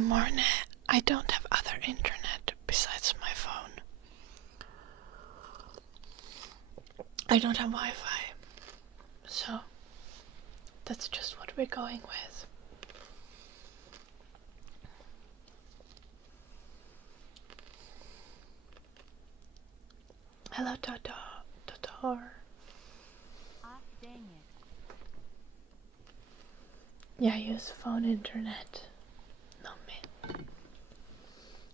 morning. I don't have other internet besides my phone. I don't have Wi-Fi, so that's just what we're going with. Hello, Toto. Dang it. Yeah, I use phone internet. Not me.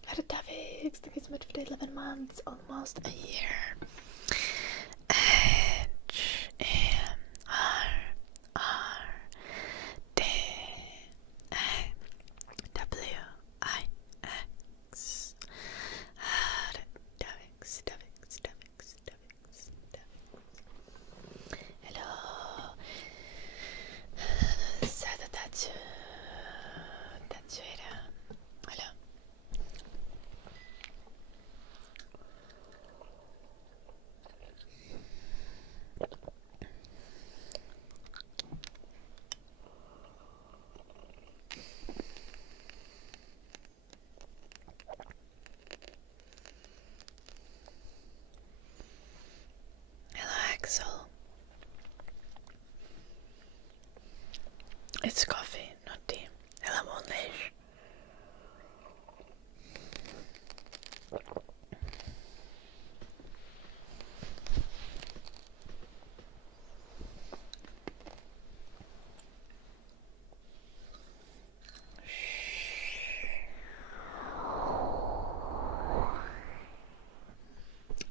Hello, Davix. Thank you so much for the 11 months. Almost a year. H-M-R-R-D-W-I-X. Davix. Hello. Sada Tatsu. Tatsuera. Hello. Hello, Axel. It's coffee, not tea. Hello, Moonlish.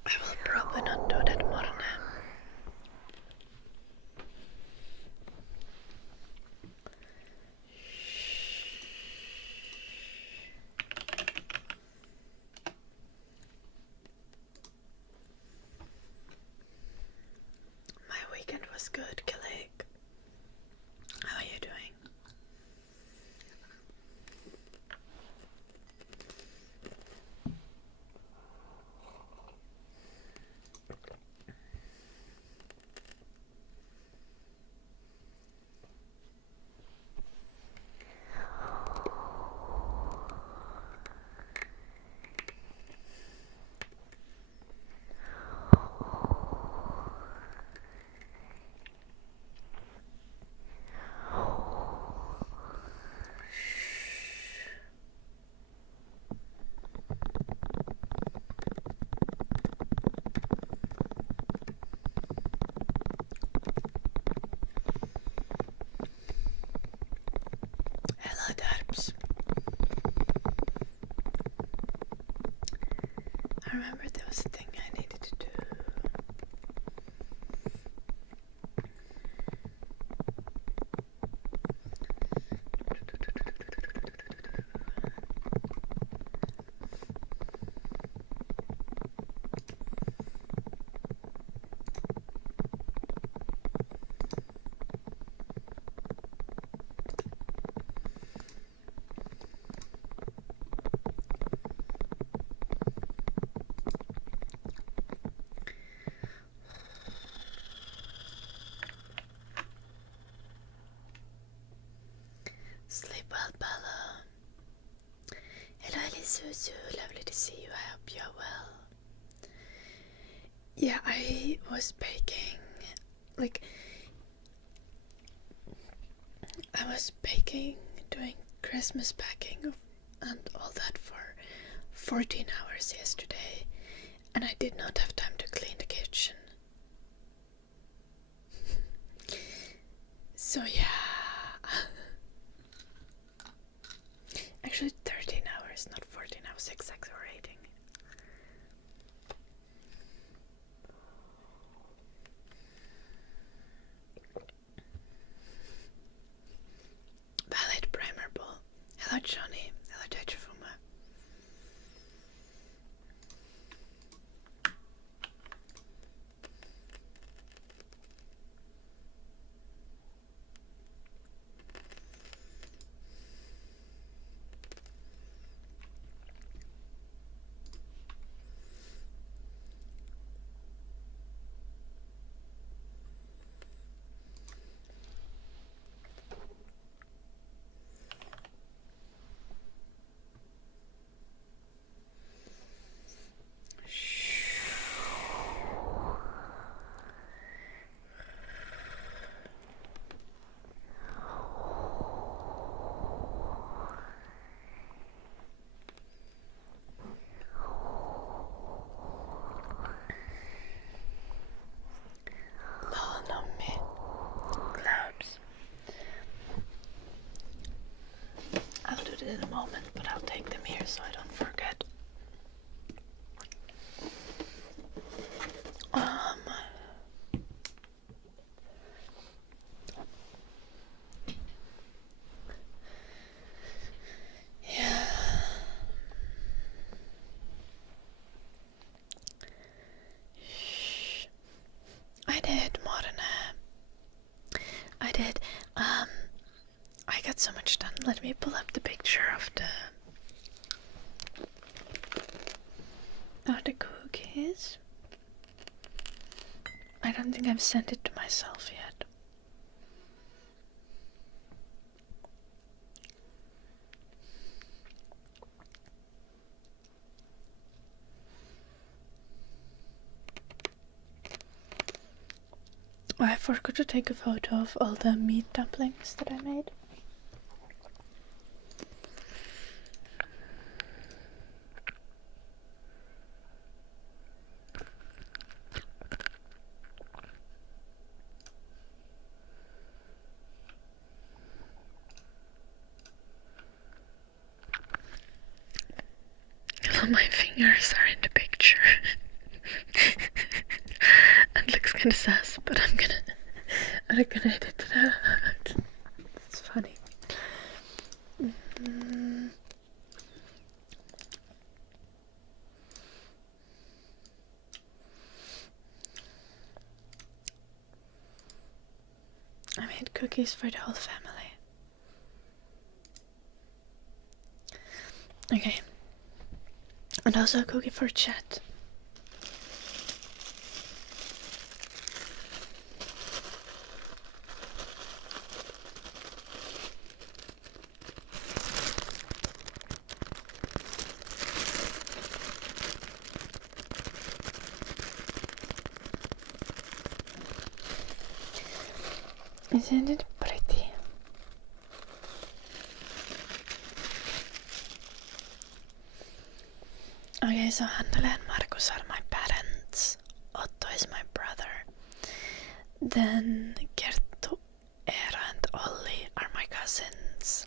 I will probably not do that more now. My weekend was good, Kalik. How are you doing? Hello, Darbs. I remember there was a thing I needed to do. Sleep well, Bella. Hello, Elisuzu. Lovely to see you. I hope you're well. Yeah, I was baking. Doing Christmas baking and all that for 14 hours yesterday, and I did not have time to clean the kitchen. So yeah. Actually 13 hours, not 14. I was exaggerating. Valid primer ball. Hello, Johnny. Hello, Tachifuma. moment, but I'll take them here so I don't forget. Yeah. I did more than I did. I got so much done. Let me pull up the picture of the cookies. I don't think I've sent it to myself yet. I forgot to take a photo of all the meat dumplings that I made. My fingers are in the picture. It looks kind of sus, but I'm gonna edit it out. It's funny. I made cookies for the whole family. Okay. And also a cookie for chat. Isn't it pretty? Okay, so Handele and Marcus are my parents. Otto is my brother. Then Gerto, Era and Olli are my cousins.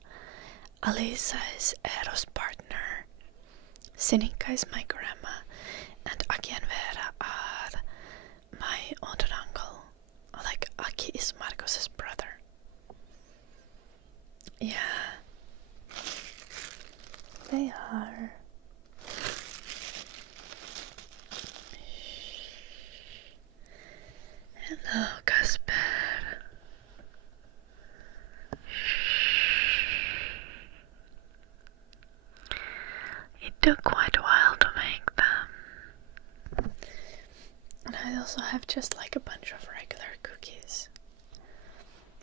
Alisa is Ero's partner. Sinikka is my grandma. And Aki and Vera are my aunt and uncle. Like, Aki is Marcus's brother. Yeah. They are. Hello, Casper. It took quite a while to make them. And I also have just like a bunch of regular cookies.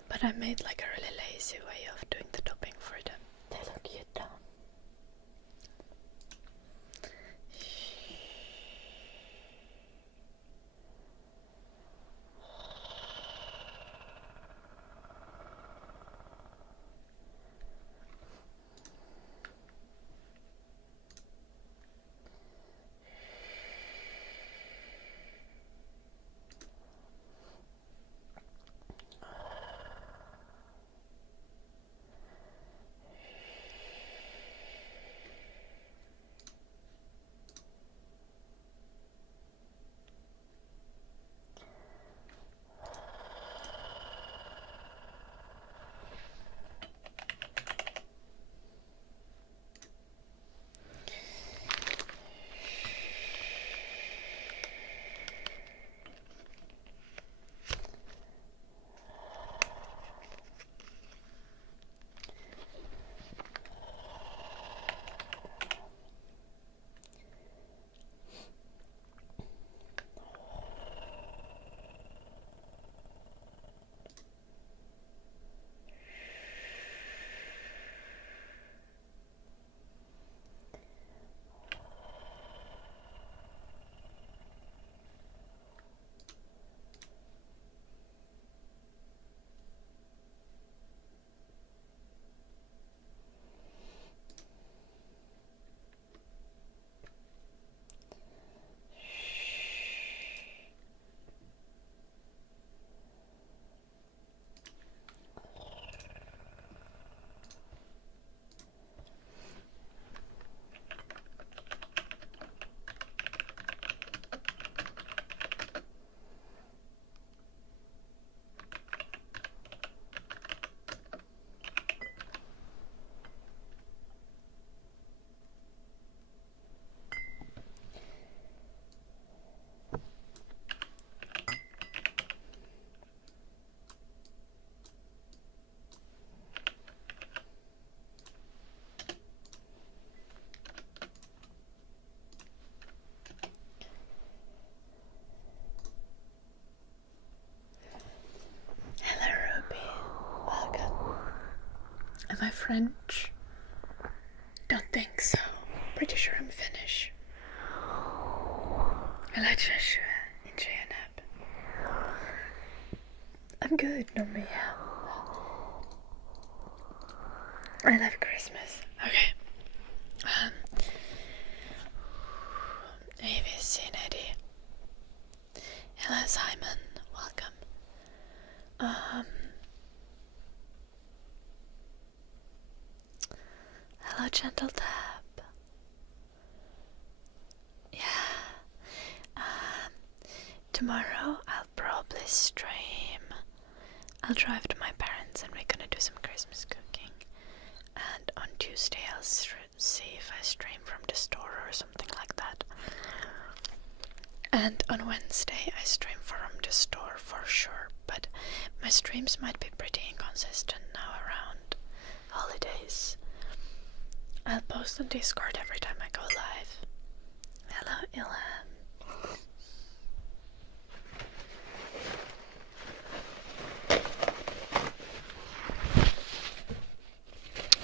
But I made like a really lazy way of doing the topping for them. They look cute though. French? Don't think so. Pretty sure I'm Finnish. Eller kanske inte nap. I'm good, normally, yeah. I love Christmas. Okay. ABC Eddie. Hello Simon, welcome. Hello Gentle Tab. Yeah. Tomorrow I'll probably stream. I'll drive to my parents and we're gonna do some Christmas cooking. And on Tuesday I'll see if I stream from the store or something like that. And on Wednesday I stream from the store for sure, but my streams might be pretty inconsistent now around holidays. I'll post on Discord every time I go live. Hello Ilham.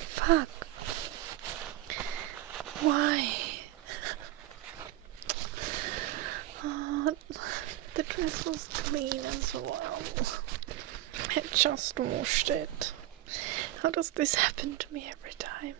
Fuck. Why? Oh, the dress was clean as well. I just washed it. How does this happen to me every time?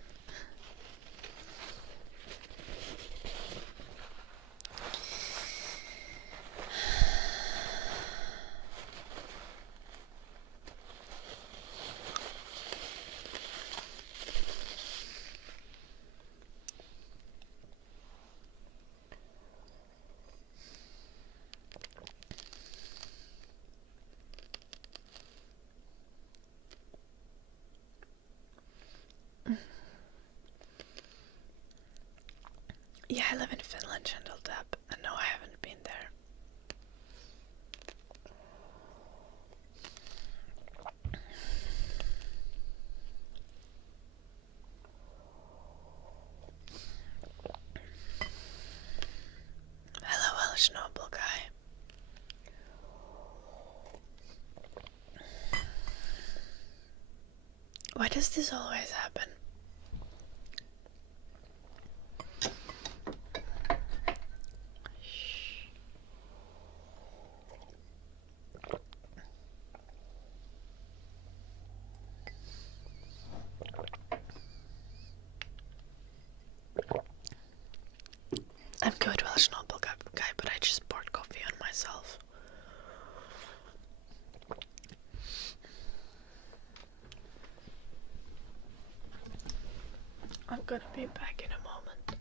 Yeah, I live in Finland, Gentle Tab, and no, I haven't been there. Hello, Welsh Noble Guy. Why does this always happen? I'm good, Welsh Noble Guy, but I just poured coffee on myself. I'm gonna be back in a moment.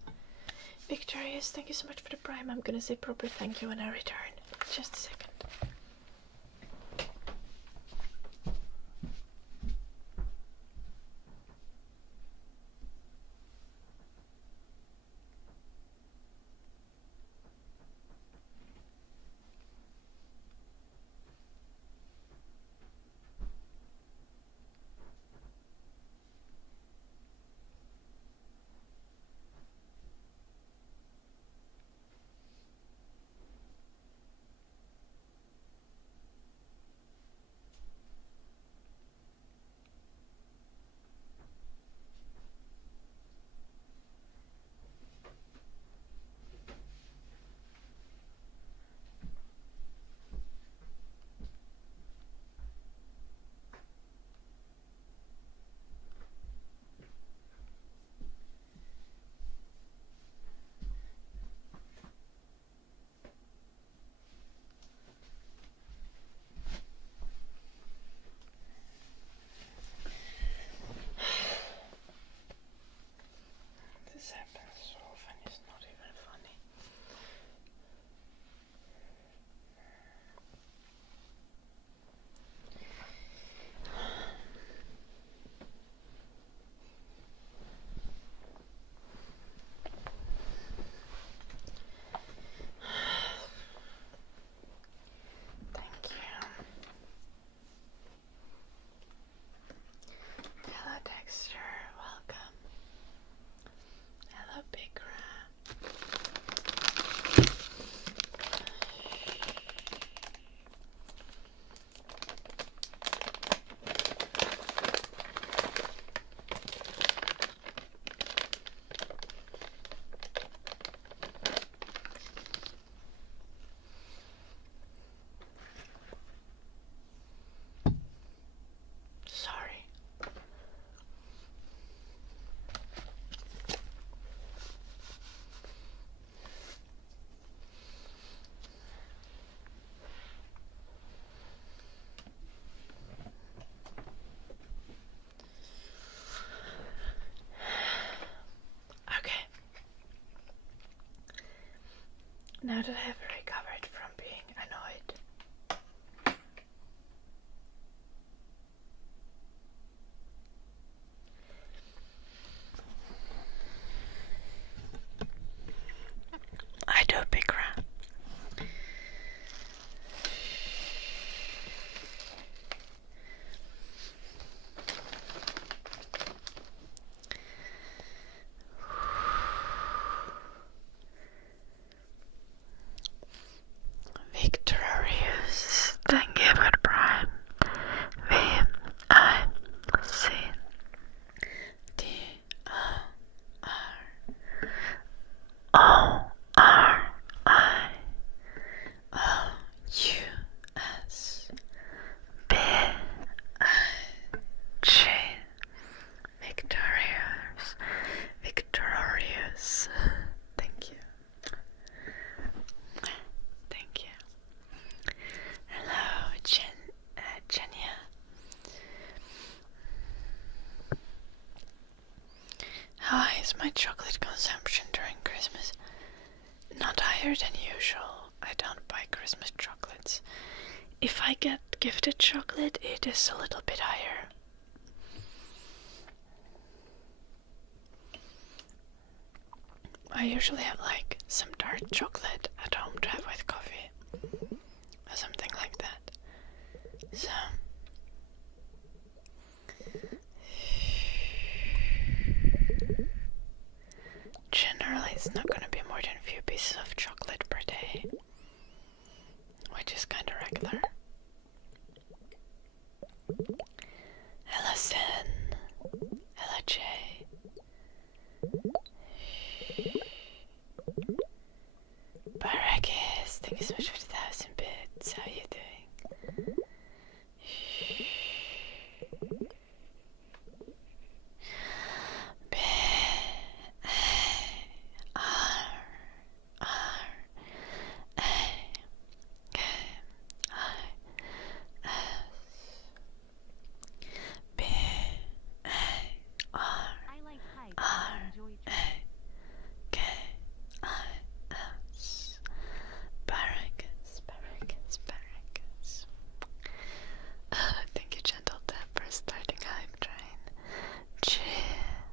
Victorious, thank you so much for the prime. I'm gonna say proper thank you when I return. Just a second. Now that I have recovered from being annoyed, I do big rap. Victorious, thank you for the prime. V-I-C T-O-R-I-O-U-S B-I-G Victorious. Victorious. Thank you. Thank you. Hello, Jenya. How high is my chocolate consumption during Christmas? Not higher than usual. I don't buy Christmas chocolates. If I get gifted chocolate, it is a little bit higher. I usually have like some dark chocolate at home to have with coffee or something like that. So generally it's not gonna be more than a few pieces of chocolate per day, which is kinda regular. Hello Sin. Hello Jay. Barakis, thank you so much for the 1,000 bits. How are you doing? B A R R A K I S B A R R A K I S. Barracus, barracus, barracus. Thank you, Gentle Tap, for starting Hype Train. G-E-N-T-L-E-T-A-B.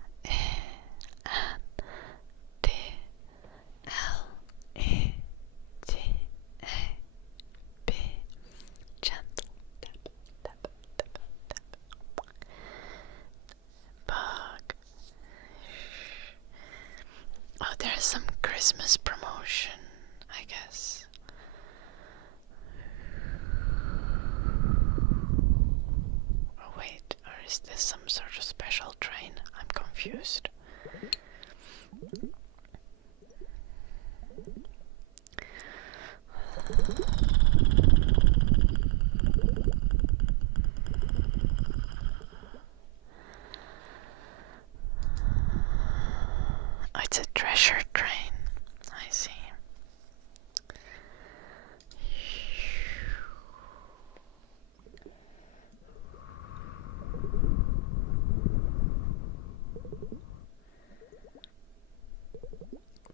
Gentle Tap, tap, tap, tap. Bug. Oh, there's some Christmas promotion, I guess. Oh wait, or is this some sort of special train? I'm confused. Oh, it's a treasure train. I see.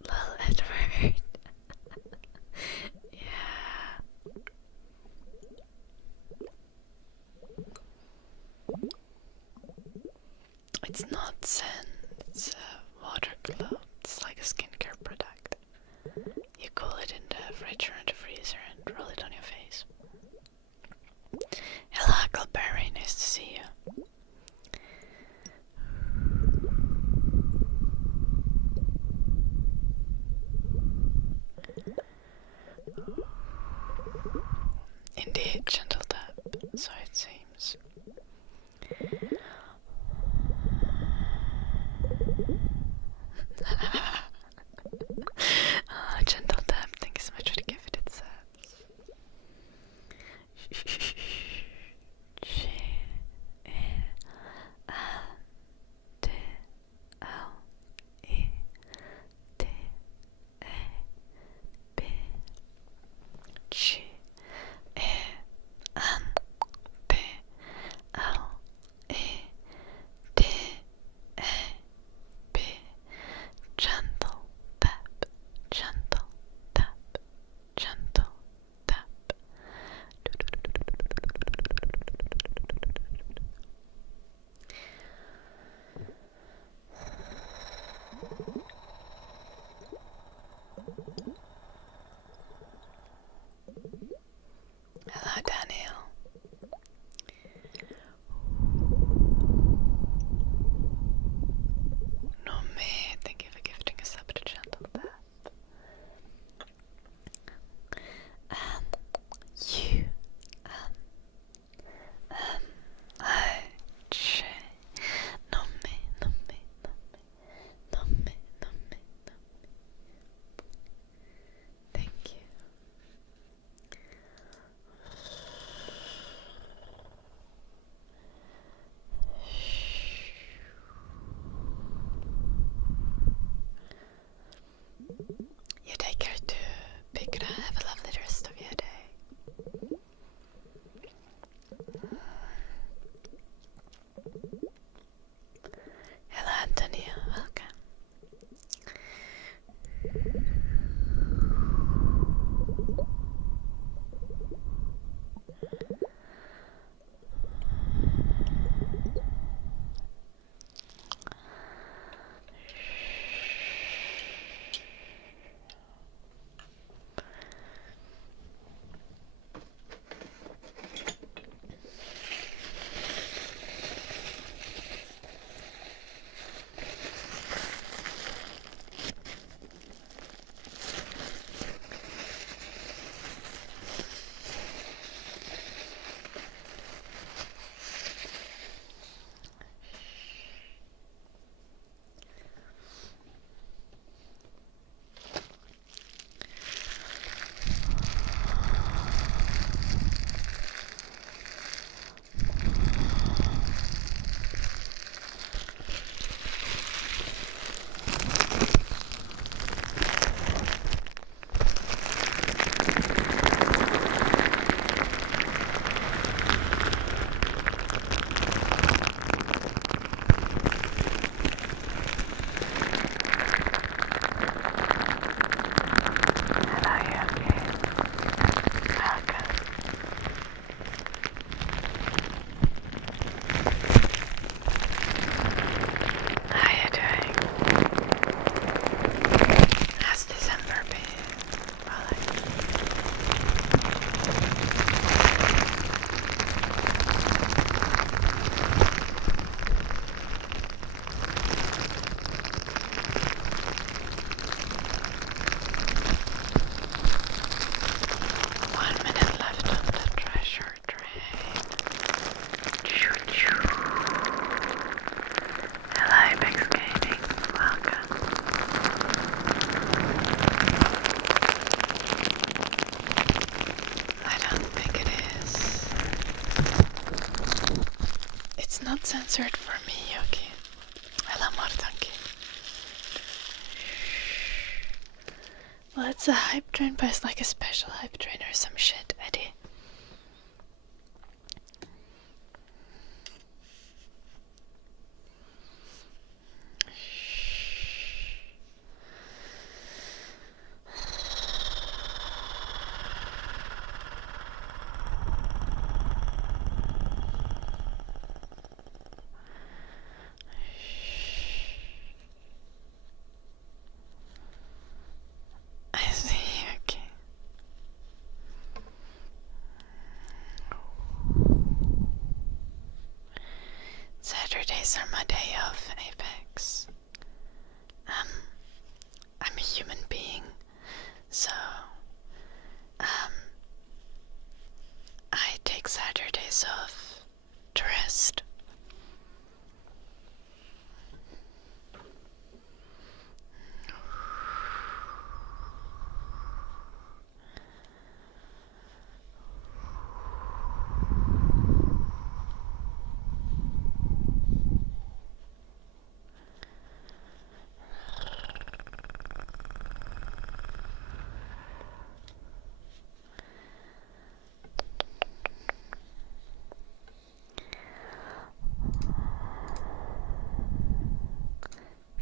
Lil Edward. Yeah. It's not sand, it's a water glow. It's like a skincare product. You cool it in the fridge or in the freezer and roll it on your face. Hello, Huckleberry, nice to see you. Indeed, Gentle Tap, so it seems. Oh, Gentle Tap, thank you so much for the gifted subs. G-E-N-T-L-E-T-A-B. not censored for me, Yoki. Älä Martanki. Well, it's a hype train, but it's like a special hype train or some shit, Eddie. I see, okay. Saturdays are my day off, Apex. I'm a human being, so I take Saturdays off to rest.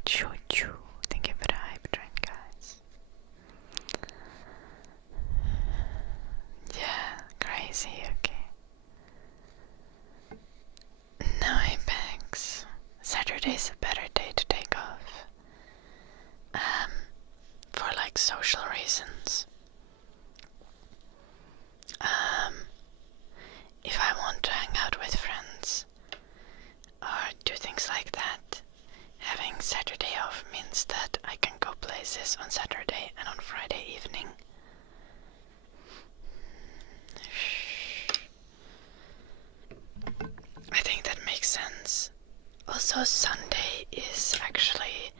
Choo choo. Thank you for the hype train, guys. Yeah, crazy, okay. No, Apex. Saturday's a better day to take off. For like social reasons. If I want to hang out with friends or do things like that, having Saturday off means that I can go places on Saturday and on Friday evening. I think that makes sense. Also, Sunday is actually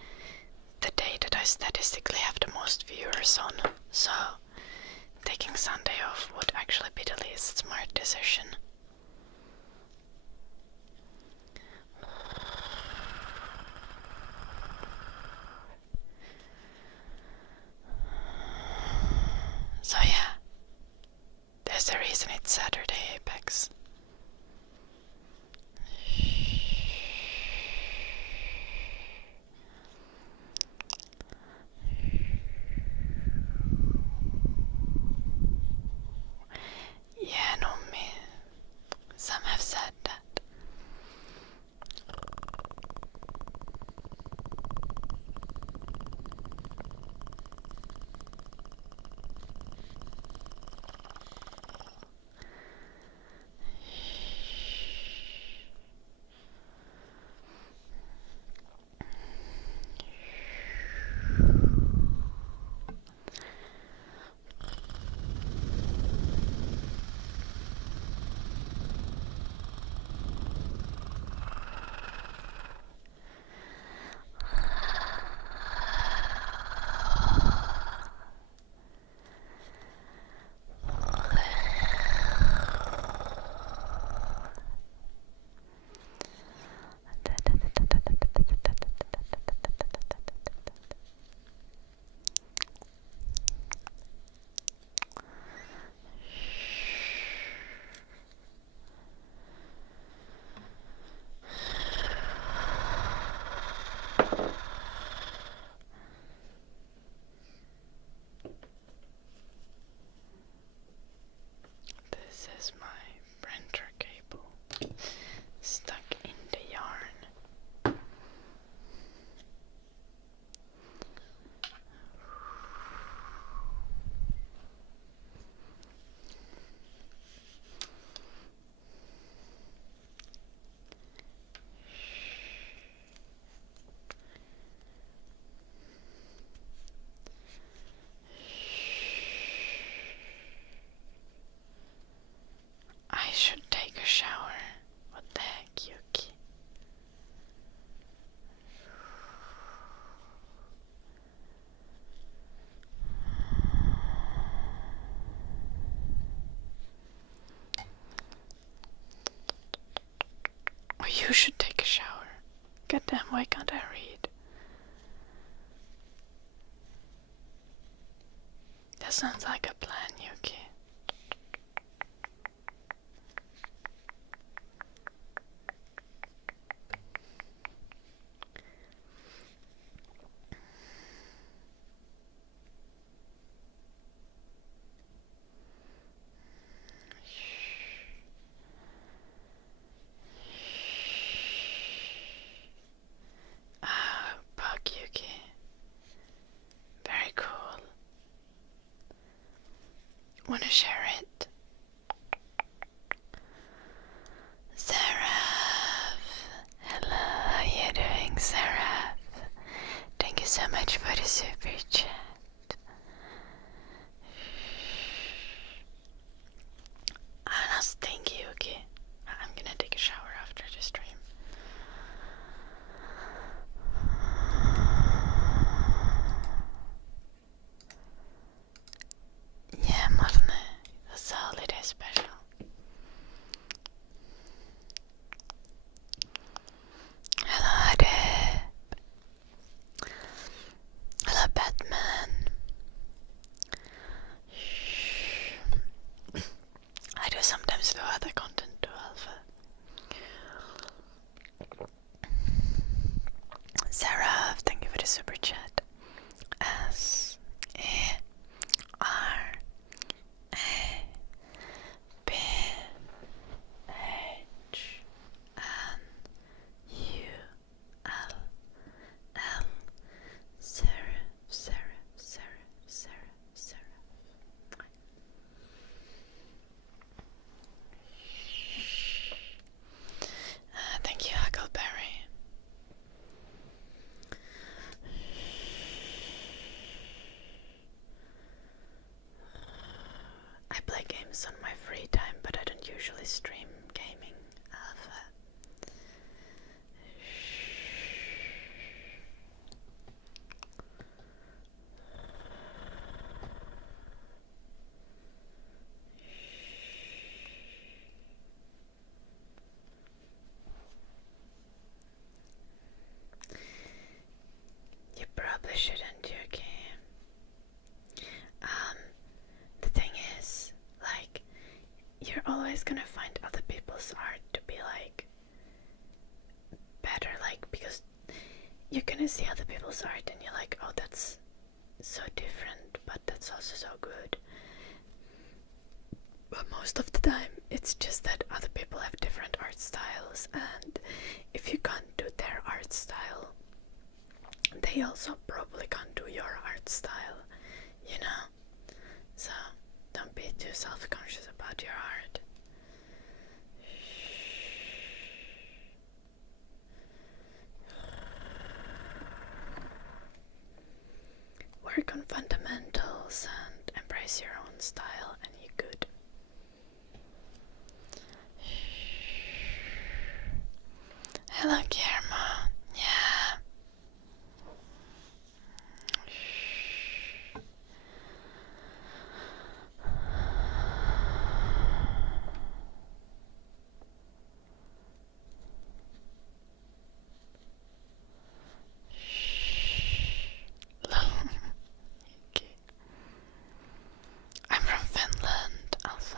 the day that I statistically have the most viewers on, so taking Sunday off would actually be the least smart decision. So yeah, there's a reason it's Saturday, Apex. Yeah, no me. Some have said that. This is my printer cable stuck in the yarn. I should take a shower. What the heck, Yuki? Oh, You should take a shower. Goddamn, why can't I read? That sounds like a plan, Yuki. Ah, bug Yuki. Very cool. Wanna share it? Seraph! Hello, how you doing, Seraph? Thank you so much for the super chat. Anas, thank you, okay? I'm gonna take a shower after the stream. Yeah, Marne, that's a holiday special. Hello, Adeb. Hello, Batman. I do sometimes do other content too, Alpha. Sarah, thank you for the super chat. S E R A B H N U L L. Sarah, Sarah, Sarah, Sarah, Sarah. Thank you, Huckleberry. I play games on my free time, but I don't usually stream gaming. You probably shouldn't, Yuki. The thing is, like, you're always gonna find other people's art to be, like, better, like, because you're gonna see other people's art and you're like, oh, that's so different, but that's also so good. But most of the time, it's just that other people have different art styles, and if you can't do their art style, they also probably can't do your art style, you know? So, don't be too self-conscious about your art. Work on fundamentals and embrace your own style, and you're good. Hello, Guillermo. Yeah. Okay. I'm from Finland, Alpha.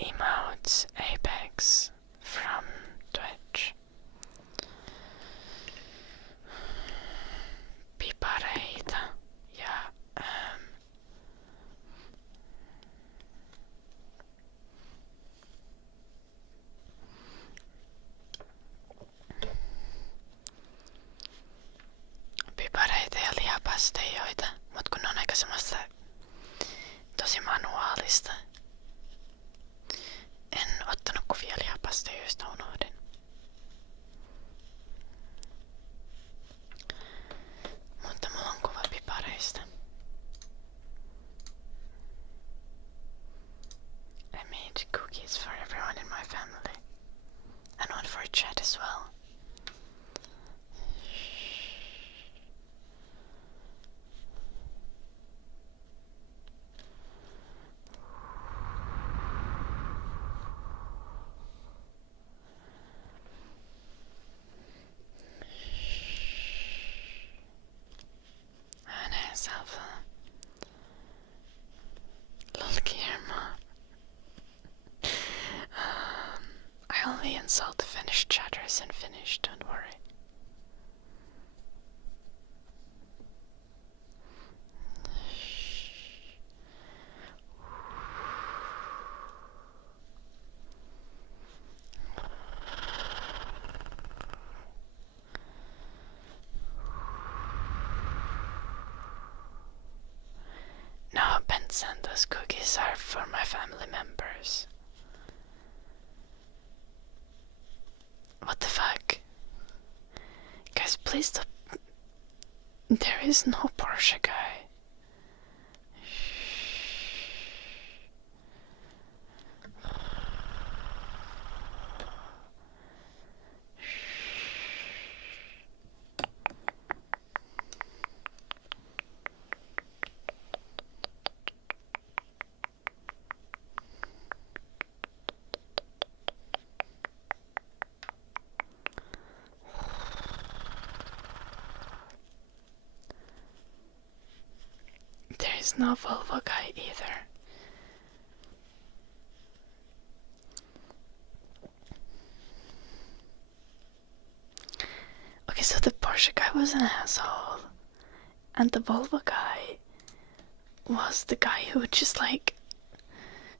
emotes Apex from Twitch. Pipareita. Ja, pipareita ja lihapastejoita, mut kun on aika semmoista tosi manuaalista. En ottanut kuvia lihapastejoista, unohdin. Mutta mulla on kuva pipareista. I made cookies for everyone in my family. And one for chat as well. Hänen salva. Lolkierma. I only insult the Finnish chatters in Finnish, don't worry. No, Benson, those cookies are for my family members. What the fuck? Guys, please stop. There is no Porsche guy. There is no Volvo guy either. Okay, so the Porsche guy was an asshole. And the Volvo guy was the guy who just like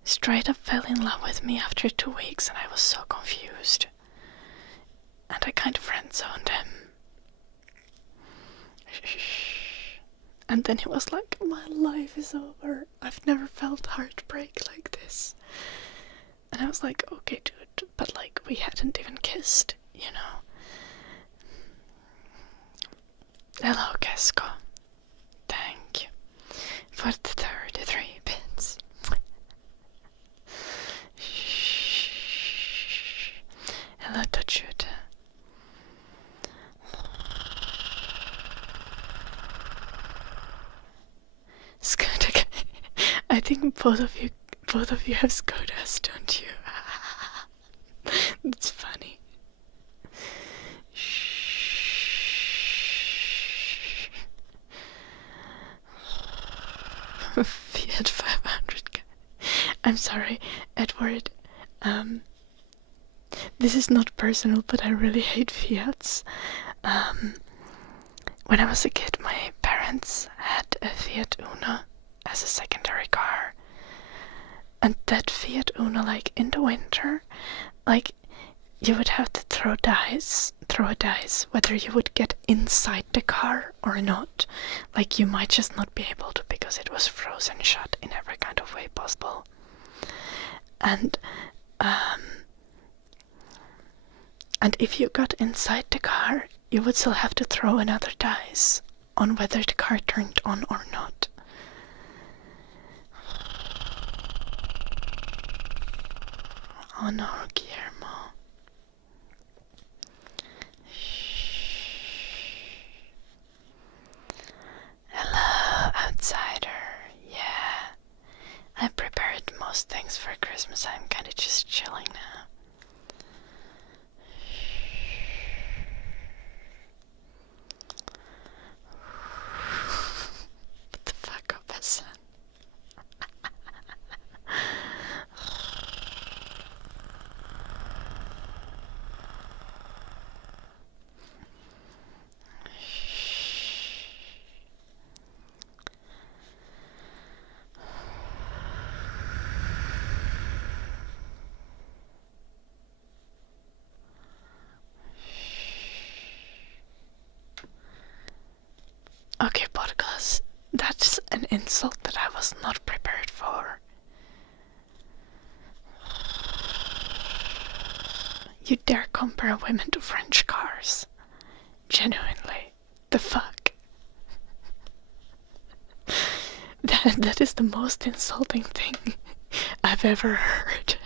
straight up fell in love with me after 2 weeks, and I was so confused. And I kind of friend-zoned him. And then he was like, my life is over. I've never felt heartbreak like this. And I was like, okay dude, but like we hadn't even kissed, you know. Hello Kesko. Thank you for the 33 bits. Hello Tochuta. Skoda guy. I think both of you have Skodas, don't you? That's funny. Fiat 500 guy. I'm sorry, Edward. This is not personal, but I really hate Fiats. When I was a kid, my parents had a Fiat Uno as a secondary car. And that Fiat Uno, like in the winter, like you would have to throw a dice whether you would get inside the car or not. Like you might just not be able to because it was frozen shut in every kind of way possible. And if you got inside the car, you would still have to throw another dice on whether the car turned on or not. Oh no, Guillermo. Hello, outsider. Yeah. I prepared most things for Christmas. I'm kinda just chilling now. What the fuck up, son? Okay, podcast. That's an insult that I was not prepared for. You dare compare women to French cars? Genuinely. The fuck? That is the most insulting thing I've ever heard.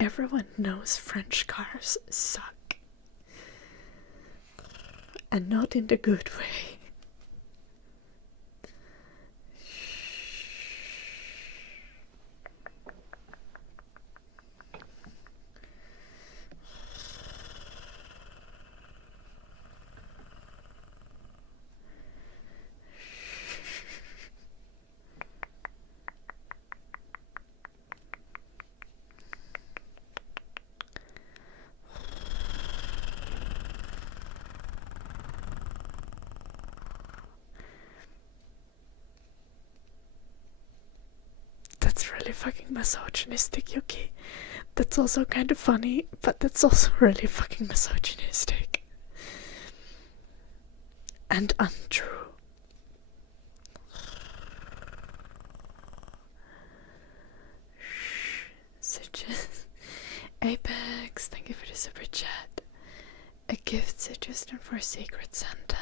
Everyone knows French cars suck. And not in the good way. That's really fucking misogynistic, Yuki. That's also kind of funny, but that's also really fucking misogynistic. And untrue. Suggest Apex, thank you for the super chat. A gift suggestion for Secret Santa.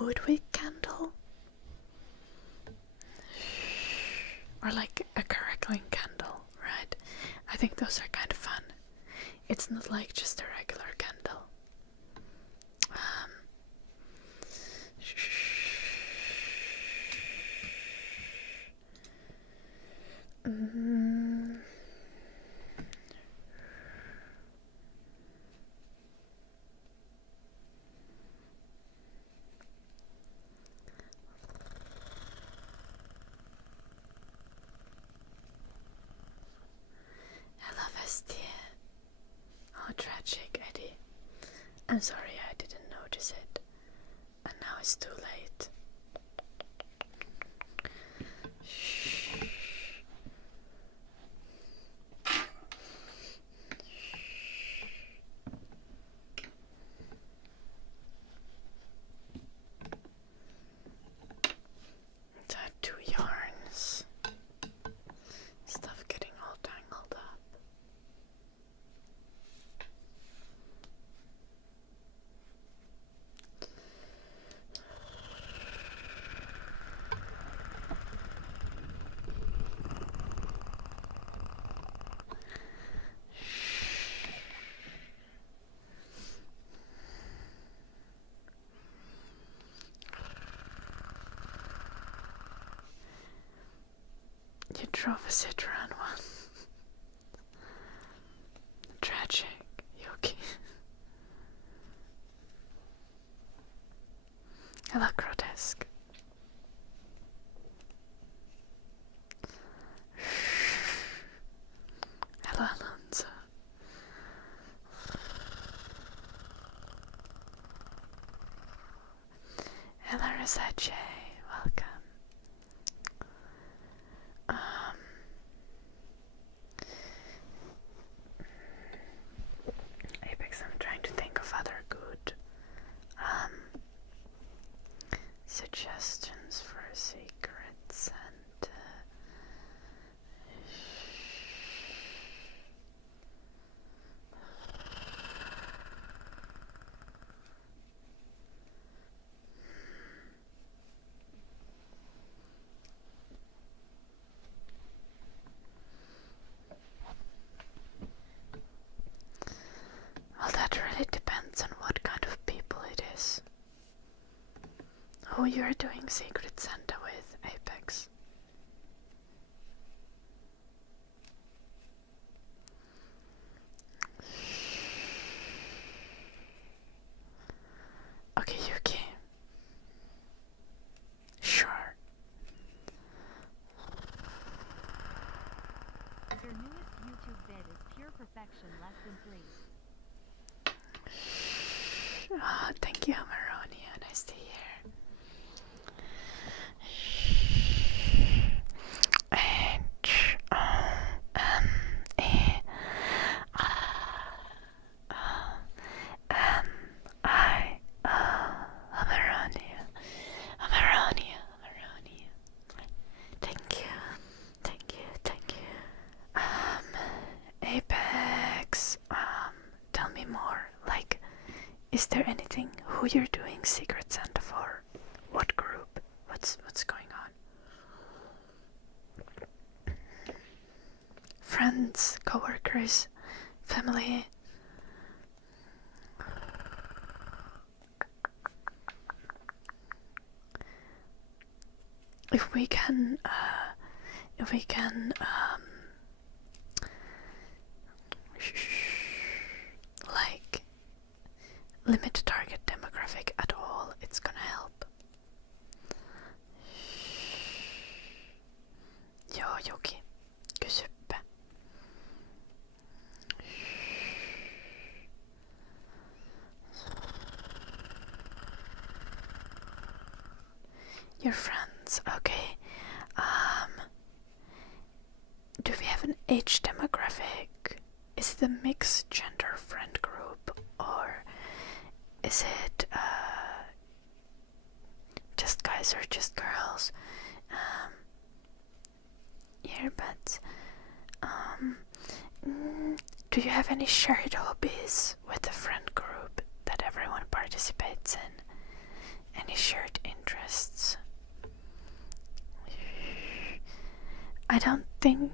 Woodwick candle? Or like a crackling candle, right? I think those are kind of fun. It's not like just a regular candle. Hello, Vestia. Oh, tragic, Eddie. I'm sorry I didn't notice it. And now it's too late. So I had 2 yarns. Stuff getting all tangled up. You drove a Citroen once. Tragic, Yuki. Hello, Grotesque. Hello, Alonso. Hello, Rosace. Welcome. Apex, I'm trying to think of other good suggestions for a Secret Santa. Well, that really depends on what kind of people it is. Who you're doing Secret Santa with, Apex. Okay, Yuki. Oh, thank you, Amaronia. Nice to hear. Amaronia. Amaronia. Amaronia. Thank you. Thank you. Thank you. Apex. Tell me more. Like, is there anything? Who you're doing Secret Santa for? What group? What's going on? Friends, coworkers, family. If we can, like, limit the target demographic at all, it's gonna help. Joo, Juki, kysyppä. Your friends, okay. Do we have an age demographic? Is it a mixed gender friend group, or is it just guys or just girls? Earbuds. Do you have any shared hobbies with the friend group that everyone participates in? Any shared interests? I don't think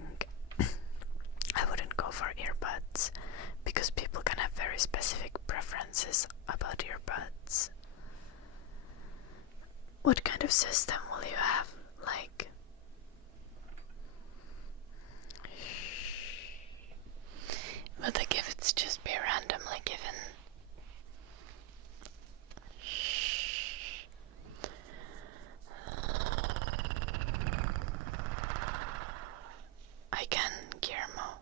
I wouldn't go for earbuds because people can have very specific preferences about earbuds. What kind of system will you have? Like, will the gifts just be randomly given? I can, Guillermo.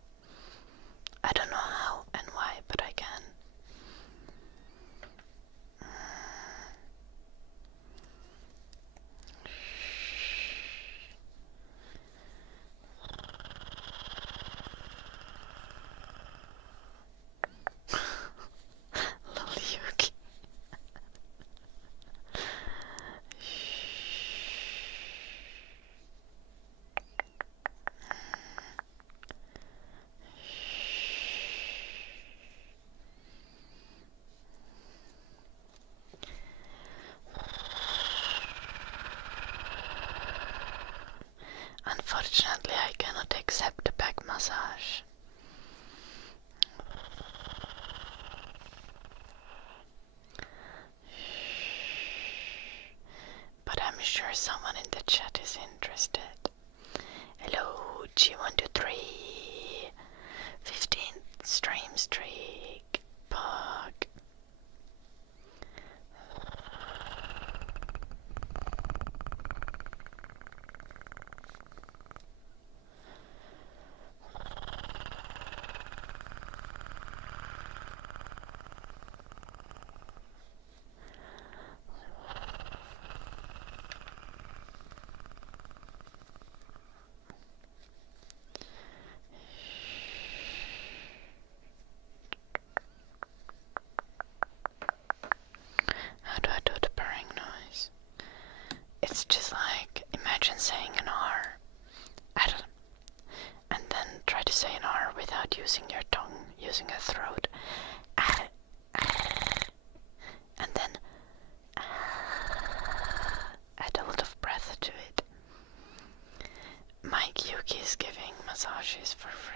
I don't know how and why, but I can. Yuki. Unfortunately, I cannot accept a back massage. But I'm sure someone in the chat is interested. Hello, G123. 15th stream streak. Bug. How do I do the purring noise? It's just like, imagine saying an R and then try to say an R without using your tongue, using a throat. And then add a lot of breath to it. Mike Yuki is giving massages for free.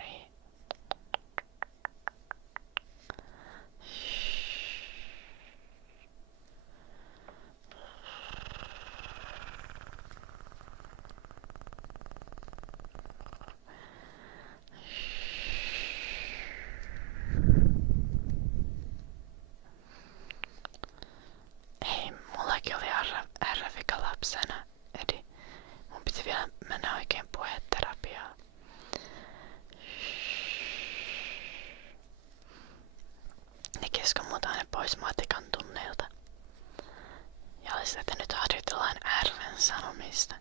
Hei, mullakin oli R-vika lapsena, eli mun piti vielä mennä oikein puheterapiaan. niistä.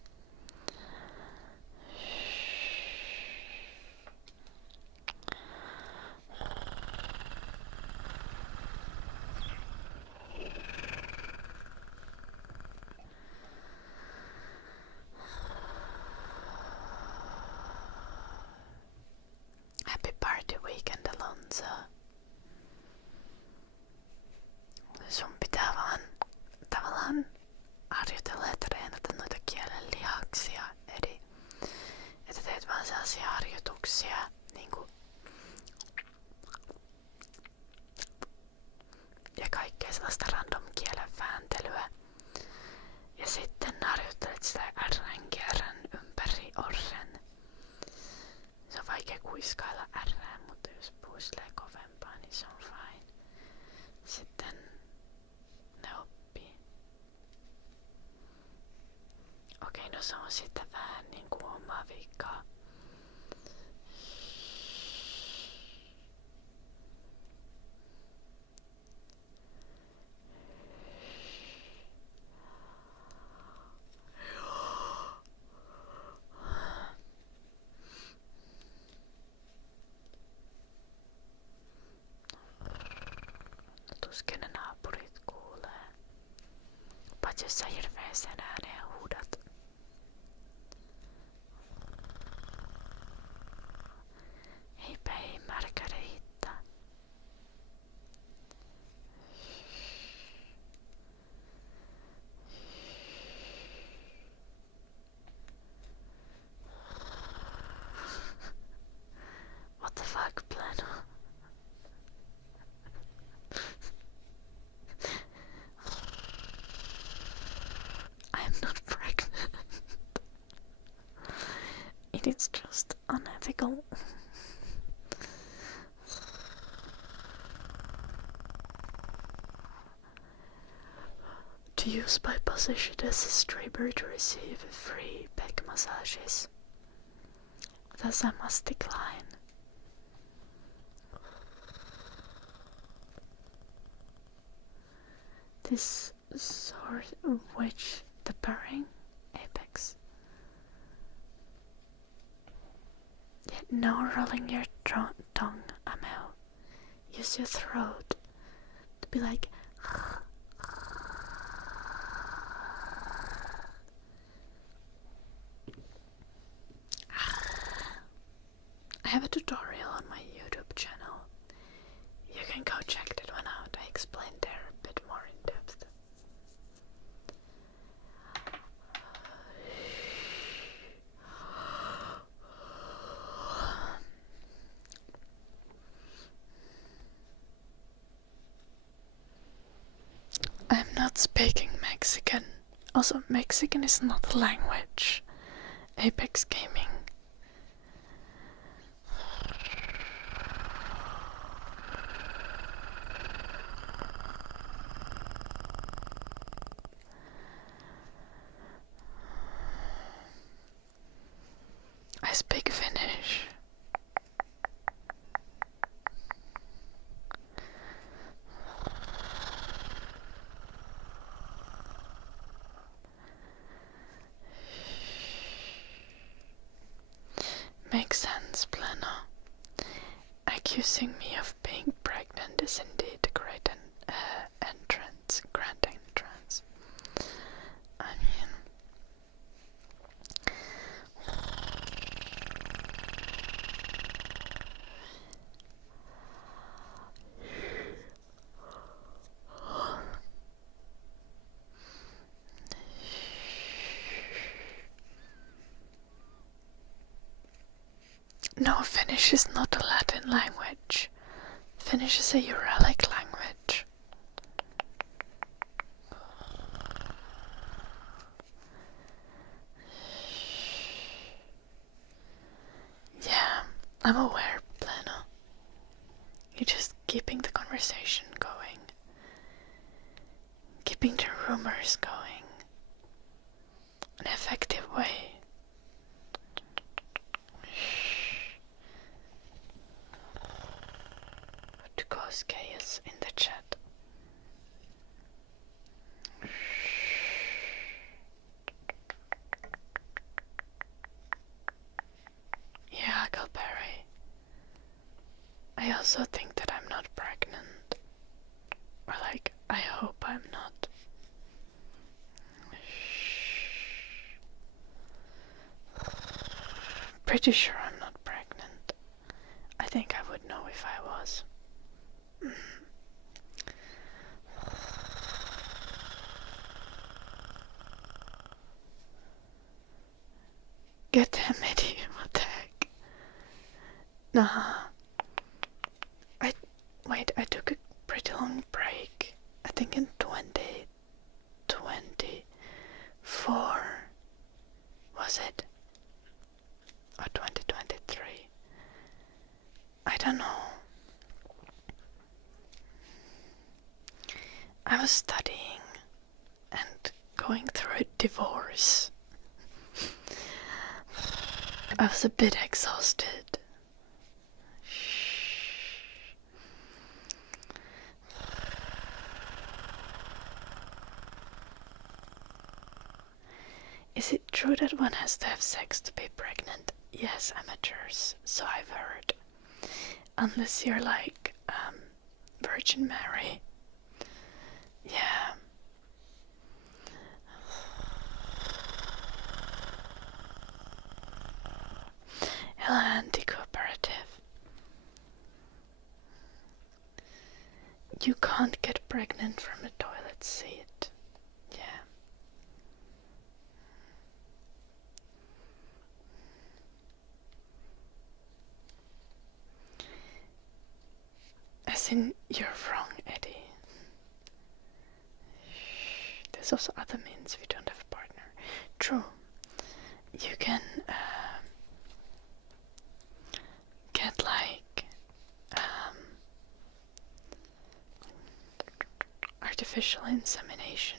Happy party weekend, Alonso. Sun pitää vaan tavallaan harjoitella ja treenata noita kielen lihaksia. Eli että teet vaan sellaisia harjoituksia niinku ja kaikkea sellaista random kielen vääntelyä. Ja sitten harjoittelet sitä RN-kierrän ympäri orren. Se on vaikea kuiskailla R, mutta jos puislee kovempaa, niin se on fine. Sitten ne oppii. Okei, no se on sitten vähän niinku omaa vikaa. Tuskin ne naapurit kuulee. Paitsi jos sä hirveeseen ääneen huudat. Eipä ei märkä riittää. What the fuck, Plano? I am not pregnant. It is just unethical. To use my position as a streamer to receive free back massages. Thus I must decline. This sort of which the purring apex. Yet no rolling your tongue, Amel. Use your throat to be like. I have a tutorial on my YouTube channel. You can go check that one out. I explained there a bit more in depth. I'm not speaking Mexican. Also, Mexican is not a language. Apex Gaming. I speak Finnish. Makes sense, Plano. Accusing me of being pregnant is indeed a great grand entrance. I mean, no, Finnish is not a Latin language. Finnish is a Uralic language. Yeah, I'm aware, Plano. You're just keeping the conversation going. Keeping the rumors going. An effective way. To cause chaos in the chat. I also think that I'm not pregnant. Or like, I hope I'm not. Pretty sure I'm not pregnant. I think I would know if I was. Get him, Eddie. What the heck? Nah. I took a pretty long break. I think in 2024. Was it? Or 2023? I don't know. I was studying and going through a divorce. I was a bit exhausted. Is it true that one has to have sex to be pregnant? Yes, amateurs, so I've heard. Unless you're like Virgin Mary. Yeah. Hello, anti-cooperative. You can't get pregnant from a toilet seat. Yeah. As in, you're wrong, Eddie. There's also other means if you don't have a partner. True. You can get like artificial insemination.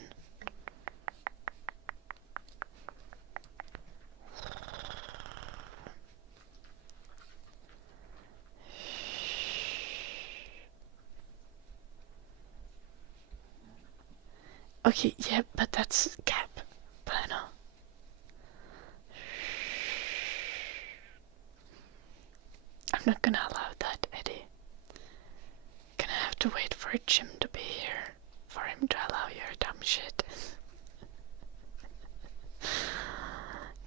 Okay, yeah, but that's cap. But I know. I'm not gonna allow that, Eddie. Gonna have to wait for Jim to be here for him to allow your dumb shit.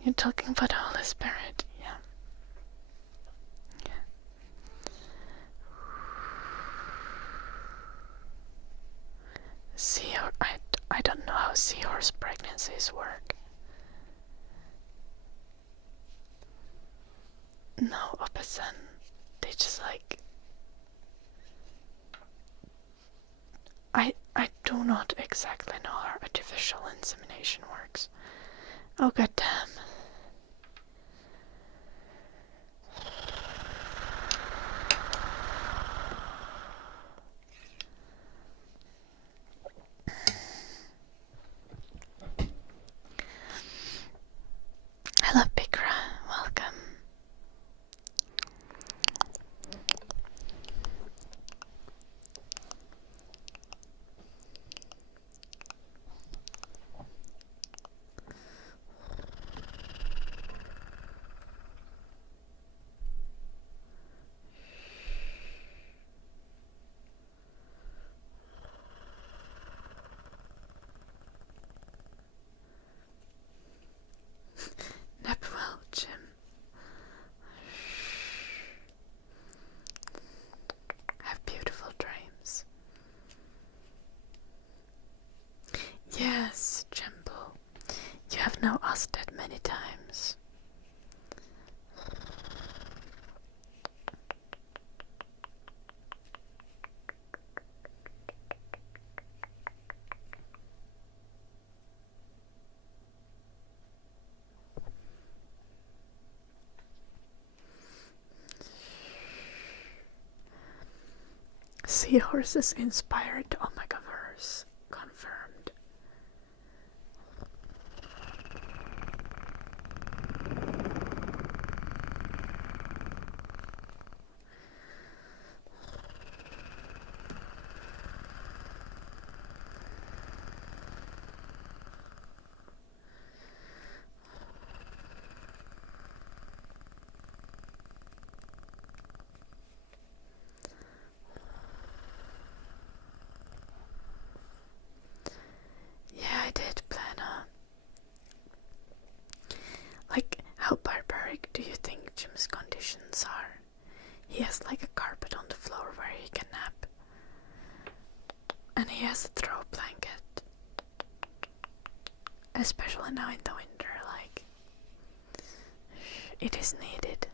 You're talking about the Holy Spirit, yeah. I don't know how seahorse pregnancies work. No, opposite. They just like... I do not exactly know how artificial insemination works. Oh goddamn. Hello Bikra, welcome. Nap well, Jim. Have beautiful dreams. Yes, Jimbo. You have now asked that many times. Seahorses inspired the Omegaverse. Confirmed. did plan a... Like, how barbaric do you think Jim's conditions are? He has like a carpet on the floor where he can nap. And he has a throw blanket. Especially now in the winter, like... It is needed.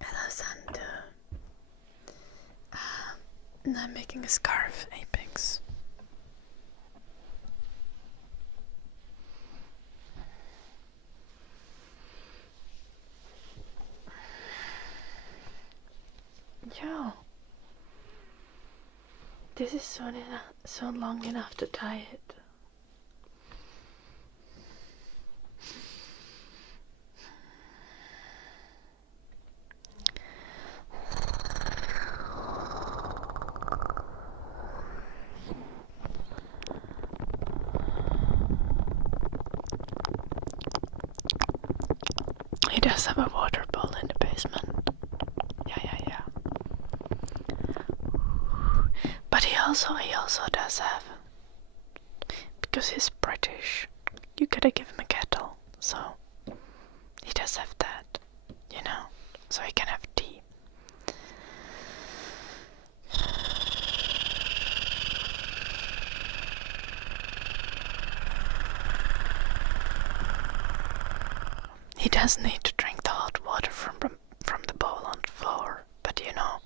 Hello, Sandu. I'm making a scarf, Apex. Yo. This is so long enough to tie it. He does have a water bowl in the basement. Yeah. But he also does have, because he's British, you gotta give him a kettle, so he does have that, you know, so he can have tea. He does need to drink the hot water from the bowl on the floor, but you know.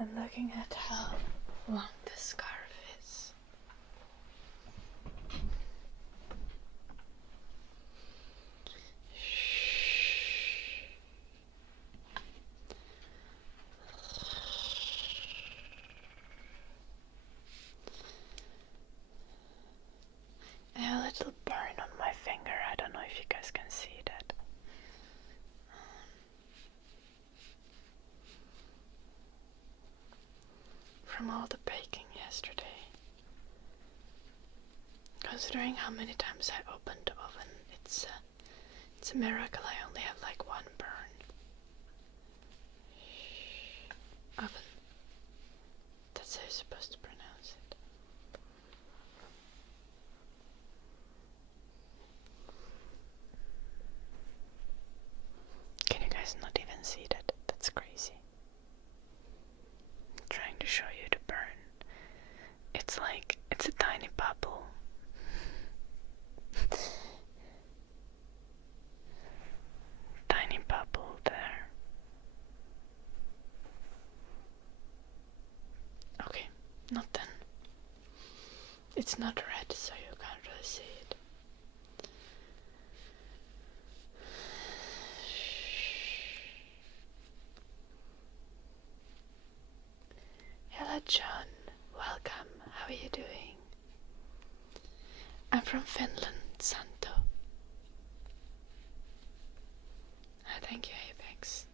I'm looking at how long this scarf is. I have a little burn on my finger. I don't know if you guys can see that. From all the baking yesterday. Considering how many times I opened the oven, it's a miracle I only have like one burn. Oven. That's how you're supposed to pronounce it. Can you guys not even see that? That's crazy. I'm trying to show you the burn. It's like, it's a tiny bubble. Tiny bubble there. Okay, not then. It's not red, so you can't really see it. Hello, John. Welcome. How are you doing? I'm from Finland, Santo. Thank you, Apex.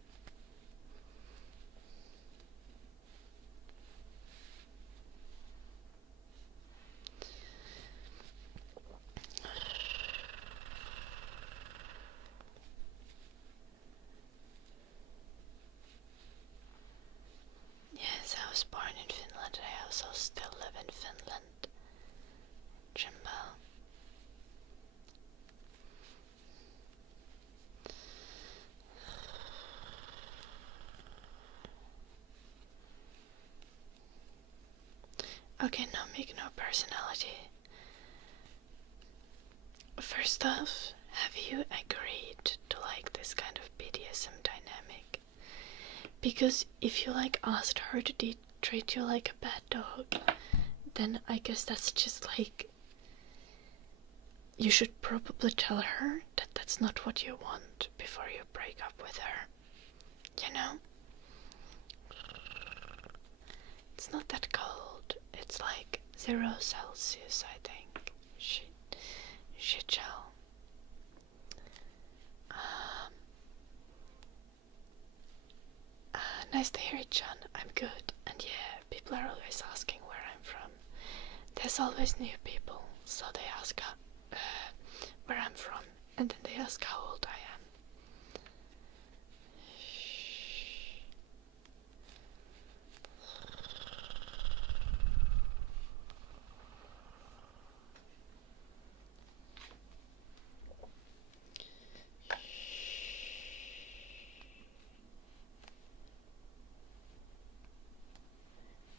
Yes, I was born in Finland. I also still live in Finland. Jimbo. Okay, no, make no personality. First off, have you agreed to like this kind of BDSM dynamic? Because if you like asked her to treat you like a bad dog, then I guess that's just like, you should probably tell her that that's not what you want before you break up with her. You know? It's not that cold. It's like 0 Celsius, I think. Shit gel. Nice to hear it, John. I'm good. And yeah, people are always asking where I'm from. There's always new people, so they ask where I'm from, and then they ask how old I am.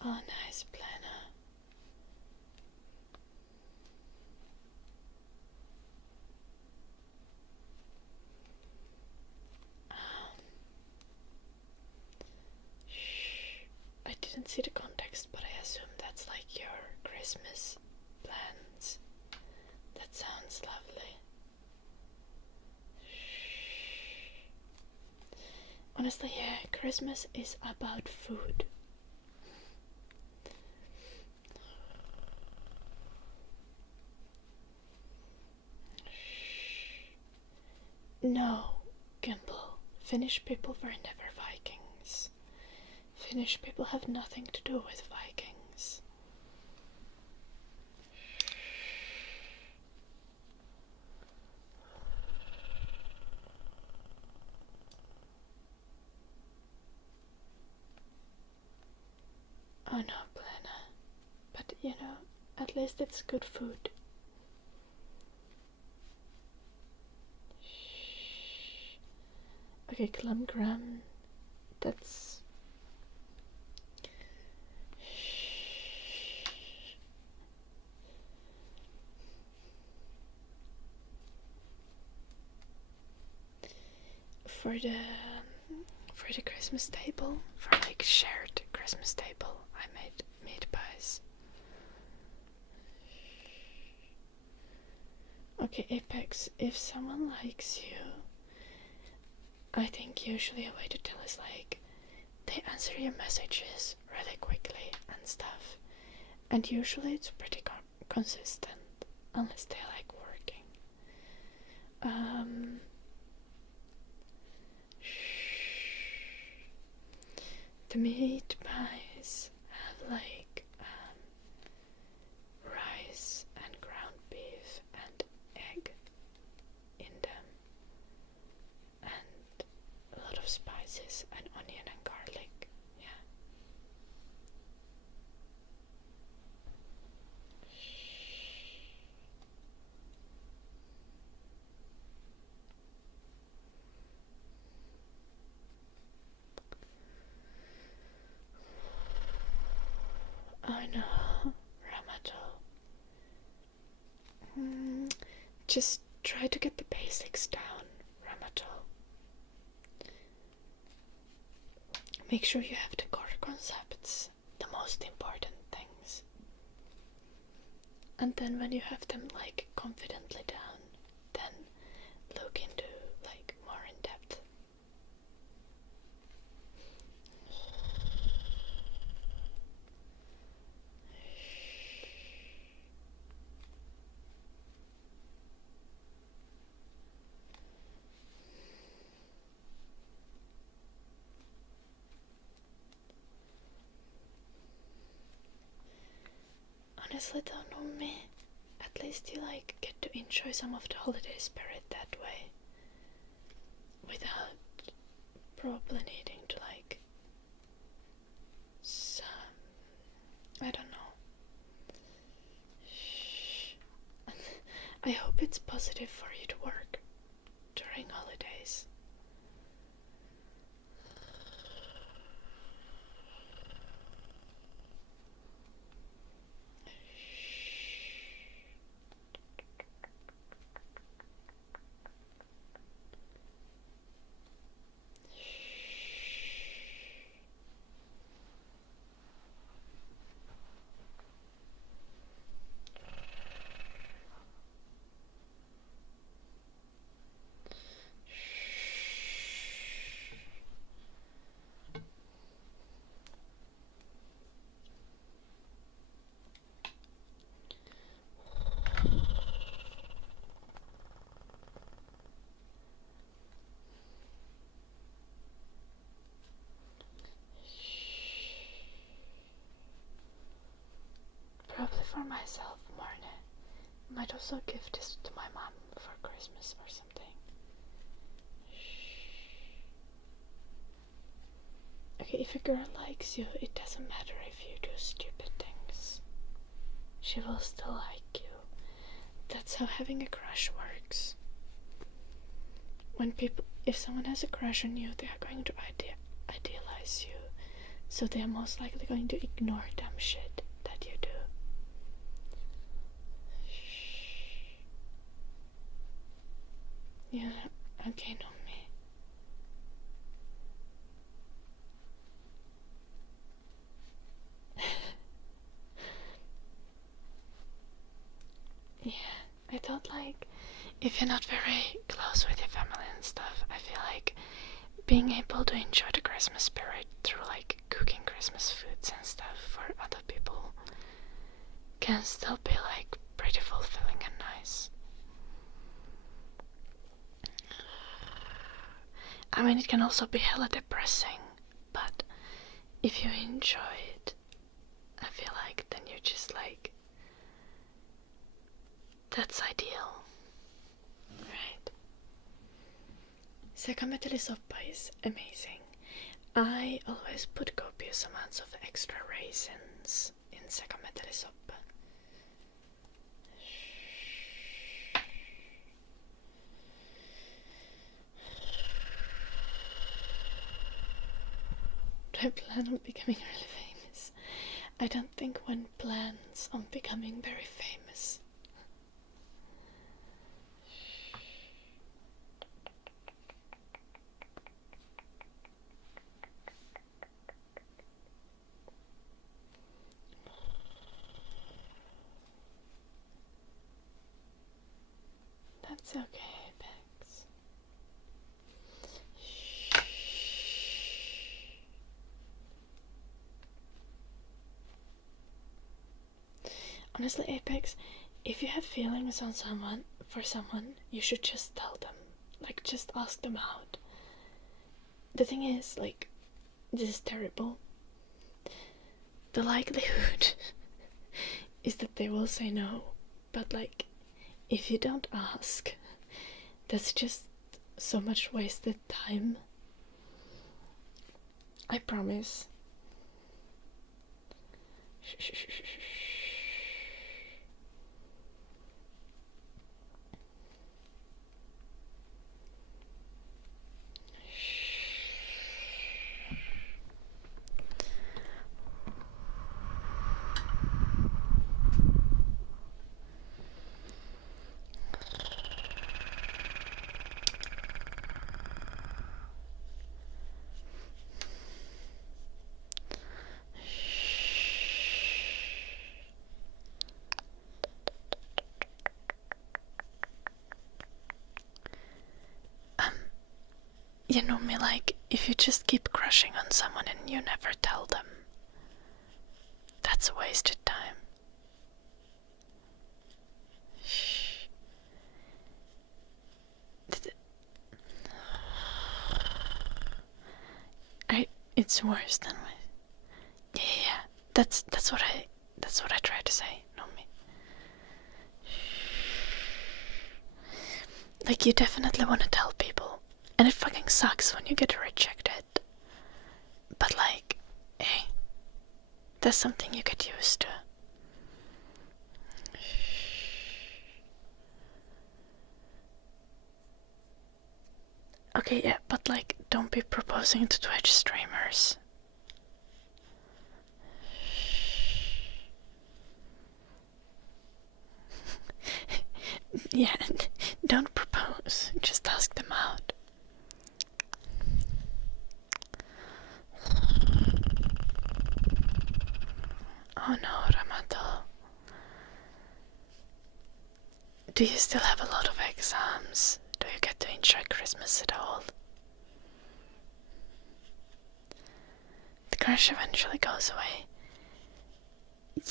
Oh, nice planner. I didn't see the context, but I assume that's like your Christmas plans. That sounds lovely. Honestly, yeah, Christmas is about food. No, Gimble. Finnish people were never Vikings. Finnish people have nothing to do with Vikings. Oh no, Plana. But you know, at least it's good food. Okay, Clumgram. That's... For the Christmas table, for like shared Christmas table, I made meat pies. Okay, Apex, if someone likes you, I think usually a way to tell is like, they answer your messages really quickly and stuff. And usually it's pretty consistent, unless they like working. The meat pies have like rice and ground beef and egg in them, and a lot of spices and onion and garlic. Yeah. I know, Ramato. Just try to get the basics down, Ramato. Make sure you have the core concepts, the most important things. And then when you have them like confidently down, then look into like more in depth. Honestly, don't know me. At least you like get to enjoy some of the holiday spirit that way, without probably needing to like some, I don't know. I hope it's positive for you to work during holidays. myself more. Might also give this to my mom for Christmas or something. Okay, if a girl likes you, it doesn't matter if you do stupid things. She will still like you. That's how having a crush works. If someone has a crush on you, they are going to idealize you. So they are most likely going to ignore dumb shit that you do. Yeah, okay, no me. Yeah, I thought like, if you're not very close with your family and stuff, I feel like being able to enjoy the Christmas spirit through like cooking Christmas foods and stuff for other people can still be like pretty fulfilling and nice. I mean, it can also be hella depressing, but if you enjoy it, I feel like then you're just like, that's ideal, right? Sekametelisoppa is amazing. I always put copious amounts of extra raisins in sekametelisoppa. Do I plan on becoming really famous? I don't think one plans on becoming very famous. That's okay, Bex. Honestly, Apex, if you have feelings on for someone, you should just tell them. Like, just ask them out. The thing is, like, this is terrible. The likelihood is that they will say no. But, like, if you don't ask, that's just so much wasted time. I promise. You know me, like, if you just keep crushing on someone and you never tell them, that's a wasted time. Shh. It's worse than my... Yeah. That's what I try to say. Know me. Like, you definitely want to tell people, and it fucking sucks when you get rejected. But like, hey, that's something you get used to. Okay, yeah, but like, don't be proposing to Twitch streamers. Yeah, don't propose, just ask them out. Oh no, Ramato. Do you still have a lot of exams? Do you get to enjoy Christmas at all? The crush eventually goes away.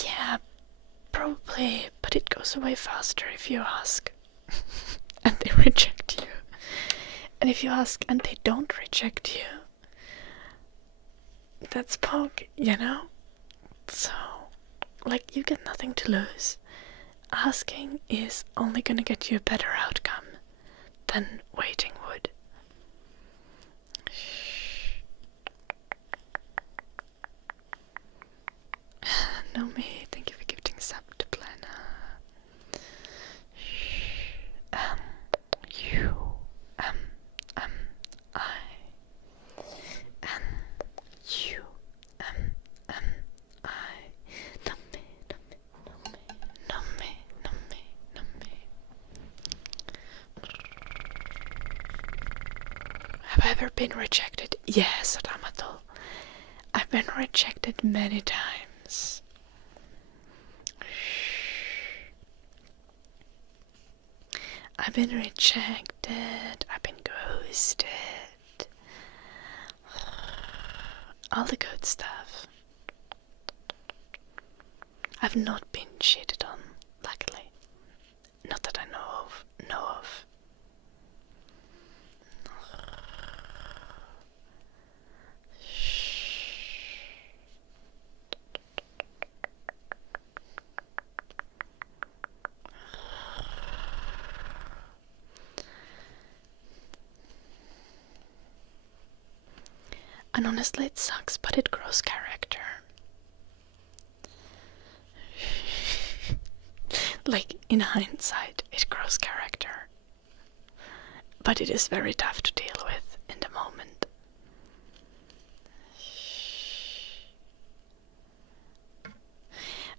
Yeah, probably, but it goes away faster if you ask and they reject you. And if you ask and they don't reject you, that's pog, you know? So, Like, you get nothing to lose. Asking is only gonna get you a better outcome than waiting would. No me, thank you for gifting sub to Plana. You, I, you, I. No me, no me, no me, no me, no me, no me. Have I ever been rejected? Yes, Ramato. I've been rejected many times. I've been rejected, I've been ghosted, all the good stuff. I've not been cheated on, luckily. Not that I know of. And honestly, it sucks, but it grows character. Like, in hindsight, it grows character. But it is very tough to deal with in the moment.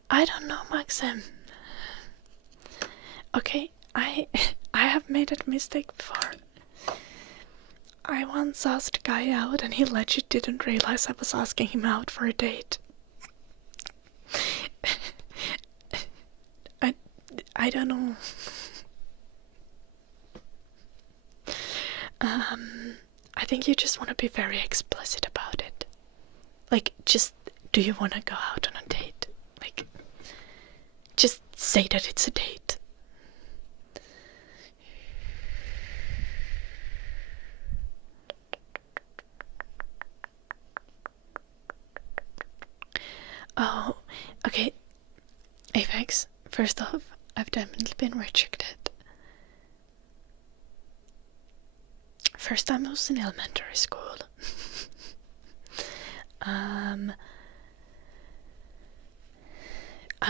I don't know, Maxim. Okay, I have made that mistake before. I once asked a guy out and he legit didn't realize I was asking him out for a date. I don't know. I think you just want to be very explicit about it. Like, just, do you want to go out on a date? Like, just say that it's a date. Oh, okay. Apex, first off, I've definitely been rejected. First time I was in elementary school. I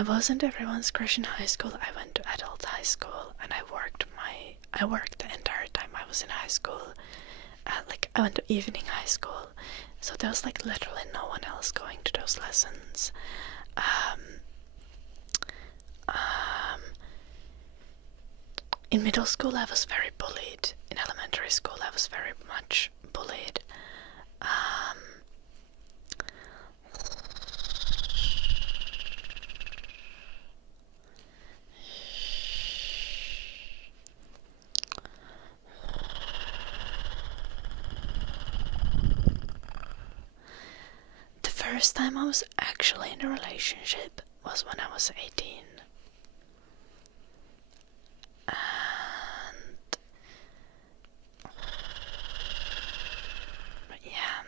wasn't everyone's crush in high school. I went to adult high school and I worked the entire time I was in high school. I went to evening high school, so there was like literally no one else going to those lessons. In middle school I was very bullied. In elementary school I was very much bullied. The first time I was actually in a relationship was when I was 18. But yeah.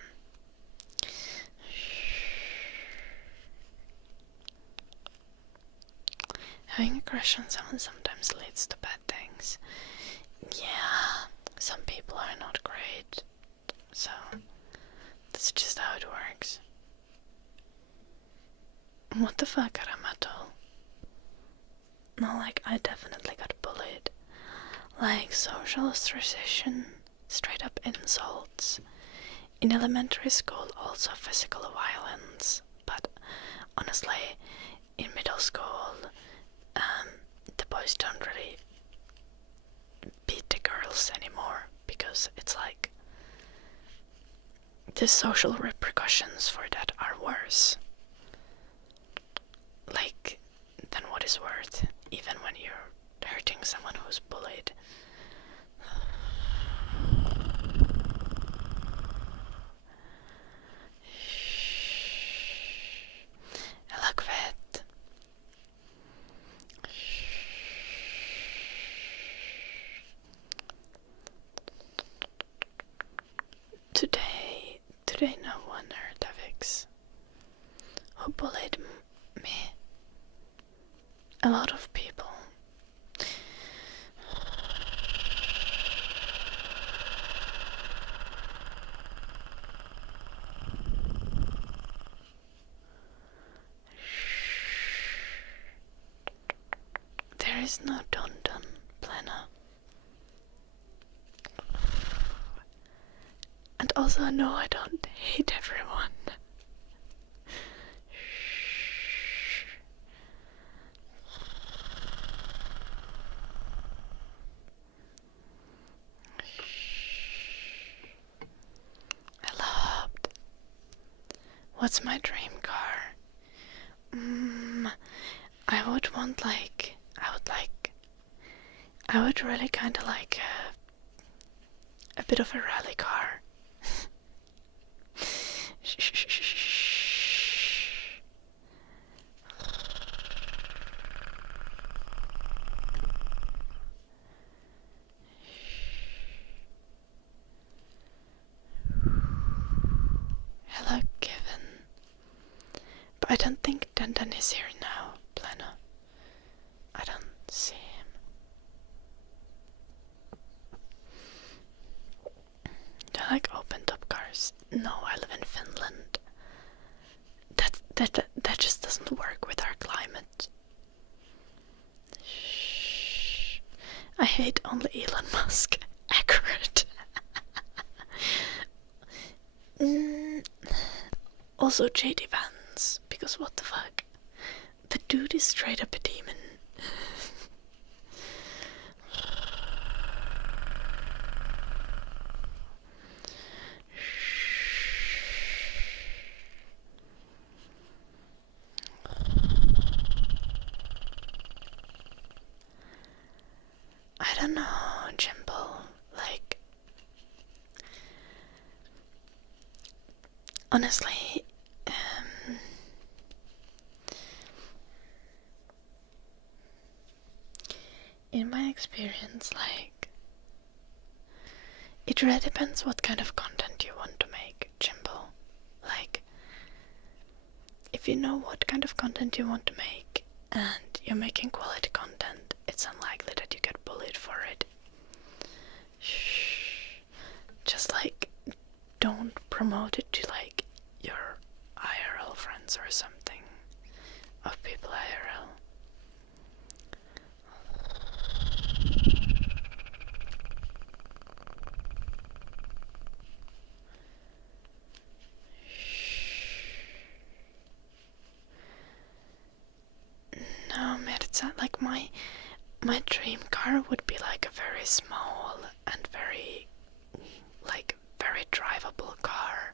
Having a crush on someone sometimes leads to bad things. Yeah, some people are not great, so that's just how it works. What the fuck, Aramato? No, like, I definitely got bullied. Like, social ostracization, straight up insults. In elementary school, also physical violence, but honestly, in middle school, the boys don't really beat the girls anymore, because it's like the social repercussions for that are worse, like, than what is worth, even when you're hurting someone who's bullied. Elakvet. Today no one heard Davix. Who bullied me? a lot of people. There is no dun-dun, Plena. And also, no, I don't hate everyone. Hello. What's my dream car? I would want I would really kind of like a bit of a rally car. Hello, Kevin. But I don't think Dandan is here now, Plena. I don't see him. Do I like open top cars? No, I live in Finland. That just doesn't work with our climate. Shh. I hate only Elon Musk. Accurate. Also JD Vance, because what the fuck? The dude is straight up a demon. I don't know, Jimbo. Like, honestly, in my experience, like, it really depends what kind of content you want to make, Jimbo. Like, if you know what kind of content you want to make and you're making quality content, it's unlikely that you get bullied for it. Shh. Just like, don't promote it to like your IRL friends or something of people IRL. No, Mirza, like my dream car would be like a very small and very drivable car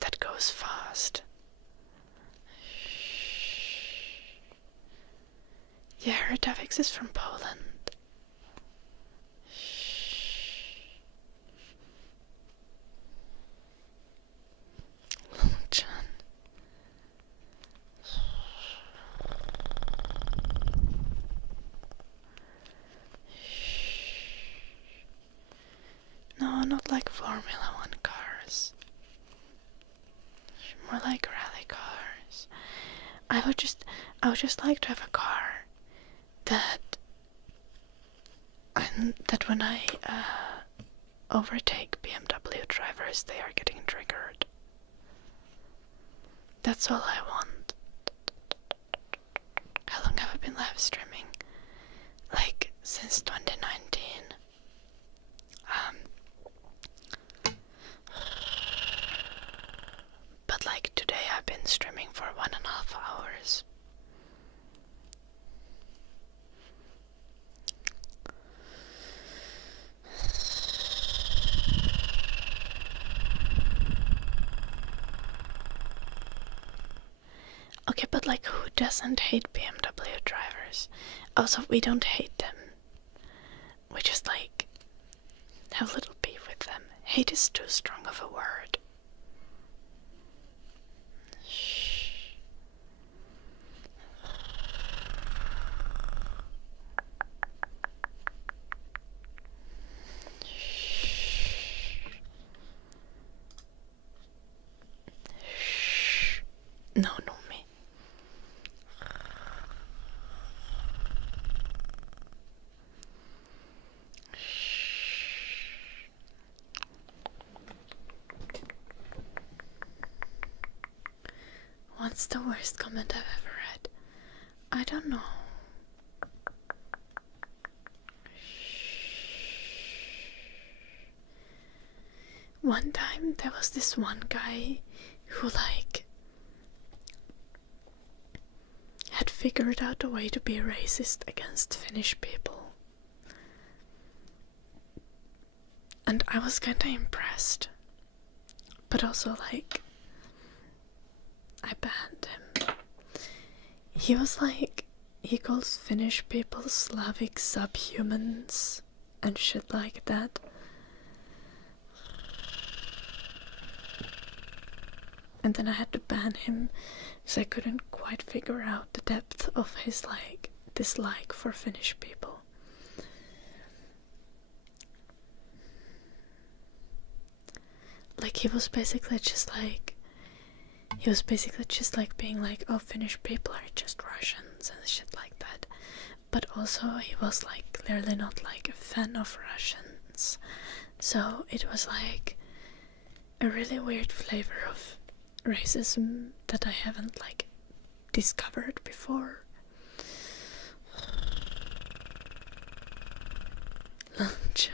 that goes fast. Yeah, Davix is from Poland. John. No, not like Formula 1 cars. More like rally cars. I would just like to have a car that when I overtake BMW drivers, they are getting triggered. That's all I want. How long have I been live streaming? Like, since 2019. But like today I've been streaming for 1.5 hours. Okay, but like, who doesn't hate BMW drivers? Also, we don't hate them. We just like have little beef with them. Hate is too strong of a word. No, no me. What's the worst comment I've ever read? I don't know. One time there was this one guy who had figured out a way to be racist against Finnish people. And I was kinda impressed. But also I banned him. He calls Finnish people Slavic subhumans and shit like that. And then I had to ban him because I couldn't quite figure out the depth of his dislike for Finnish people. He was basically just being like, oh, Finnish people are just Russians and shit like that. But also he was clearly not a fan of Russians. So it was a really weird flavor of racism that I haven't discovered before. Lunch.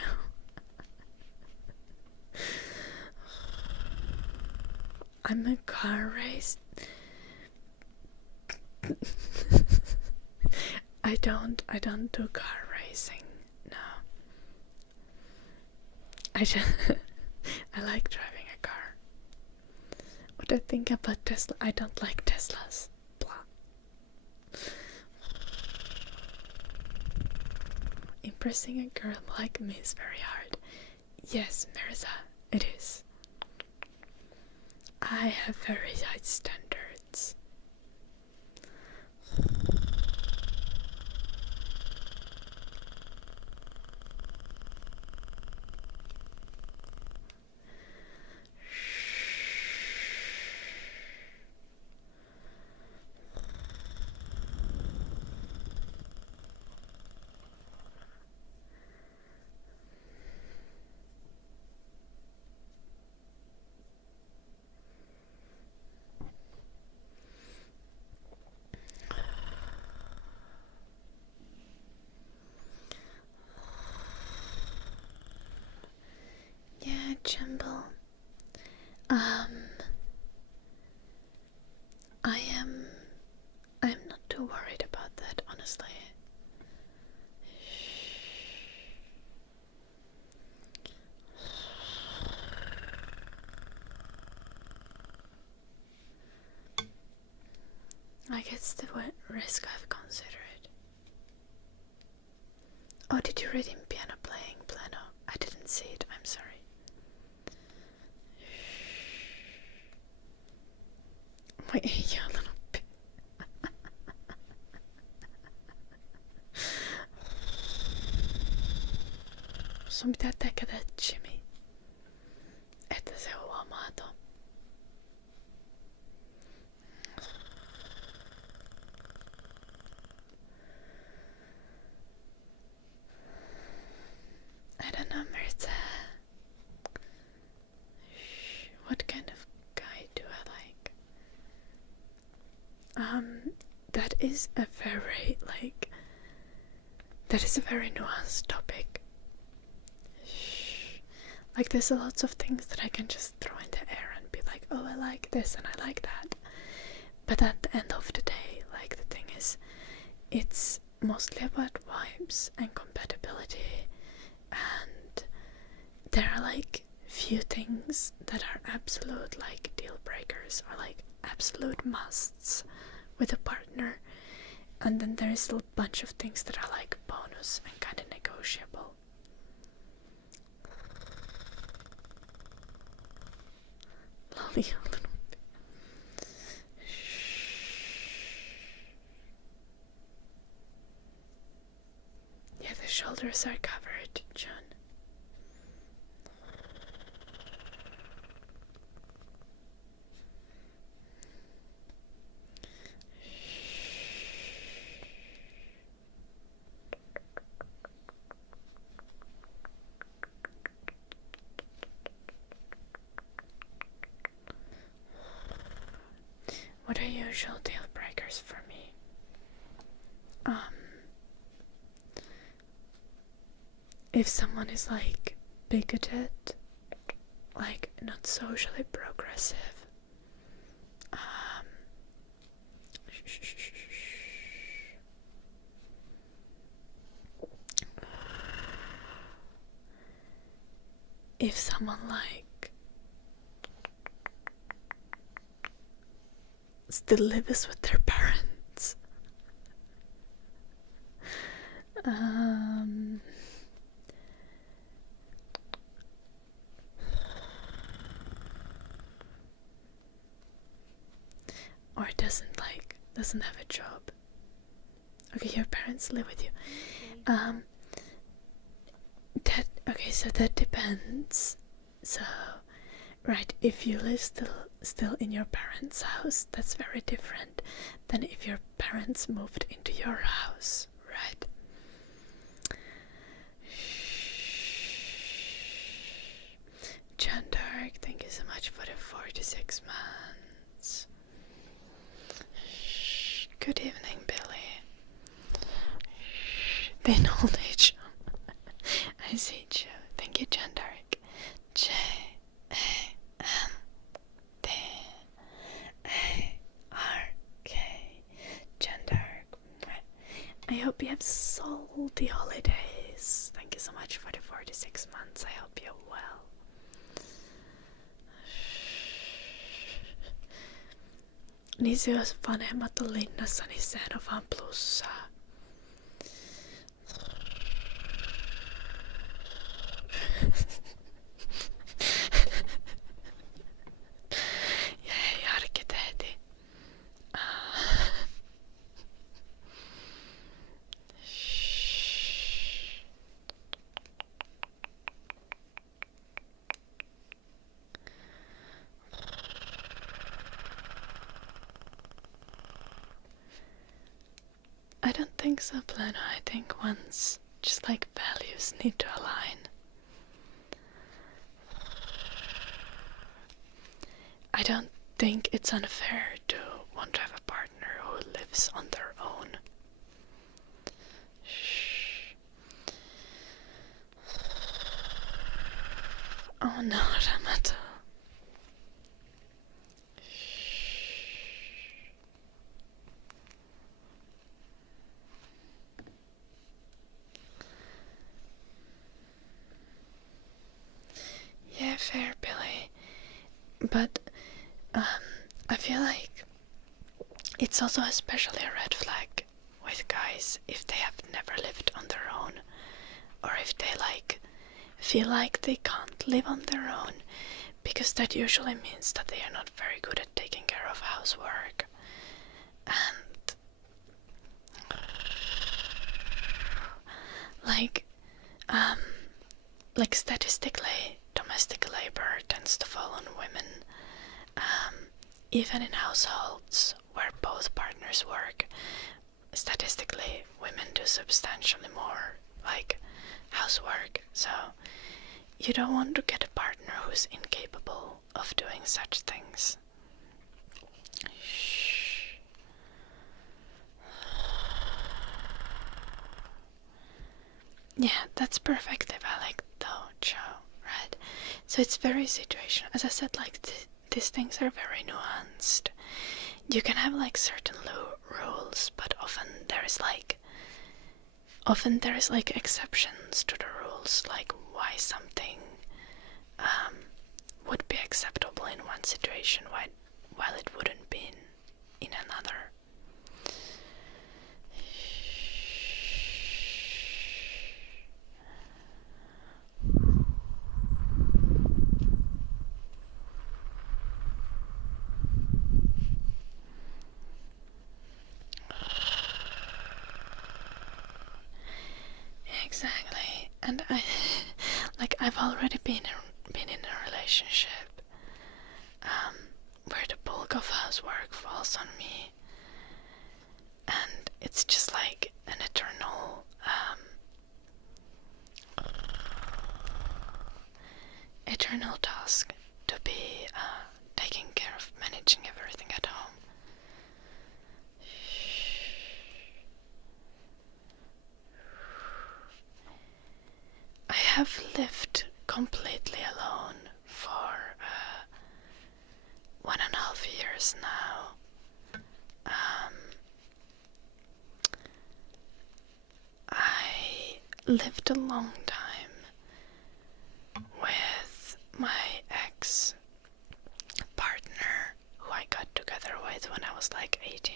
I'm a car race. I don't do car racing. No. I like driving a car. What I think about Tesla, I don't like Teslas. Blah. Impressing a girl like me is very hard. Yes, Mirza, it is. I have very high standards. Yeah, Jimbo. I'm not too worried about that, honestly. It's the risk I've considered. Oh, did you read in Piano Playing Plano? I didn't see it, I'm sorry. Wait, you little bit. Sun pitää tehdä Jimmy, että se huomaa ton. I don't know, Mirza. What kind of guy do I like? That is a very nuanced topic. There's a lots of things that I can just throw in the air and be like, oh, I like this and I like that. But at the end of the day, the thing is, it's mostly about vibes and compatibility, and there are few things that are absolute deal breakers or absolute musts with a partner, and then there is a bunch of things that are bonus and kind of negotiable. Lolly a little bit. Yeah, the shoulders are covered, John. What are you usual deal breakers for me. If someone is like bigoted, like not socially progressive, if someone like still lives with their parents, or doesn't have a job. Okay, your parents live with you. So that depends. So, right, if you live still in your parents' house, that's very different than if your parents moved into your house, right? John Dark, thank you so much for the 46 months. Good evening, Billy. The old age. I see you. Thank you, John Dark. JANDARK. John Dark. I hope you have salty holidays. Thank you so much for the 46 months. I hope you're well. Niissä jos vanhemmat on linnassa, niin sehän on vaan plussaa. Ja hei arkkiteetti. I don't think so, Plano. I think once just like values need to align. I don't think it's unfair to want to have a partner who lives on their own. Oh no, Ramato. Yeah, fair, Billy. But I feel like it's also especially a red flag with guys if they have never lived on their own, or if they like feel like they can't live on their own, because that usually means that they are not very good at taking care of housework. And like statistically, domestic labor tends to fall on women, even in households where both partners work. Statistically, women do substantially more like housework, so you don't want to get a partner who's incapable of doing such things. Yeah, that's perfectly valid though, Joe, right? So it's very situational. As I said, like these things are very nuanced. You can have like certain rules, but often there is like exceptions to the rules, like why something would be acceptable in one situation while it wouldn't be in another. Exactly, and I've already been in a relationship where the bulk of housework falls on me, and it's just like an eternal task to be taking care of managing everything at home. months now. I lived a long time with my ex partner who I got together with when I was like 18.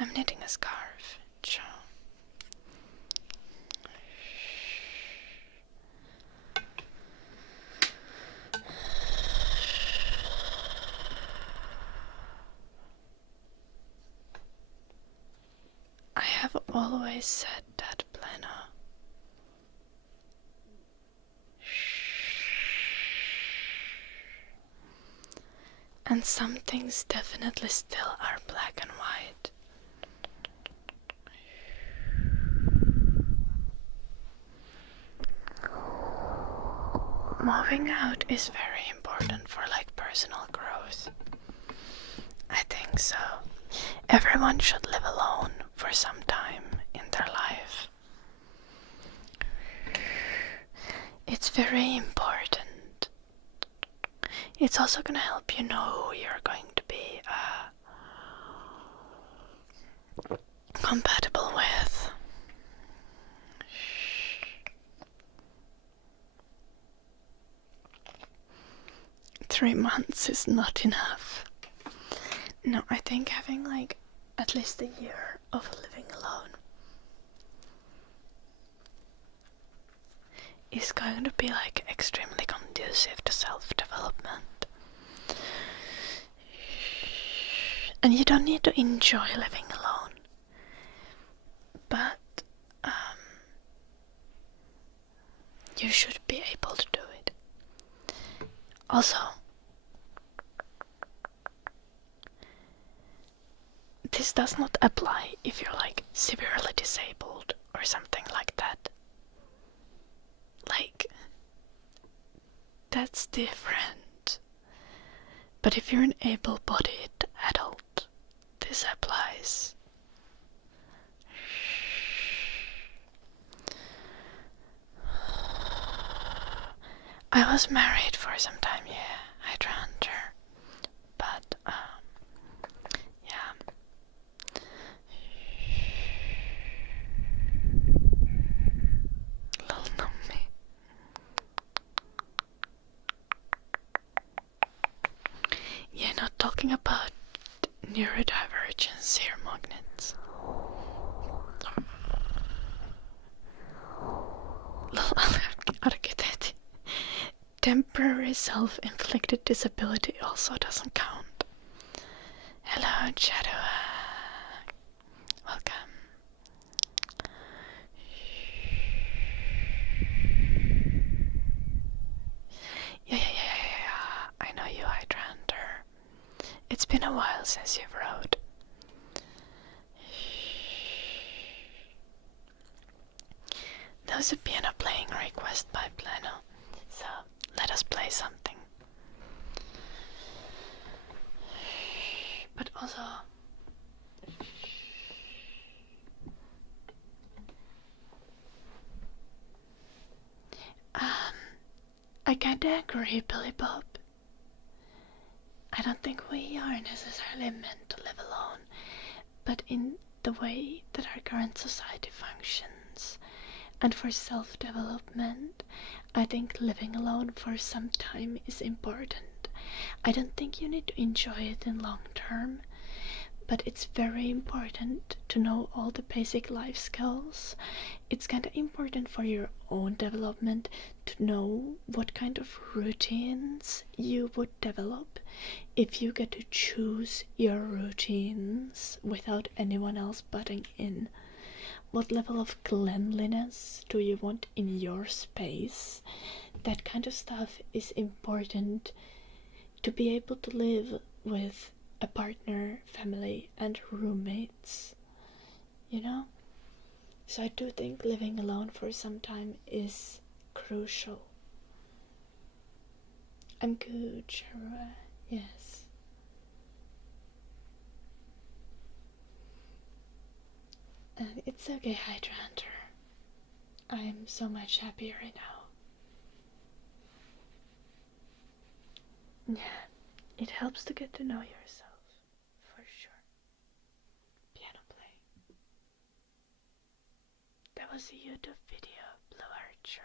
I'm knitting a scarf, so I have always said that, Plena. And some things definitely still are black and white. Moving out is very important for like personal growth. I think so. Everyone should live alone for some time in their life. It's very important. It's also gonna help you know who you're going to be compatible with. 3 months is not enough. No, I think having like at least a year of living alone is going to be like extremely conducive to self-development. And you don't need to enjoy living alone, but you should be able to do it. Also, this does not apply if you're like severely disabled or something like that. Like, that's different. But if you're an able-bodied adult, this applies. I was married for some time, yeah, I drowned her. But, yeah. Little nummy. Yeah, not talking about neurodivergence here, magnets. Temporary self-inflicted disability also doesn't count. Hello, Shadow. Welcome. Yeah. I know you, Hydrander. It's been a while since you've rode. That was a piano playing request by Plano, so let us play something. But also, I kinda agree, Billy Bob. I don't think we are necessarily meant to live alone, but in the way that our current society functions, and for self-development, I think living alone for some time is important. I don't think you need to enjoy it in long term, but it's very important to know all the basic life skills. It's kind of important for your own development to know what kind of routines you would develop if you get to choose your routines without anyone else butting in. What level of cleanliness do you want in your space? That kind of stuff is important to be able to live with a partner, family, and roommates, you know? So I do think living alone for some time is crucial. I'm good, Sharua. Yes. It's okay, Hydrander. I'm so much happier right now. Yeah, it helps to get to know yourself, for sure. Piano play. That was a YouTube video of Blue Archer.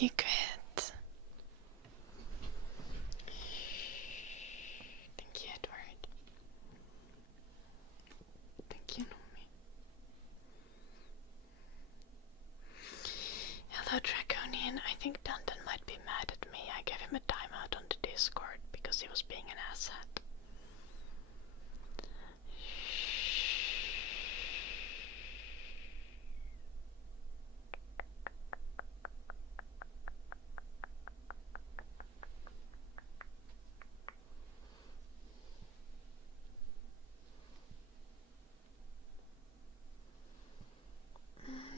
you quit. Thank you, Edward. Thank you, Nomi. Hello, Draconian. I think Danton might be mad at me. I gave him a timeout on the Discord because he was being an asshat.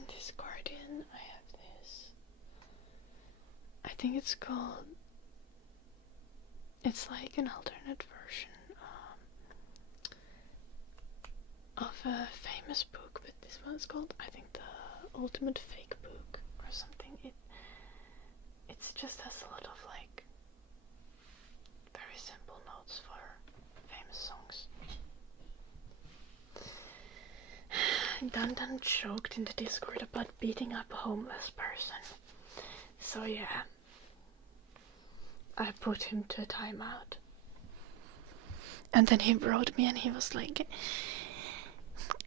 Discordian, I have this. I think it's called. It's like an alternate version of a famous book, but this one's called, I think, the Ultimate Fake Book or something. It's just has a lot of like very simple notes for famous songs. Dandan joked in the Discord about beating up a homeless person. So yeah, I put him to a timeout. And then he wrote me and he was like,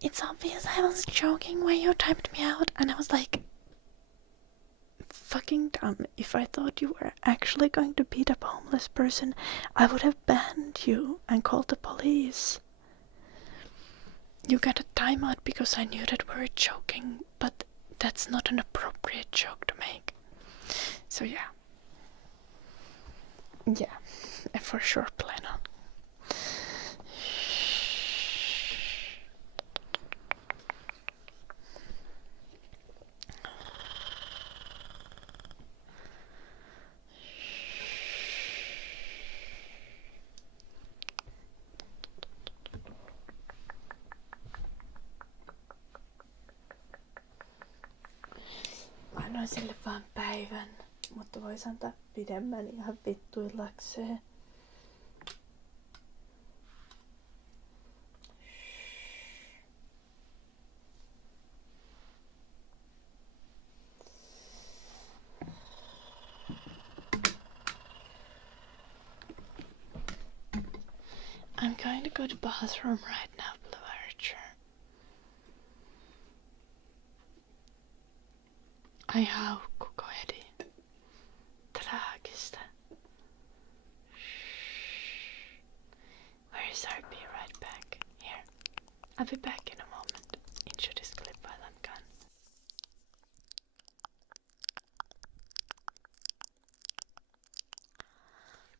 it's obvious I was joking when you typed me out. And I was like, fucking dumb. If I thought you were actually going to beat up a homeless person, I would have banned you and called the police. You got a timeout because I knew that we were joking, but that's not an appropriate joke to make. So yeah. Yeah, I for sure plan on. Mä annoin sille vaan päivän, mutta vois antaa pidemmän ihan vittuillakseen. I'm going to go to the bathroom right now, Blue Archer. Ai haukku koedi. Traagista. Where is our be right back? Here. I'll be back in a moment. Into this clip while I'm gone.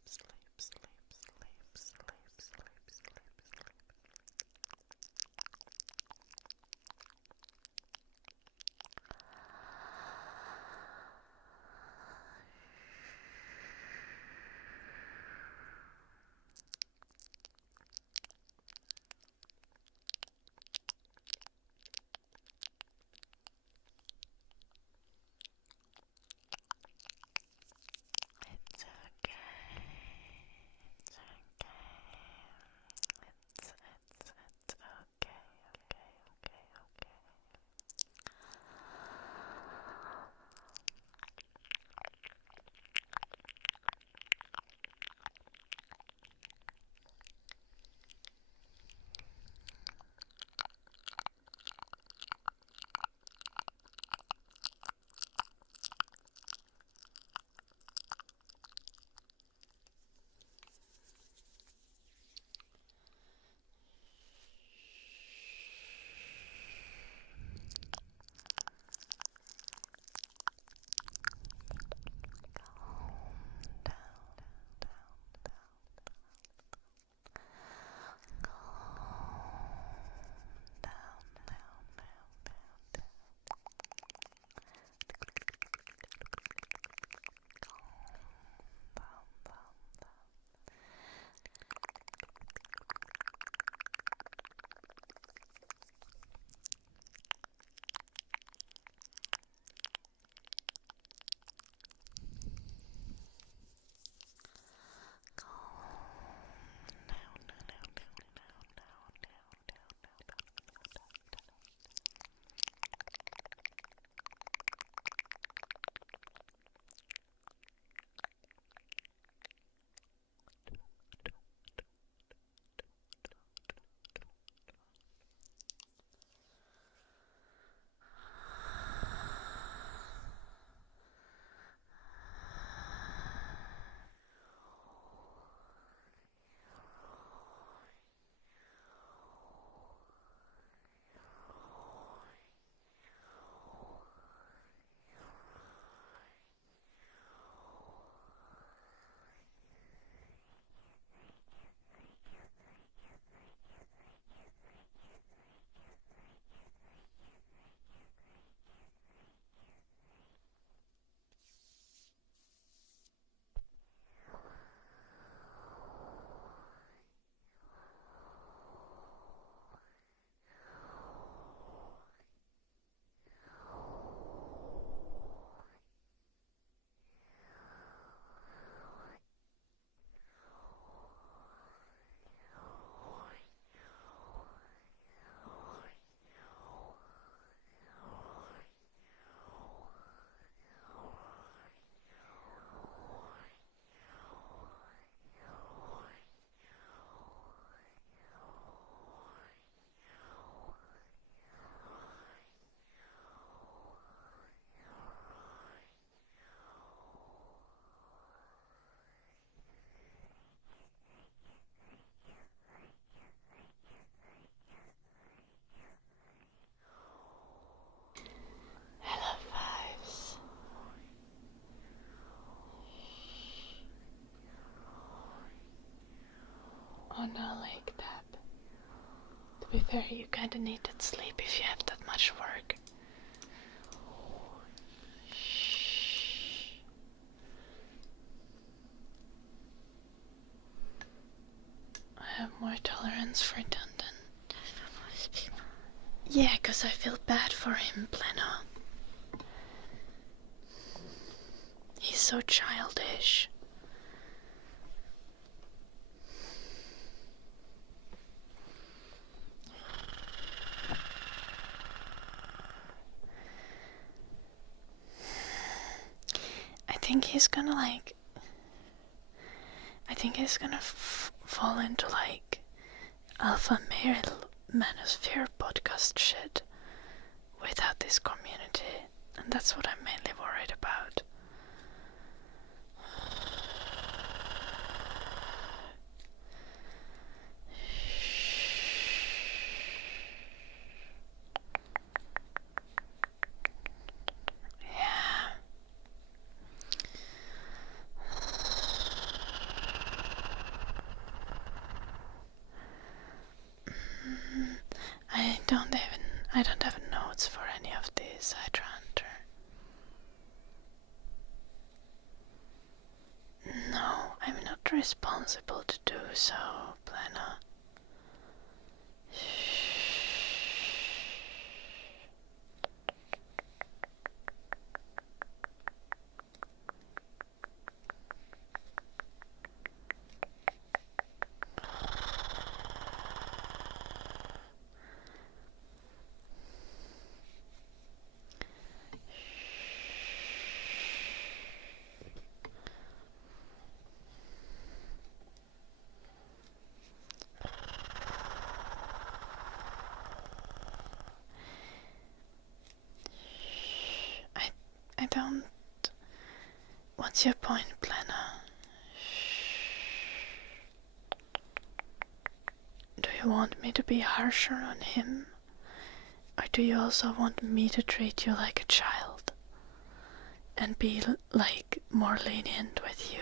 Sleep, sleep, sleep, sleep, sleep, sleep, sleep. kinda like that. To be fair, you kinda need that sleep if you have that much work. I have more tolerance for Dundon. Yeah, 'cause I feel bad for him, Pleno. He's so childish. I think he's gonna fall into like alpha male manosphere podcast shit without this community, and that's what I'm mainly worried about. Yeah. I don't have notes for any of these Hydra Hunter. No, I'm not responsible to do so, Plena. I don't... What's your point, Plena? Do you want me to be harsher on him? Or do you also want me to treat you like a child? And be, like, more lenient with you?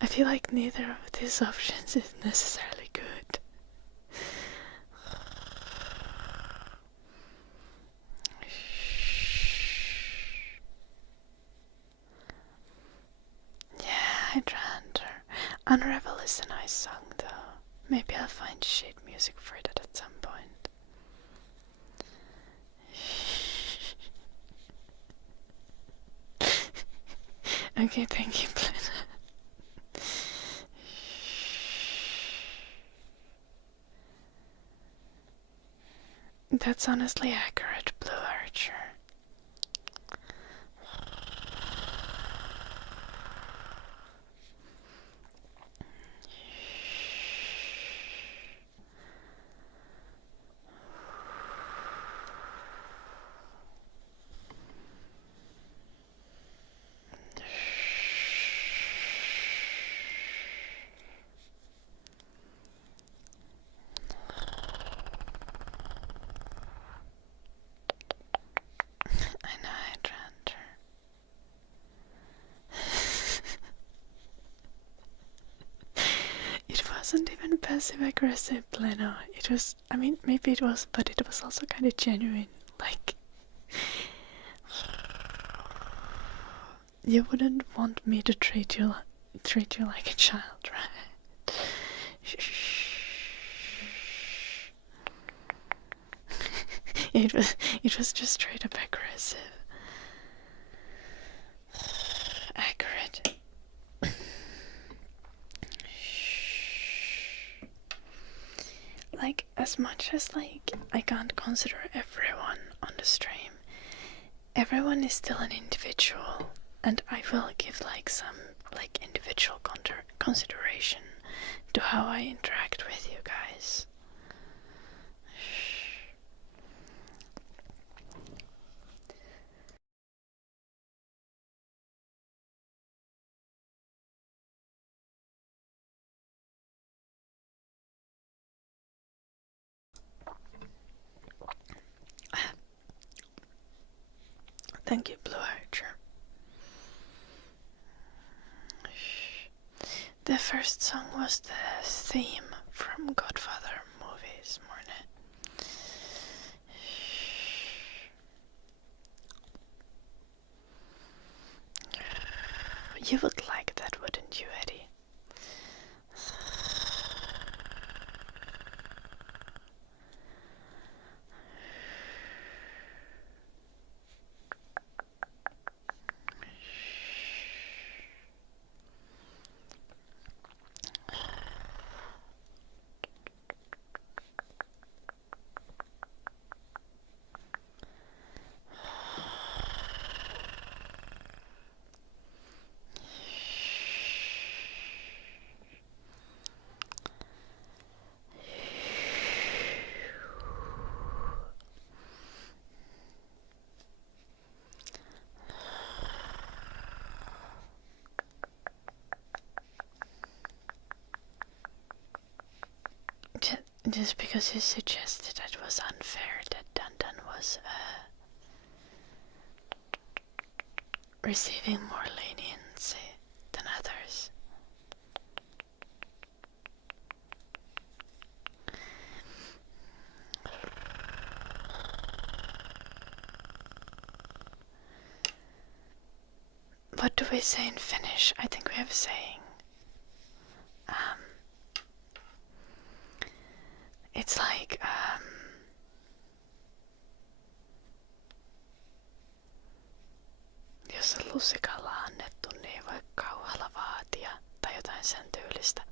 I feel like neither of these options is necessarily good. Yeah, Hydra Hunter. Unravel is a nice song though. Maybe I'll find shade music for it at some point. Okay, thank you, Plena. That's honestly accurate, Blue Archer. I know, Hydra Hunter. It wasn't even passive aggressive, Pleno. It was, I mean, maybe it was, but it was also kind of genuine. Like, you wouldn't want me to treat you like a child, right? It was just straight up aggressive. Accurate. Like, as much as, like, I can't consider everyone on the stream, everyone is still an individual, and I will give, like, some, like, individual consideration to how I interact with you guys. Thank you, Blue Archer. The first song was the theme from Godfather movies, Morne. You would like that, wouldn't you, Eddie? Just because you suggested it was unfair that Dandan was receiving more leniency than others. What do we say in Finnish? I think we have a saying. It's like, jos lusikalla annettu, niin ei voi kauhalla vaatia, tai jotain sen tyylistä.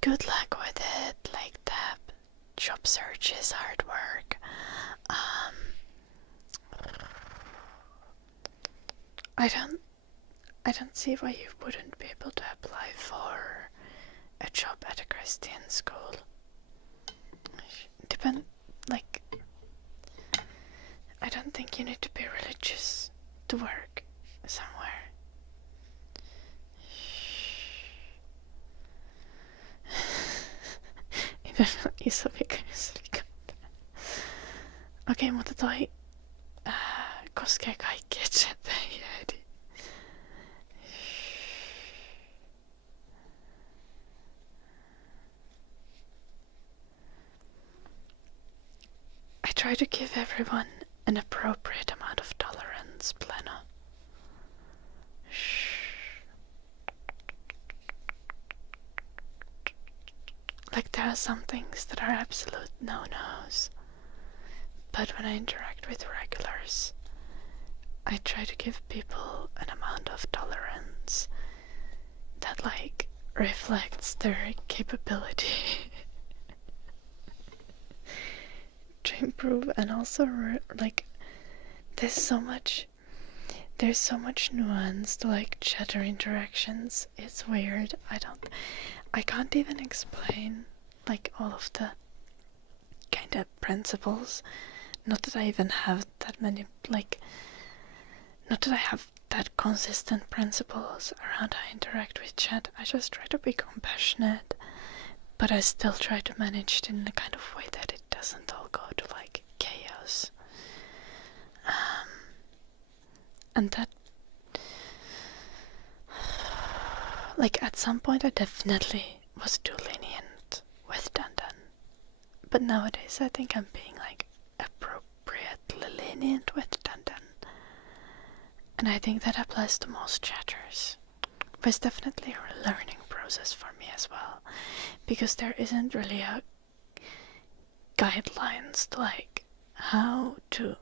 Good luck with it, like that. Job search is hard work. I don't see why you wouldn't be able to apply for a job at a Christian school. I don't think you need to be religious to work somewhere. Iso vika, Okei, mutta toi koskee kaikkia chattejä. I try to give everyone an appropriate amount of tolerance, Plena. Like, there are some things that are absolute no-nos. But when I interact with regulars, I try to give people an amount of tolerance that, like, reflects their capability to improve. And also, like, there's so much nuance to, like, chatter interactions. It's weird. I can't even explain, like, all of the kind of principles. Not that I even have that many, like, not that I have that consistent principles around how I interact with chat. I just try to be compassionate, but I still try to manage it in the kind of way that it doesn't all go to, like, chaos. And that, like, at some point I definitely was too lenient with Dandan. But nowadays I think I'm being, like, appropriately lenient with Dandan. And I think that applies to most chatters. But it's definitely a learning process for me as well. Because there isn't really a guidelines to, like, how to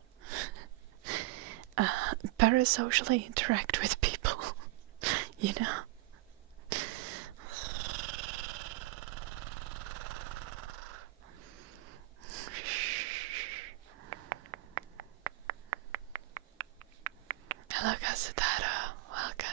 parasocially interact with people, you know? Hello, Casataro. Welcome.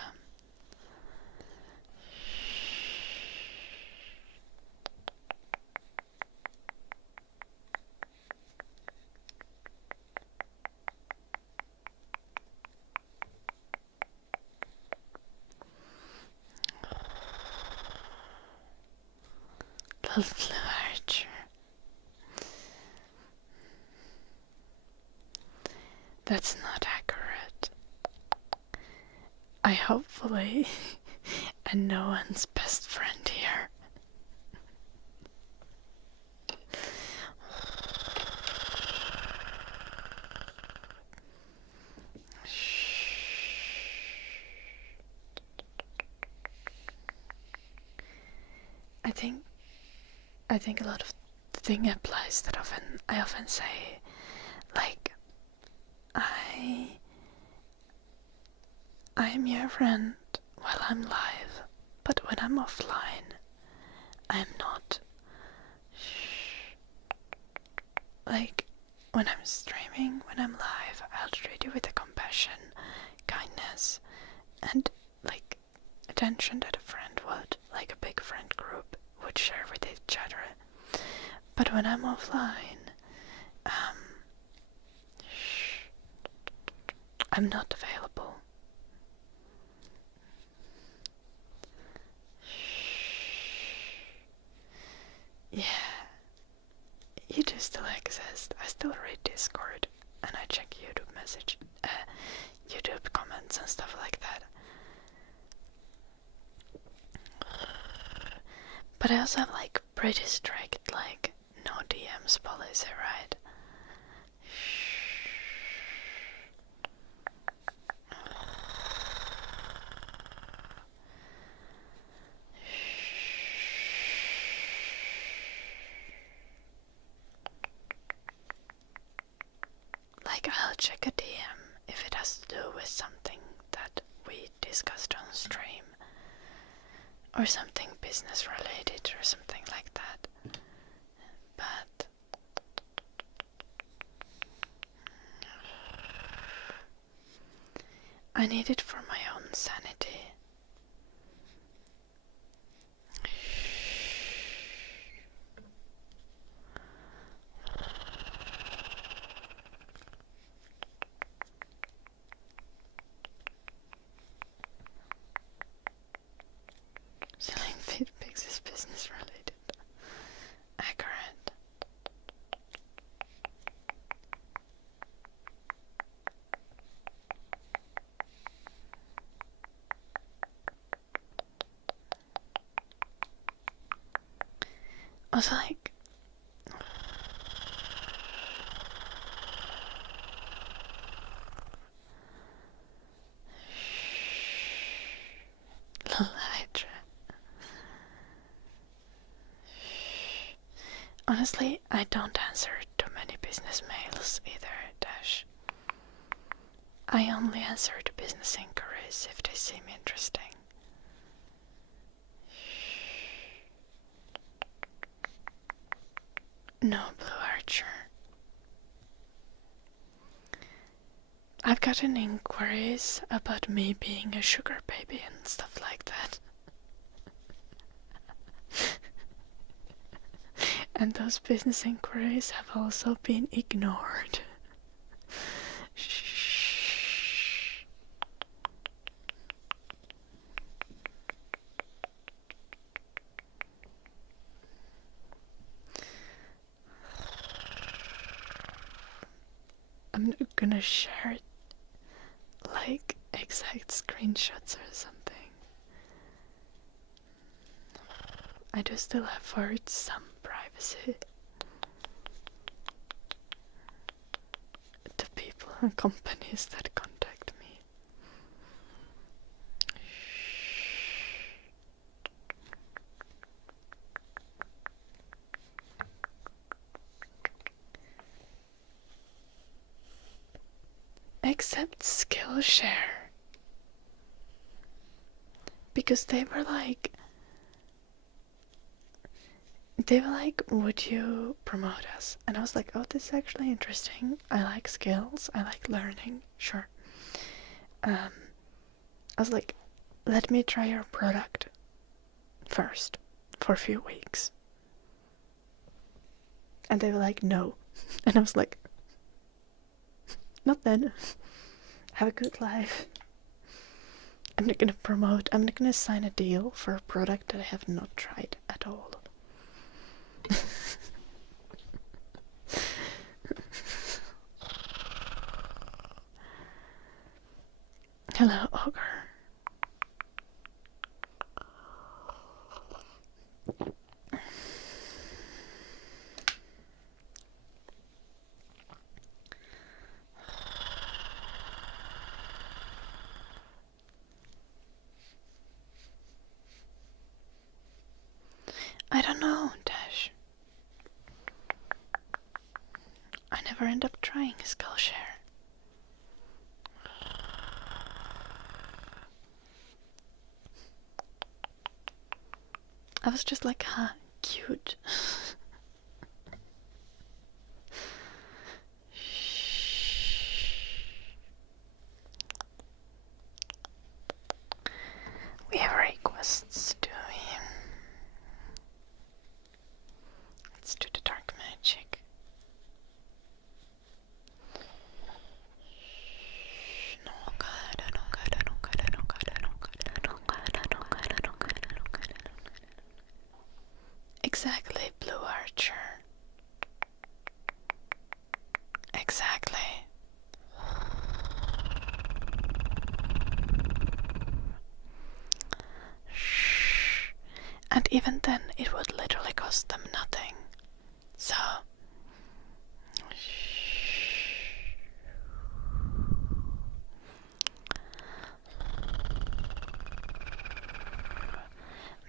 Little Blue Archer. That's not accurate. I hopefully am no one's best friend here. I think a lot of the thing applies that I often say, like, I am your friend while I'm live, but when I'm offline, I'm not. Like, when I'm streaming, when I'm live, I'll treat you with the compassion, kindness, and, like, attention that a friend would, like a big friend group would share with each other. But when I'm offline, I'm not available. Yeah, you do still exist. I still read Discord and I check YouTube comments and stuff like that. But I also have like pretty strict like no DMs policy, right? Like, I'll check a DM if it has to do with something that we discussed on stream, or something business related, or something like that. But I need it for my own sanity. Selling feed pics is business related. Accurate. Also, like, Hydra. Honestly, I don't answer too many business mails either, Dash. I only answer to business inquiries if they seem interesting. No, Blue Archer. I've gotten inquiries about me being a sugar baby and stuff like that. And those business inquiries have also been ignored. Shh. I'm not gonna share like exact screenshots or something. I do still afford some privacy to people and companies that contact me. Except Skillshare. Because they were like, would you promote us? And I was like, oh, this is actually interesting. I like skills. I like learning. Sure. I was like, let me try your product first for a few weeks. And they were like, no. And I was like, not then. Have a good life. I'm not gonna sign a deal for a product that I have not tried at all. Hello, ogre. I don't know, Dash. I never end up trying Skullshare. I was just like, huh, cute. We have requests, do we? Let's do the dark magic. Exactly, Blue Archer. Exactly. Shh. And even then, it would literally cost them nothing. So...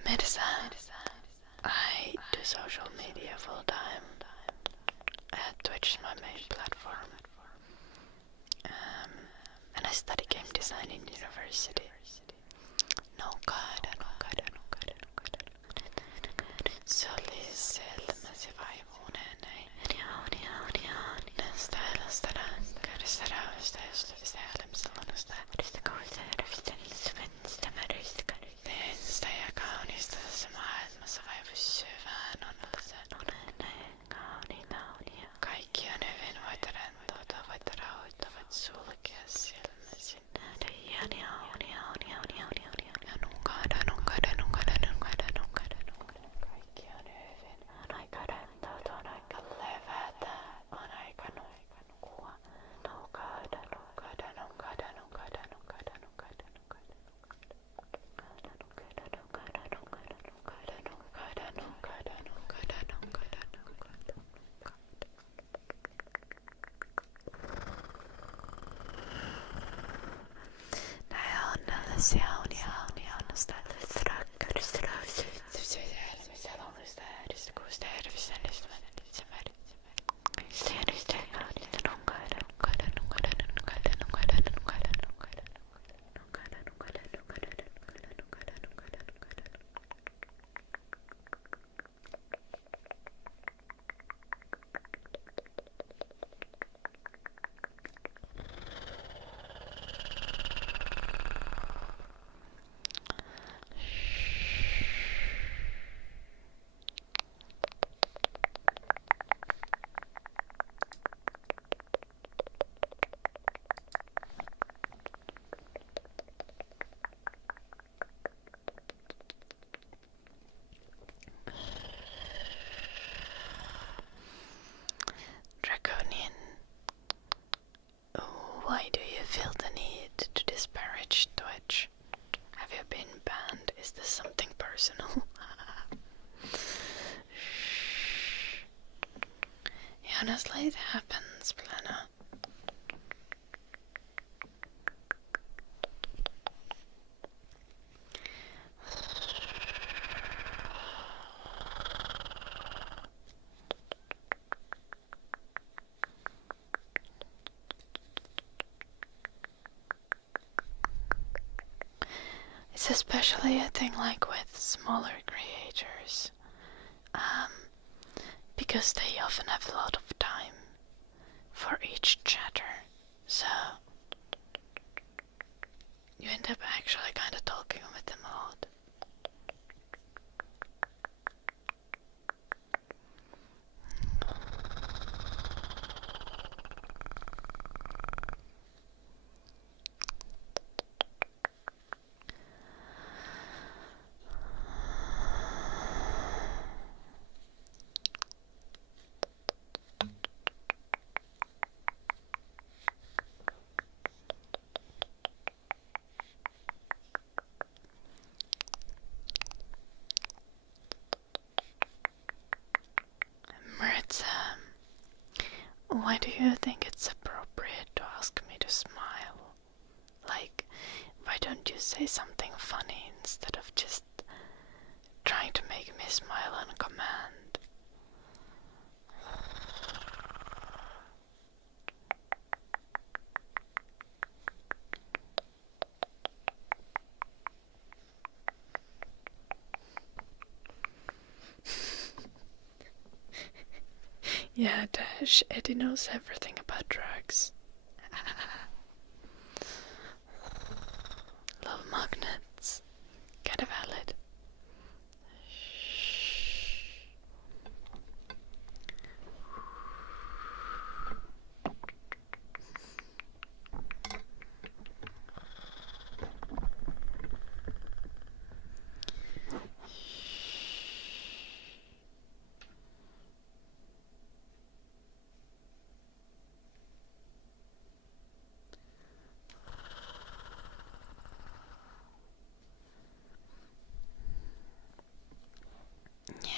Medicine. I do social media full time. Twitch is my main platform. And I study game design in university. No god. Kaikki on hyvin, voit rentoutua, voit rauhoittua, voit sulkea silmäsi. Kaikki on hyvin. On aika rentoutua, on aika levätä, on aika nukkua. Nukkada. Draconian, why do you feel the need to disparage Twitch? Have you been banned? Is this something personal? Honestly, it happens, Plana. It's especially a thing like with smaller creators, because they often have a lot of time for each chatter, so you end up actually kind of talking with them a lot. do you think it's appropriate to ask me to smile? Like, why don't you say something funny instead of just trying to make me smile on command? Yeah, Dash, Eddie knows everything about drugs. Love magnets. Kinda valid. Yeah.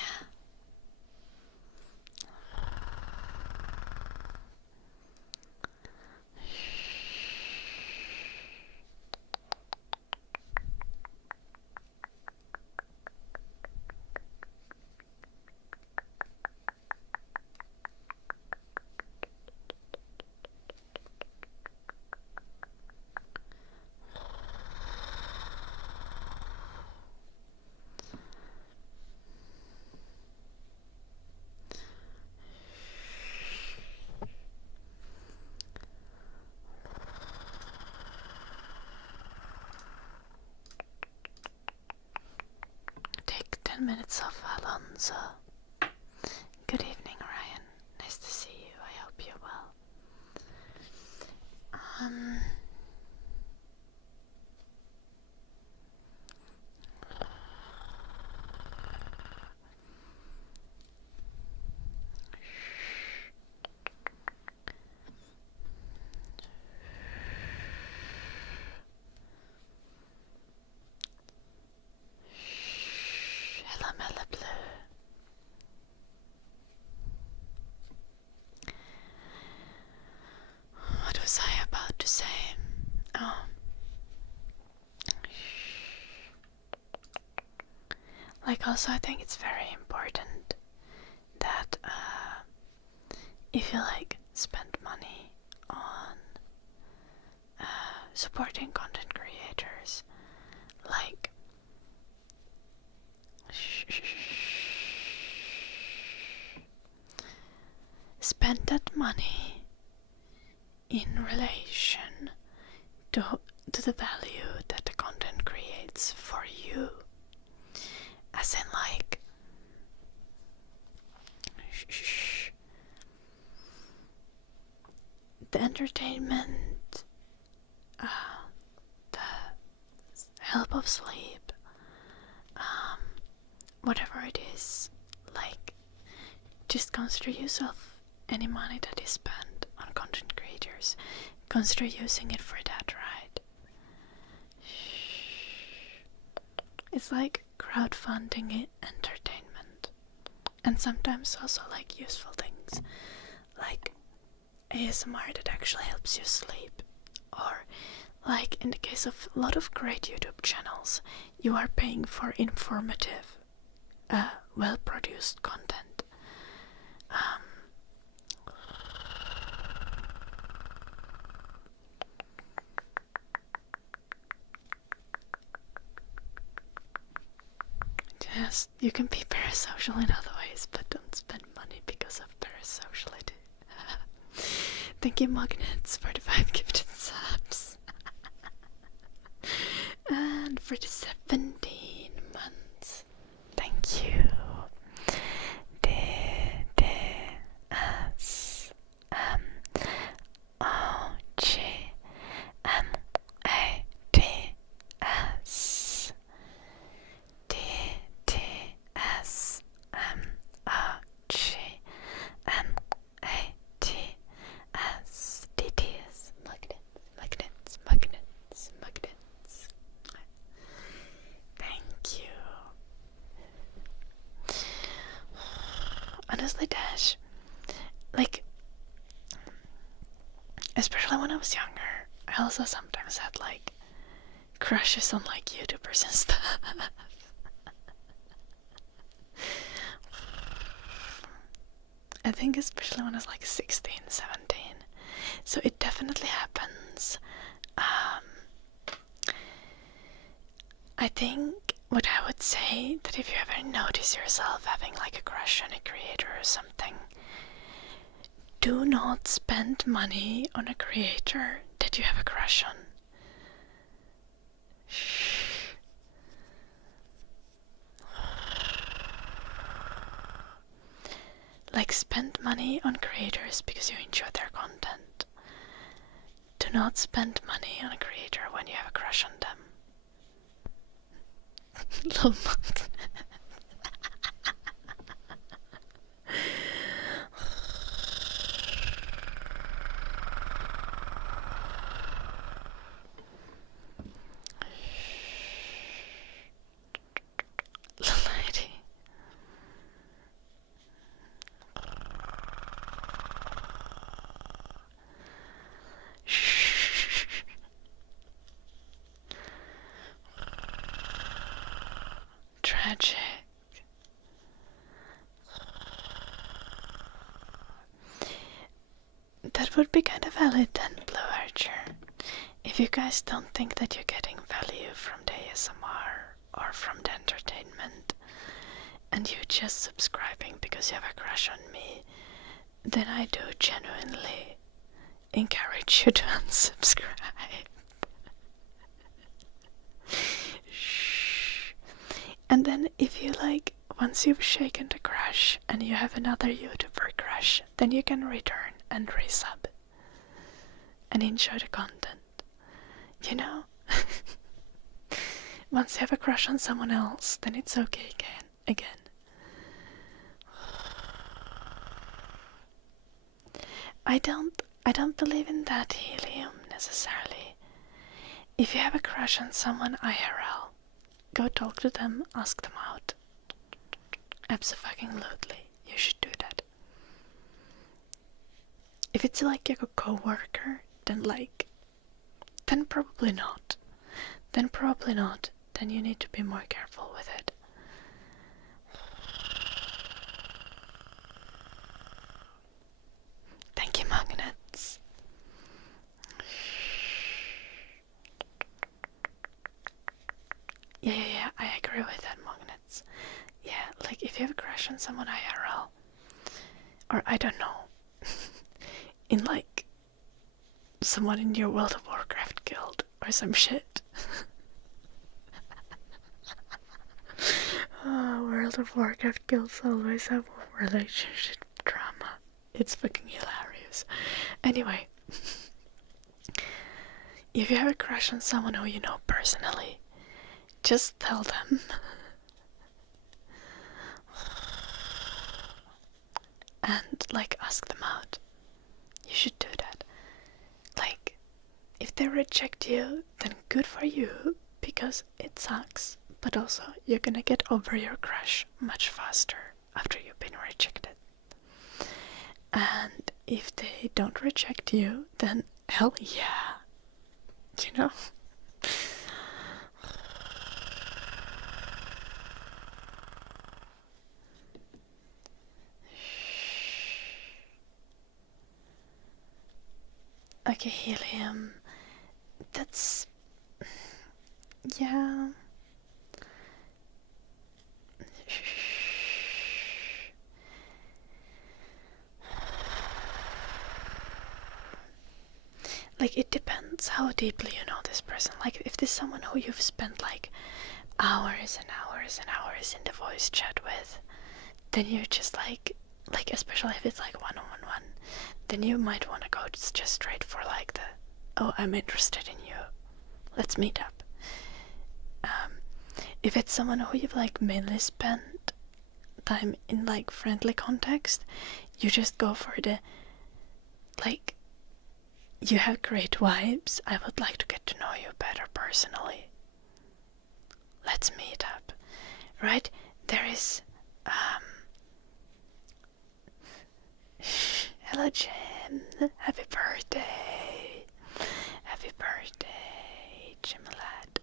Take 10 minutes off, Alonso. Good evening, Ryan. Nice to see you. I hope you're well. Hello, Mela Blue. What was I about to say? Oh. Like, also, I think it's very important that if you like spend money on supporting content creators, like spend that money in relation to the value that the content creates for you. As in, like, the entertainment, the help of sleep, whatever it is, like, just consider yourself any money that is spent on content creators. Consider using it for that, right? It's like crowdfunding entertainment. And sometimes also like useful things, like ASMR that actually helps you sleep. Or like in the case of a lot of great YouTube channels, you are paying for informative, well-produced content. Yes, you can be parasocial in other ways, but don't spend money because of parasociality. Thank you, Magnets, for the 5 gifted subs. And for the 17 months. Thank you. Honestly, Dash, like, especially when I was younger, I also sometimes had like crushes on like YouTubers and stuff. I think especially when I was like 16, 17. So it definitely happens. I think what I would say, that if you ever notice yourself having like a crush on a creator or something, do not spend money on a creator that you have a crush on. Shh. Like, spend money on creators because you enjoy their content. Do not spend money on a creator when you have a crush on them. Little monk. Lady. Shh. Tragic. That would be kind of valid then, Blue Archer. If you guys don't think that you're getting value from the ASMR or from the entertainment, and you're just subscribing because you have a crush on me, then I do genuinely encourage you to unsubscribe. Shh. And then if you like, once you've shaken the crush and you have another YouTuber crush, then you can return and resub and enjoy the content. You know? Once you have a crush on someone else, then it's okay again. I don't believe in that helium necessarily. If you have a crush on someone IRL, go talk to them, ask them out. Absolutely, you should do that. If it's like a co-worker, then probably not. Then you need to be more careful with it. Thank you, magnets. Yeah, I agree with that, magnets. Yeah, like if you have a crush on someone IRL, or I don't know, in like someone in your World of Warcraft guild or some shit. World of Warcraft guilds always have relationship drama. It's fucking hilarious. Anyway, if you have a crush on someone who you know personally, just tell them. And like ask them out. You should do that. Like, if they reject you, then good for you, because it sucks. But also, you're gonna get over your crush much faster after you've been rejected. And if they don't reject you, then hell yeah. You know? Okay, helium. That's... yeah. Like, it depends how deeply you know this person. Like, if there's someone who you've spent like hours and hours and hours in the voice chat with, then you're just like especially if it's like one-on-one, then you might want to go just straight for like the, oh, I'm interested in you, let's meet up. If it's someone who you've like mainly spent time in like friendly context, you just go for the like, you have great vibes, I would like to get to know you better personally, let's meet up, right? There is hello Jen, happy birthday. Happy birthday, Jimlad.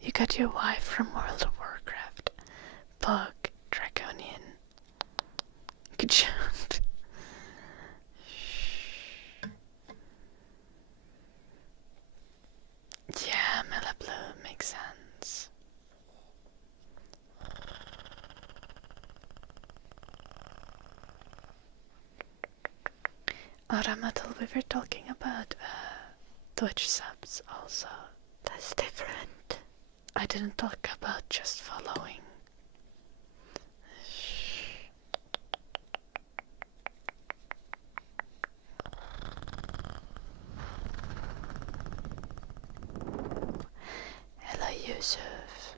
You got your wife from World of Warcraft. Bug, Draconian. Good job. Yeah, Mela Blue makes sense. Ramatal, we were talking about Twitch subs also. That's different. I didn't talk about just following. Hello, Yusuf.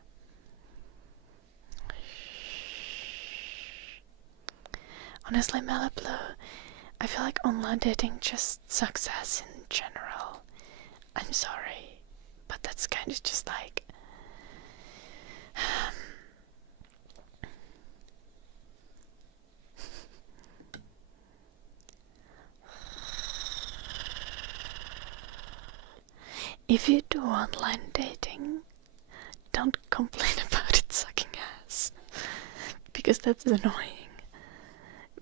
Honestly, Malablu, I feel like online dating just sucks ass in general. I'm sorry, but that's kind of just like... If you do online dating, don't complain about it sucking ass, because that's annoying.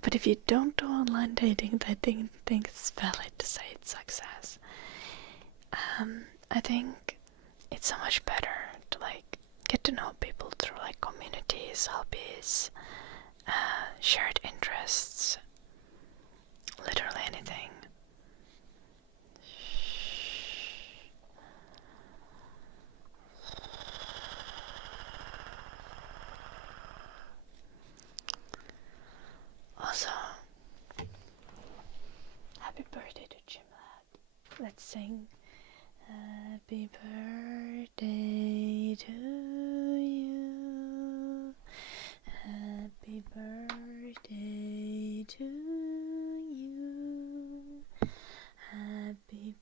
But if you don't do online dating, I think it's valid to say it sucks ass. I think it's so much better to like get to know people through like communities, hobbies, shared interests, literally anything. Also, happy birthday to Jimlad. Let's sing happy birthday to you. Happy birthday to you. Happy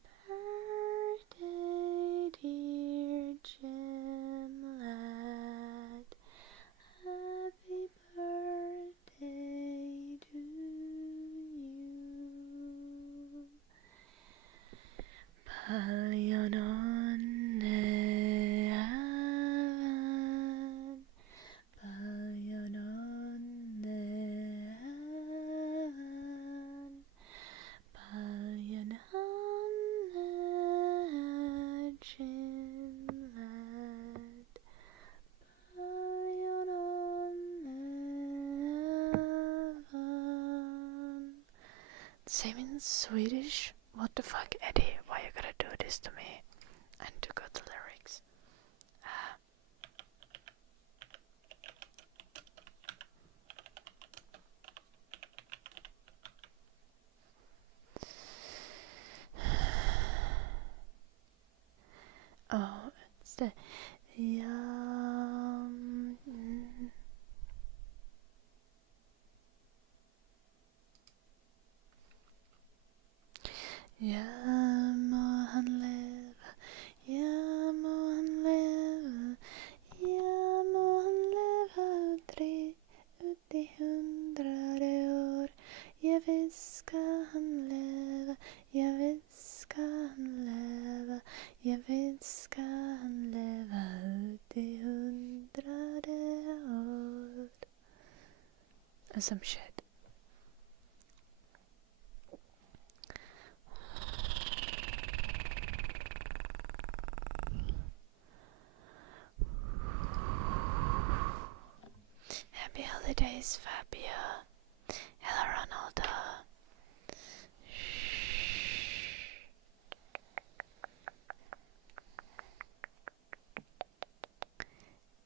birthday, dear Jimlad. Happy birthday to you. Paljon onnea, paljon onnea, paljon onnea, Jimlad. Paljon onnea. Same in Swedish. What the fuck, Eddie? Why you gotta do this to me? And to go to lyrics. Oh, it's the yum. Ja må han leve, ja må han leve, ja må han leve aldri ut i 100 år. Ja visst ska han leve, ja visst ska han leve, ja visst ska han leve ut i 100 år. Or some shit. Happy holidays, Fabio. Hello, Ronaldo.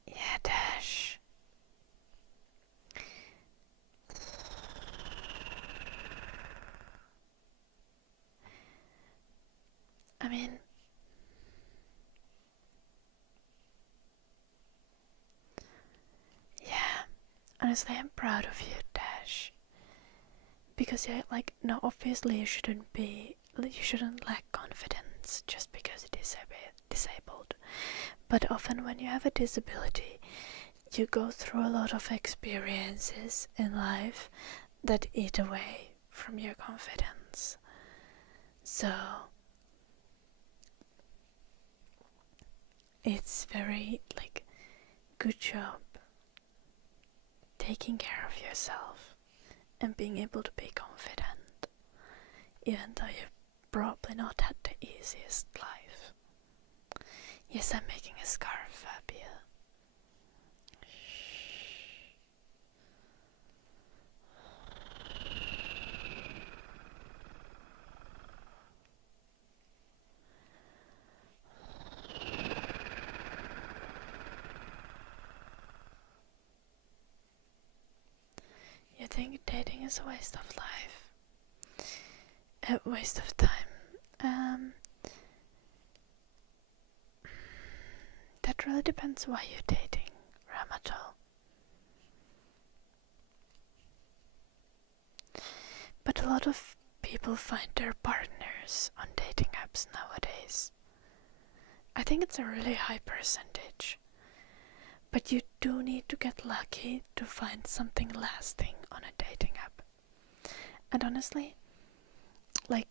Yeah, Dash. I mean, yeah, honestly, I'm proud of you, Dash. Because, yeah, like, no, obviously you shouldn't lack confidence just because it is a bit disabled. But often when you have a disability, you go through a lot of experiences in life that eat away from your confidence. So it's very good job taking care of yourself and being able to be confident, even though you've probably not had the easiest life. Yes, I'm making a scarf, Fabia. You think dating is a waste of life? A waste of time? That really depends why you're dating, Ramato. But a lot of people find their partners on dating apps nowadays. I think it's a really high percentage. But you do need to get lucky to find something lasting on a dating app. And honestly, I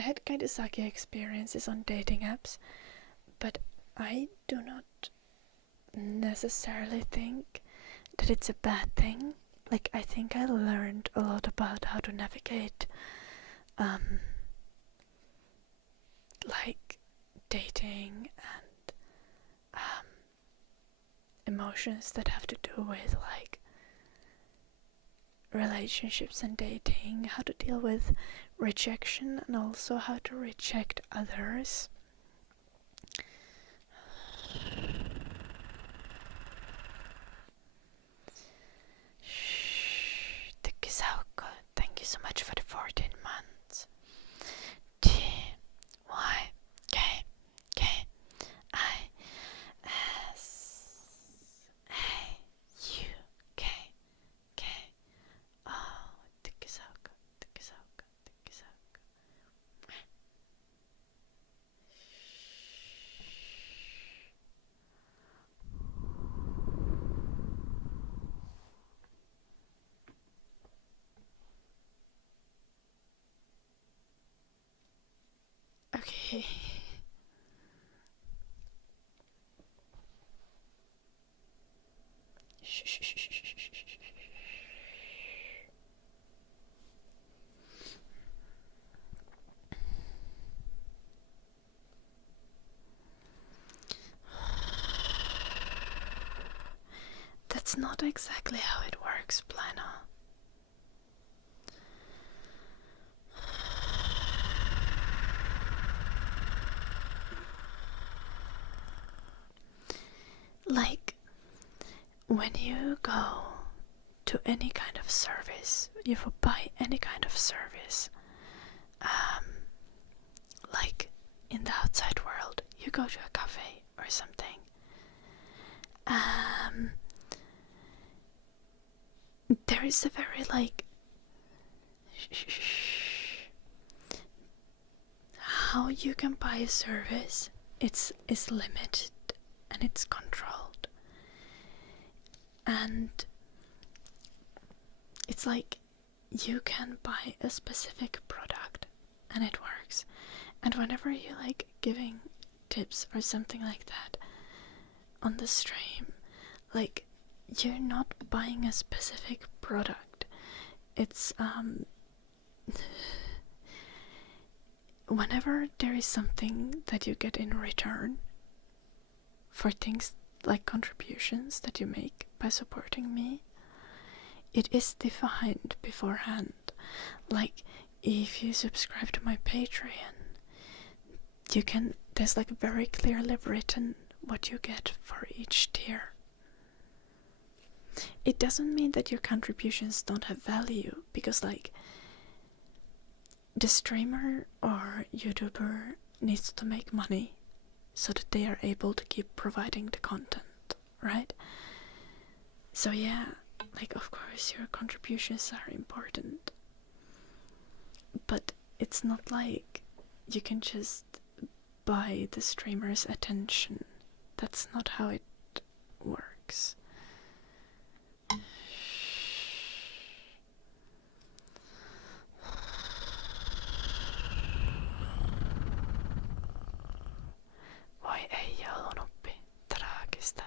had kind of sucky experiences on dating apps, but I do not necessarily think that it's a bad thing. I think I learned a lot about how to navigate dating and emotions that have to do with relationships and dating, how to deal with rejection, and also how to reject others. Tikisauko, thank you so much for the 14 months. T-Y-K-K-I-S-A-U-K-K. Oh, tikisauko, tikisauko, tikisauko. Okay. That's not exactly how it works, Plana. When you go to any kind of service, you will buy any kind of service, in the outside world, you go to a cafe or something, there is a very how you can buy a service, is limited and it's controlled, and it's you can buy a specific product and it works. And whenever you giving tips or something like that on the stream, you're not buying a specific product. It's whenever there is something that you get in return for things like contributions that you make by supporting me, it is defined beforehand. If you subscribe to my Patreon, there's very clearly written what you get for each tier. It doesn't mean that your contributions don't have value, because the streamer or YouTuber needs to make money so that they are able to keep providing the content, right? So yeah, of course your contributions are important, but it's not you can just buy the streamer's attention. That's not how it works. Voi ei joulunuppi. Traagista.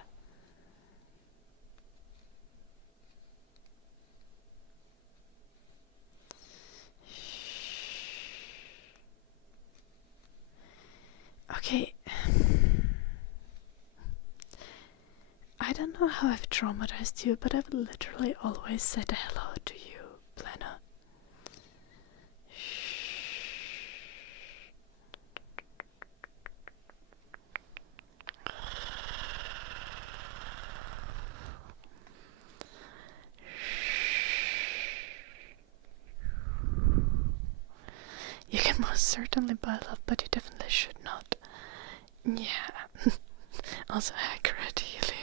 Okay. I don't know how I've traumatized you, but I've literally always said hello to you, Plena. You can most certainly buy love, but you definitely should not. Yeah. Also accurate helium.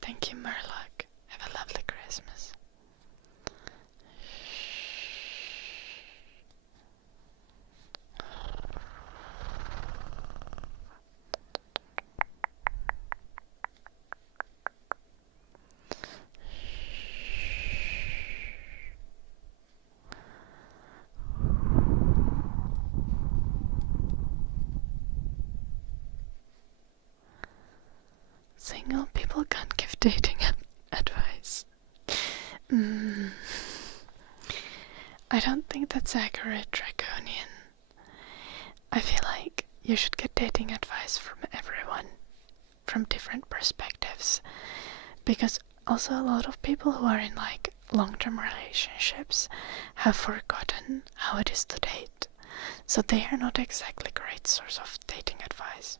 Thank you, Murloc. Have a lovely Christmas. Single people can't give dating advice. I don't think that's accurate, Draconian. I feel like you should get dating advice from everyone, from different perspectives, because also a lot of people who are in like long-term relationships have forgotten how it is to date, so they are not exactly a great source of dating advice.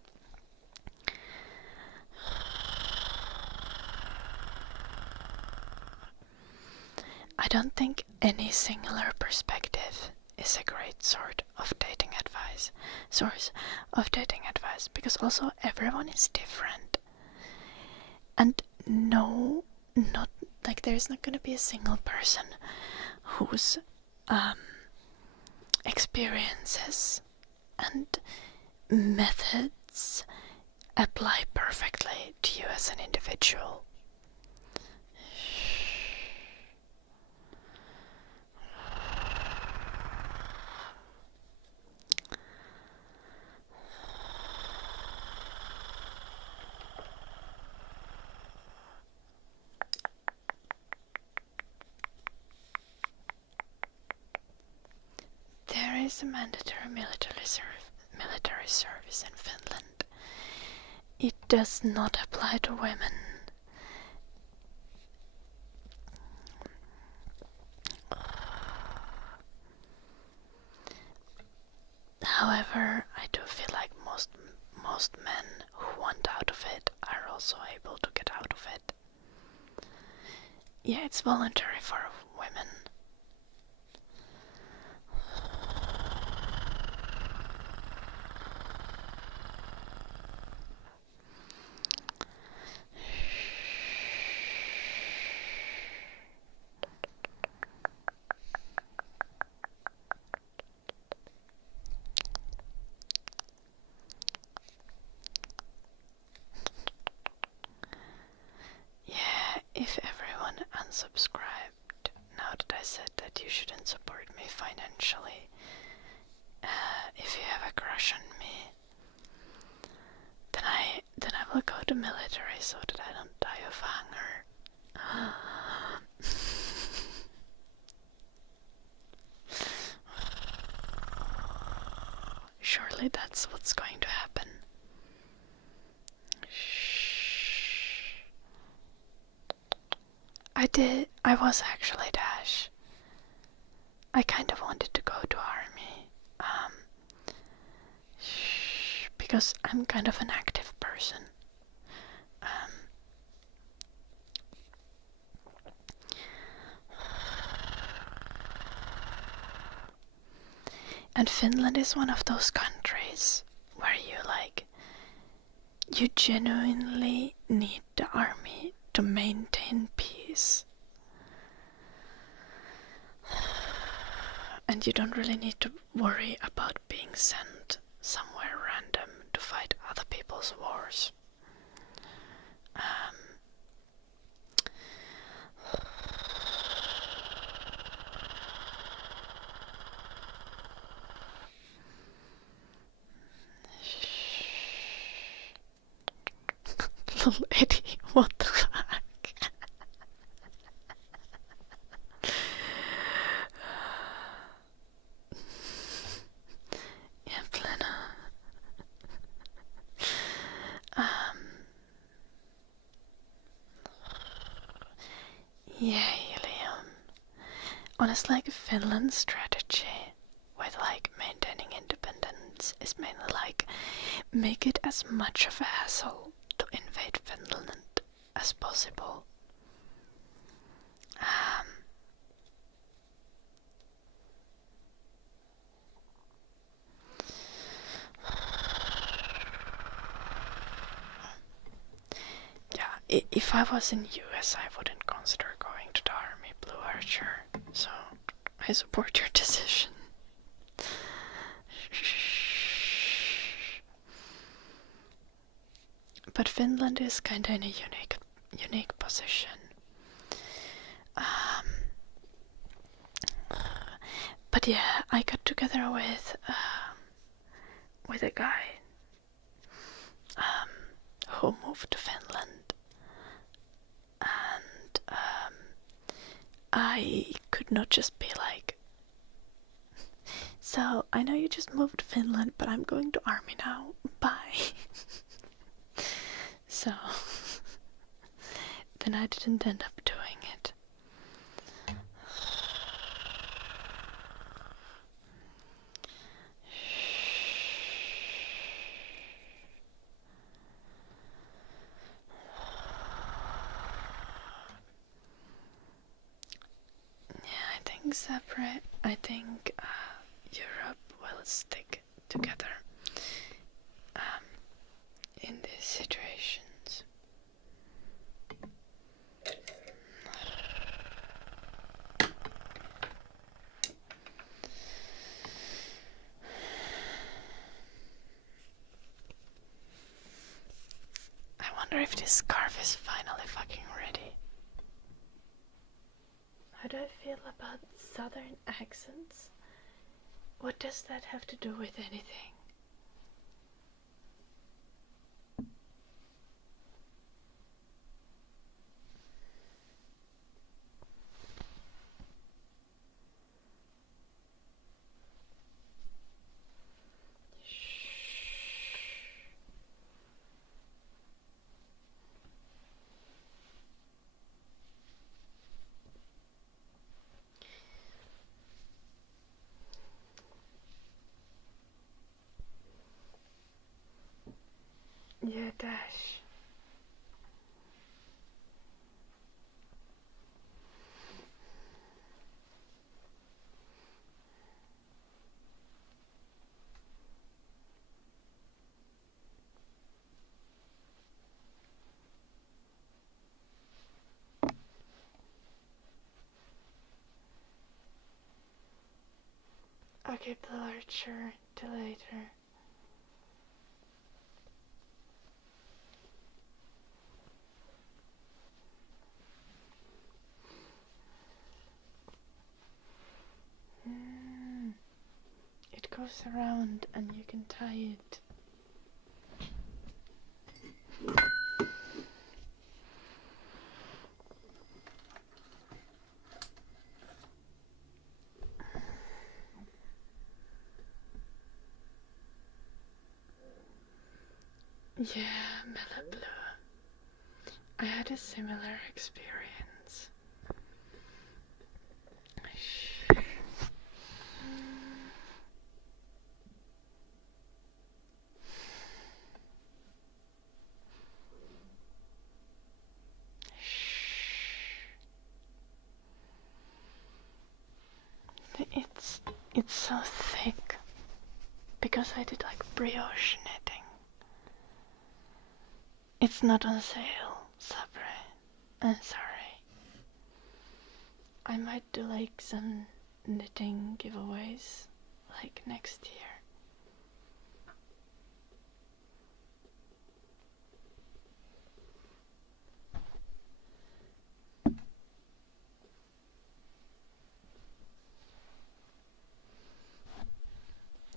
I don't think any singular perspective is a great source of dating advice, because also everyone is different. And no, not like there's not gonna be a single person whose experiences and methods apply perfectly to you as an individual. There is a mandatory military service in Finland. It does not apply to women. However, I do feel like most men who want out of it are also able to get out of it. Yeah, it's voluntary for women. If everyone unsubscribed now that I said that you shouldn't support me financially, if you have a crush on me, then I will go to military so that I don't die of hunger. Surely that's what's going to happen. I was actually Dash. I kind of wanted to go to army, because I'm kind of an active person. And Finland is one of those countries where you genuinely need the army to maintain peace. And you don't really need to worry about being sent somewhere random to fight other people's wars. Little Eddie, what the fuck? Yeah, Helium. Honestly, Finland's strategy with maintaining independence is mainly make it as much of a hassle to invade Finland as possible. Yeah, if I was in US, I wouldn't consider going to the army, Blue Archer. So I support your decision. But Finland is kinda in a unique position. But yeah, I got together with a guy who moved to Finland, and I could not just be like, so I know you just moved to Finland, but I'm going to army now. Bye. So then I didn't end up doing it. Separate. I think Europe will stick together in these situations. I wonder if this scarf is finally fucking ready. How do I feel about southern accents? What does that have to do with anything? Yeah, Dash. Okay, Blue Archer, till later. It goes around and you can tie it. Yeah, Mela Blue. I had a similar experience. It's so thick. because I did like brioche knitting. It's not on sale, sorry. I'm sorry. I might do like some knitting giveaways like next year.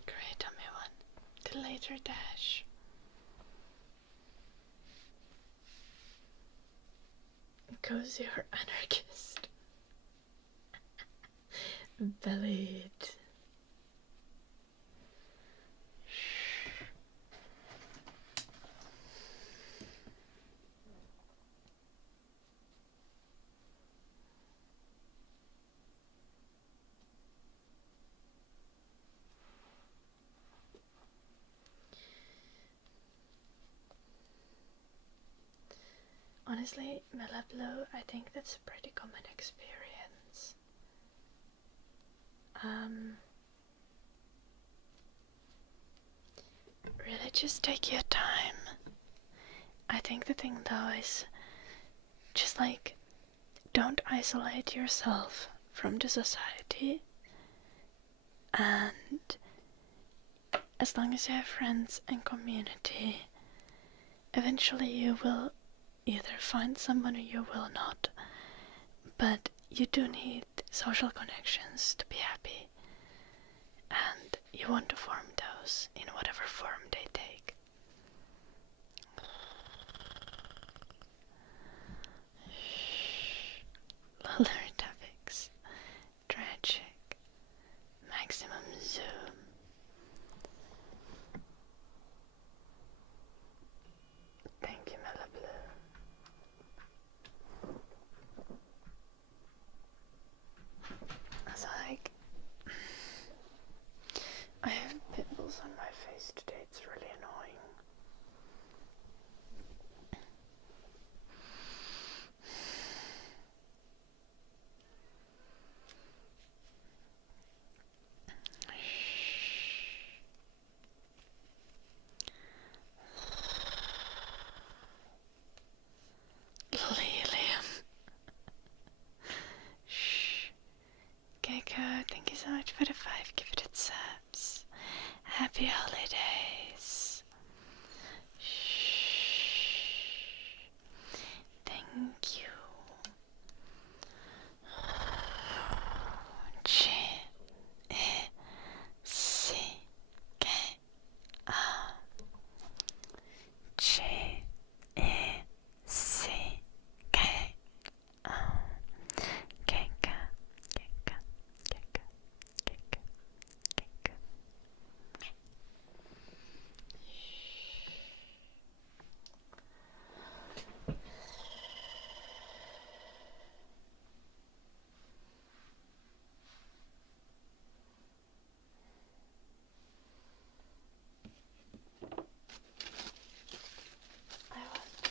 Great on me one. The later dash. Cozy or anarchist? Bellied. Honestly, Melablo, I think that's a pretty common experience. Really just take your time. I think the thing though is just like don't isolate yourself from the society, and as long as you have friends and community, eventually you will either find someone or you will not, but you do need social connections to be happy, and you want to form those in whatever form they take. Lunar topics, tragic, maximum zoom. Thank you, Melablu. Also, like, I have pimples on my face today, it's really annoying. Lilium. Shh. Gecko, thank you so much for the 5 gifted subs. Happy holidays. Shh. Thank you. G E C K O G E C K O Keka Keka Keka Keka Keka. I want to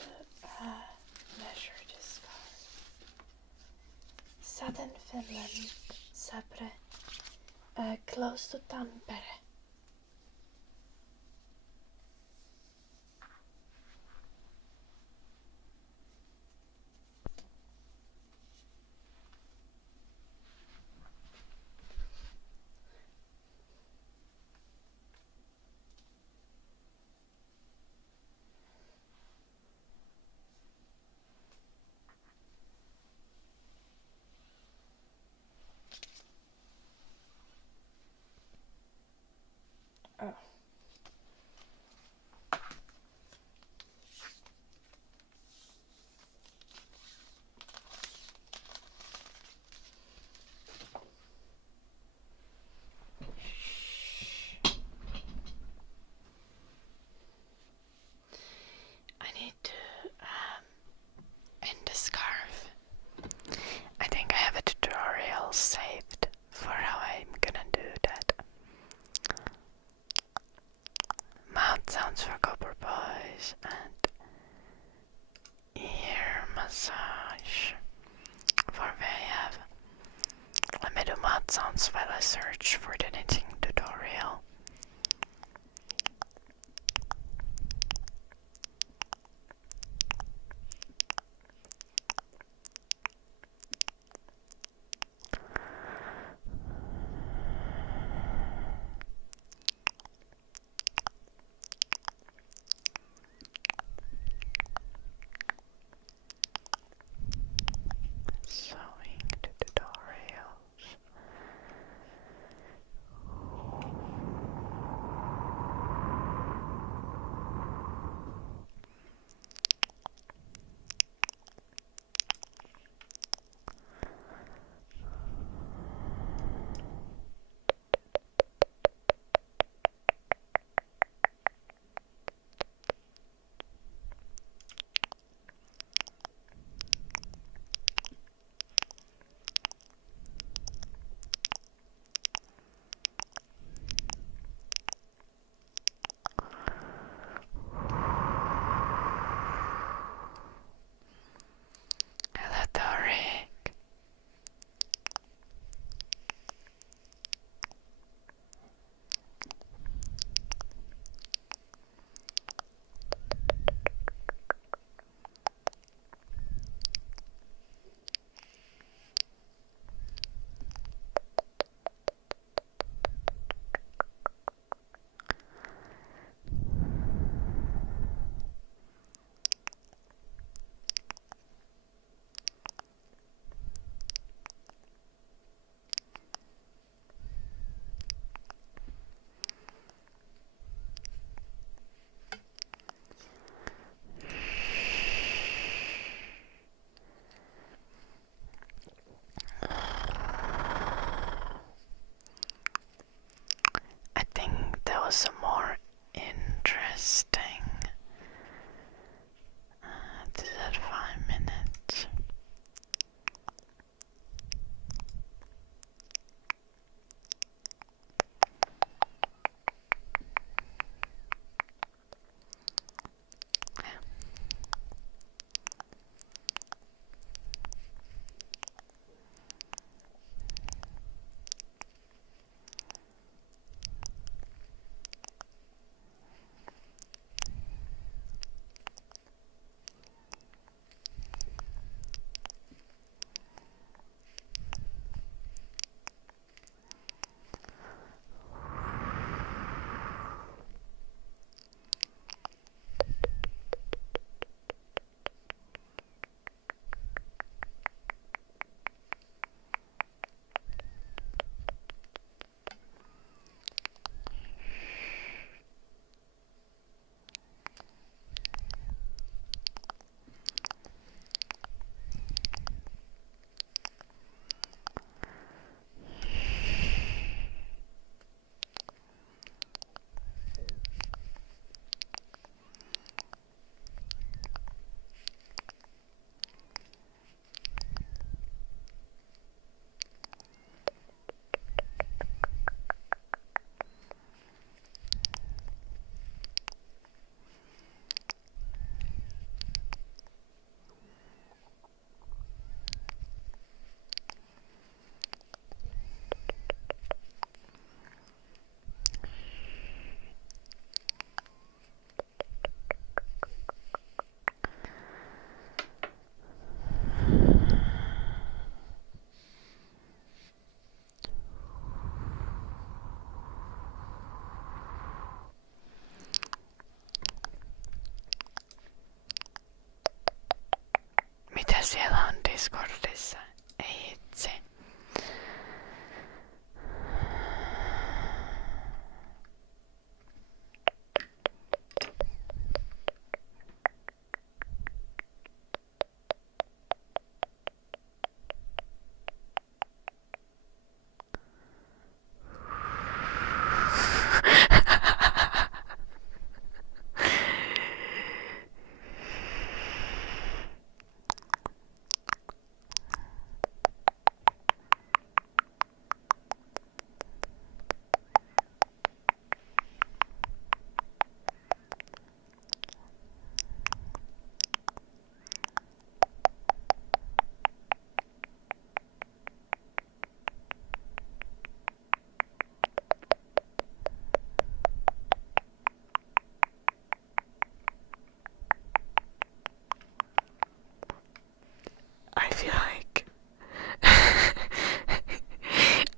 measure this scar. Southern Finland, Sapre, close to Tampere. Oh. I need to end the scarf. I think I have a tutorial saved for how I'm gonna do that. Mouth sounds for copper boys and ear massage for Vayev. Let me do mouth sounds while I search for the knitting tutorial.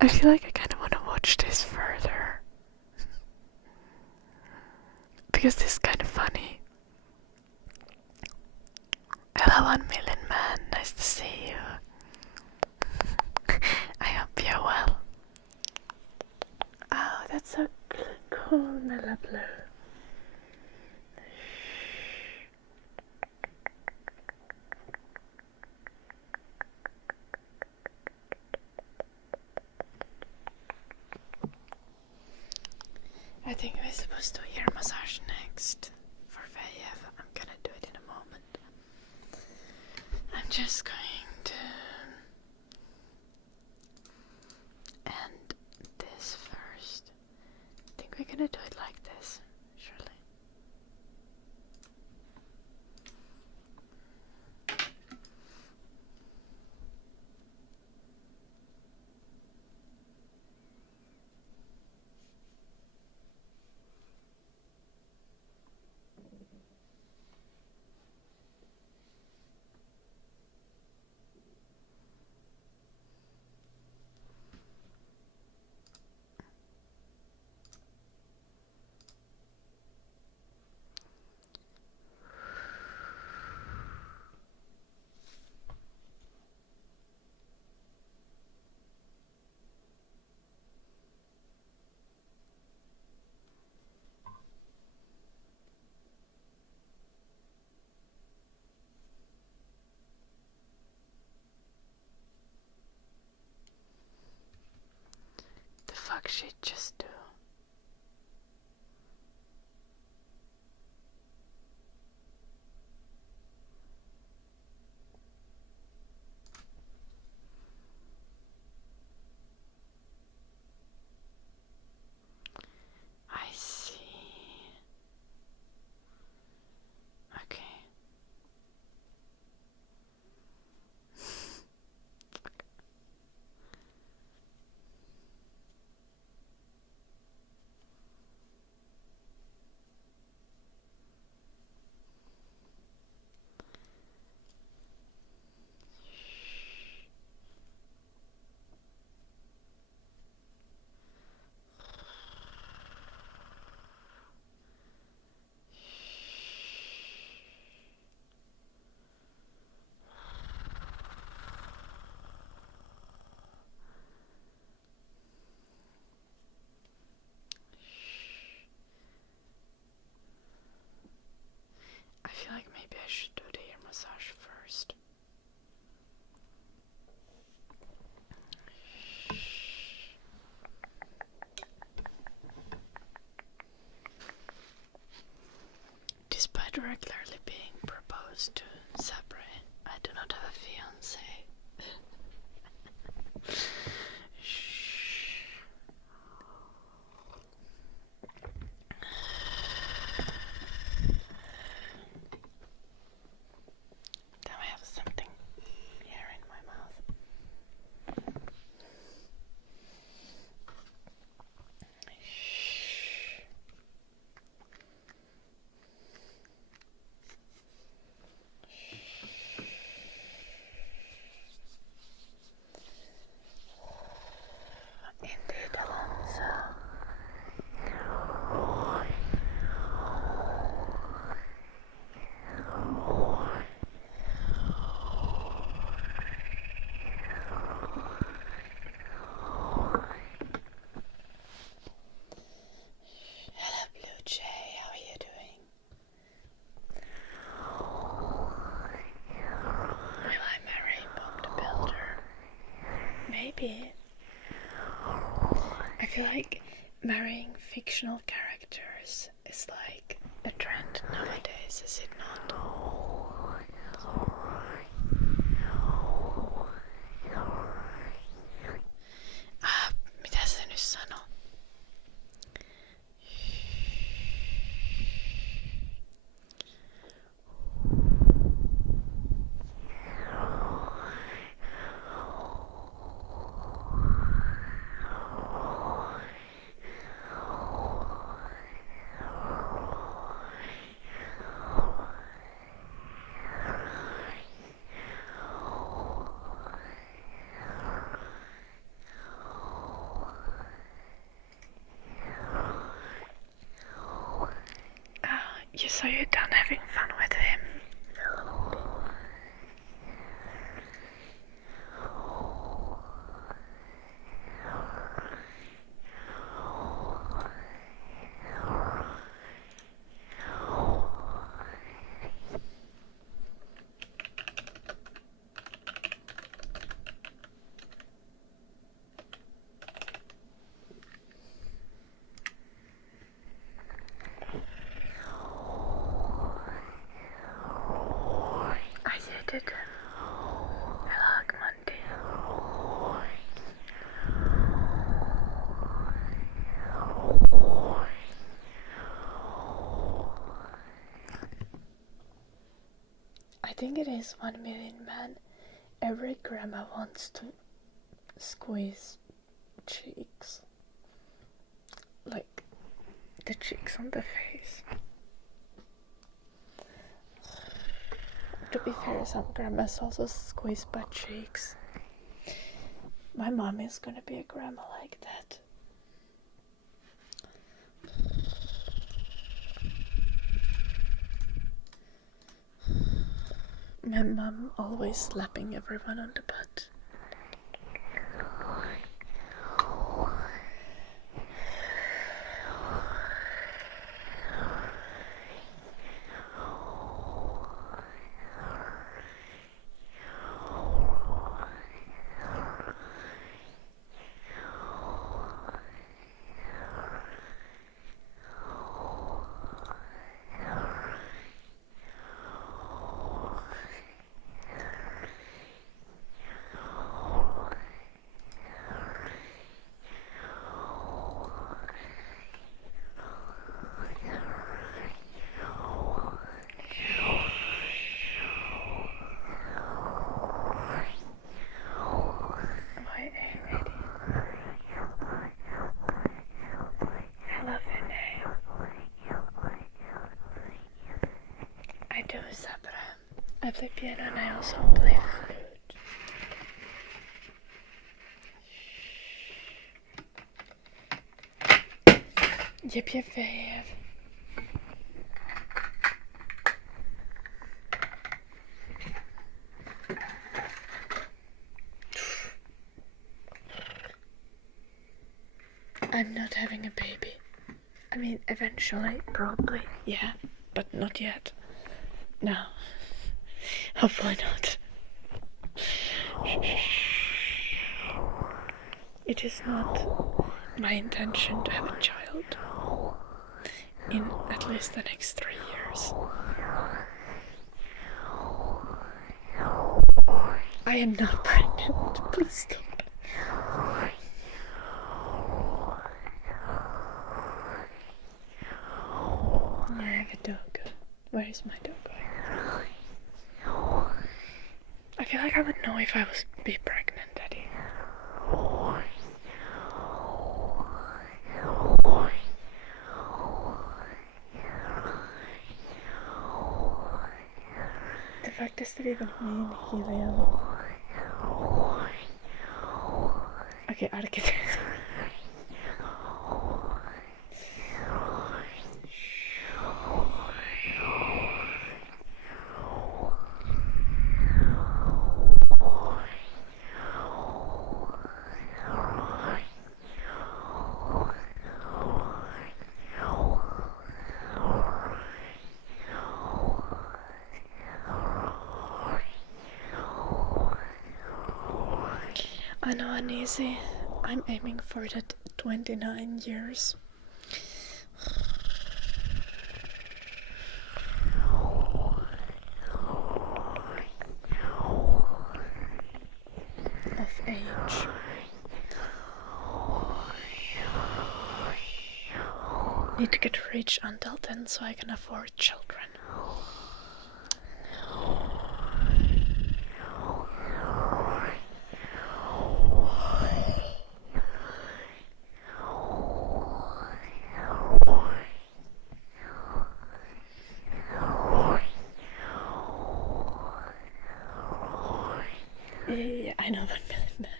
I feel like I kind of want to watch this further. Because this is kind of funny. Hello 1 million man, nice to see you. I hope you're well. Oh, that's so cool, Mela Blue. I think we're supposed to ear massage next for Veyev. I'm gonna do it in a moment. I'm just going to end this first. I think we're gonna do it like this, surely. The fuck shit just do? I see. Okay. I feel like maybe I should do the ear massage first. Despite regularly being proposed to Sabre, I do not have a fiance. Now I have something here in my mouth. Indeed, Alonso. Hello, Blue Jay. How are you doing? Will I marry Bob the Builder? Maybe. I feel like marrying fictional characters is like a trend nowadays, is it not? Ah, mitä se nyt sanoo? So you're done having fun with him? I think it is 1 million men. Every grandma wants to squeeze cheeks. Like the cheeks on the face. To be fair, some grandmas also squeeze butt cheeks. My mom is gonna be a grandma like that. My mom always slapping everyone on the butt. I play piano and I also play flute. Yep. I'm not having a baby. I mean, eventually, probably, yeah, but not yet. No. Hopefully not. It is not my intention to have a child in at least the next 3 years. I am not pregnant. Please stop. Yeah, I got dog. Where is my dog? I feel like I would know if I was be pregnant, Daddy. The fact is that even me and helium. Okay, architect. I know, uneasy. I'm aiming for that 29 years. Of age. Need to get rich until then so I can afford children. Yeah, I know that, man.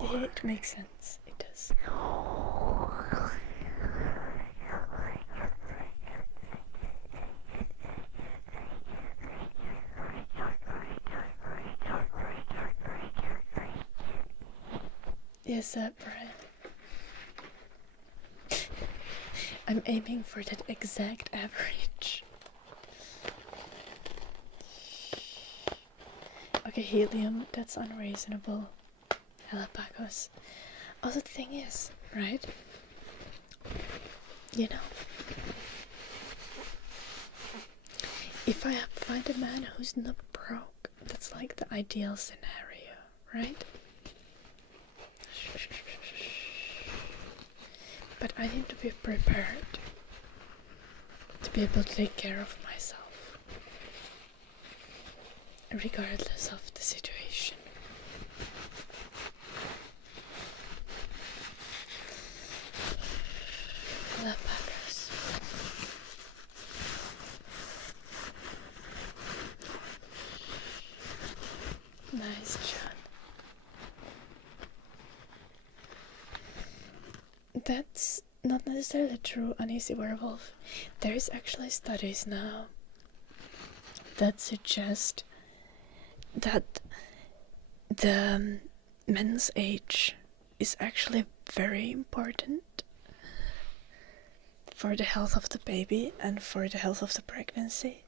Yeah, it makes sense. It does. Yes, right. I'm aiming for that exact average. Okay, helium, that's unreasonable. Galapagos. Also, the thing is, right? You know, if I find a man who's not broke, that's like the ideal scenario, right? But I need to be prepared to be able to take care of myself, regardless of the situation. Galapagos. Nice, John. That's not necessarily true, Uneasy Werewolf. There is actually studies now that suggest that the men's age is actually very important for the health of the baby and for the health of the pregnancy.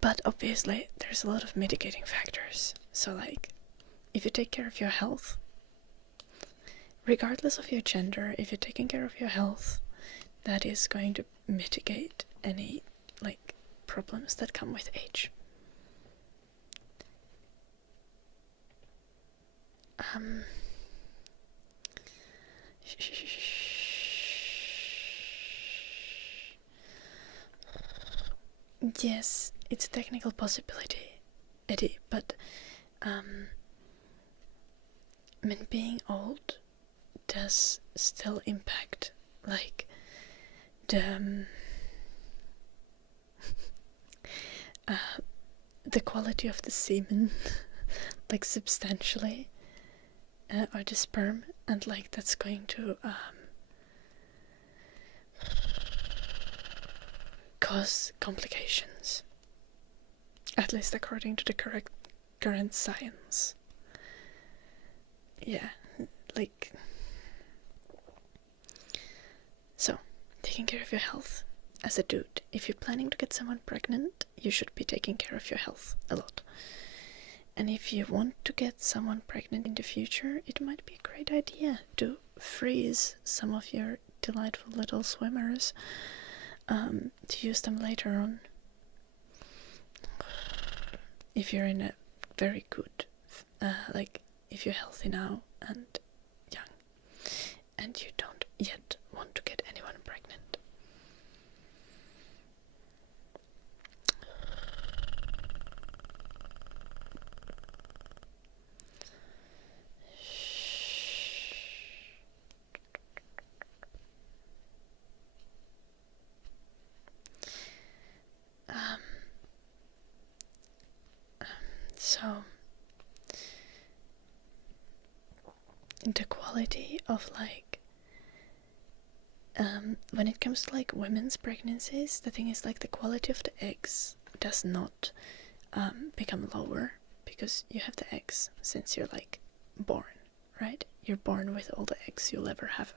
But obviously there's a lot of mitigating factors. So like, if you take care of your health, regardless of your gender, if you're taking care of your health, that is going to mitigate any like problems that come with age. Yes, it's a technical possibility, Eddie, but men being old does still impact like the quality of the semen like substantially, or the sperm, and like that's going to cause complications, at least according to the current science. Yeah, like, so taking care of your health as a dude. If you're planning to get someone pregnant, you should be taking care of your health a lot. And if you want to get someone pregnant in the future, it might be a great idea to freeze some of your delightful little swimmers to use them later on. If you're in a very good, like, if you're healthy now and young, and you don't yet want to get anyone pregnant. So the quality of like when it comes to like women's pregnancies, the thing is like the quality of the eggs does not become lower because you have the eggs since you're like born, right? You're born with all the eggs you'll ever have.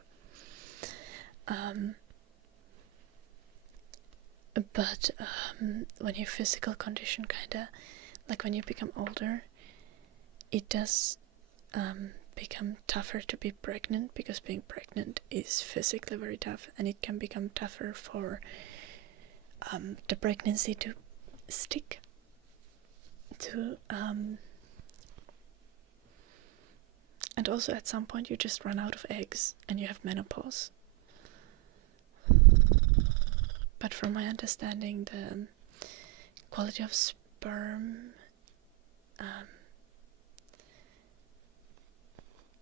But when your physical condition kinda, like when you become older, it does become tougher to be pregnant, because being pregnant is physically very tough, and it can become tougher for the pregnancy to stick to and also at some point you just run out of eggs and you have menopause. But from my understanding, the quality of sperm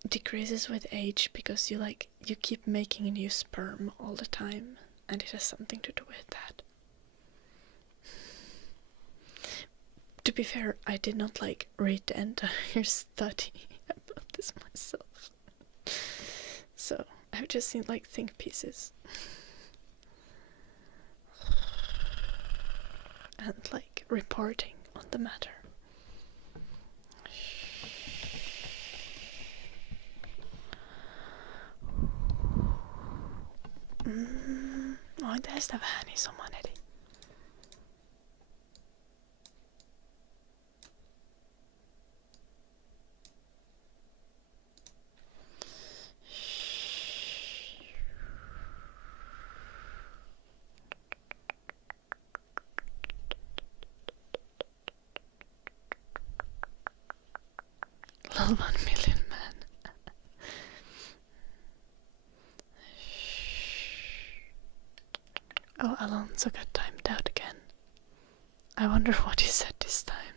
decreases with age because you keep making new sperm all the time, and it has something to do with that. To be fair, I did not read the entire study about this myself, so I've just seen think pieces and reporting on the matter. Ma inte hästa vähän isomman heti. Little 1 million man. Oh, Alonso got timed out again. I wonder what he said this time.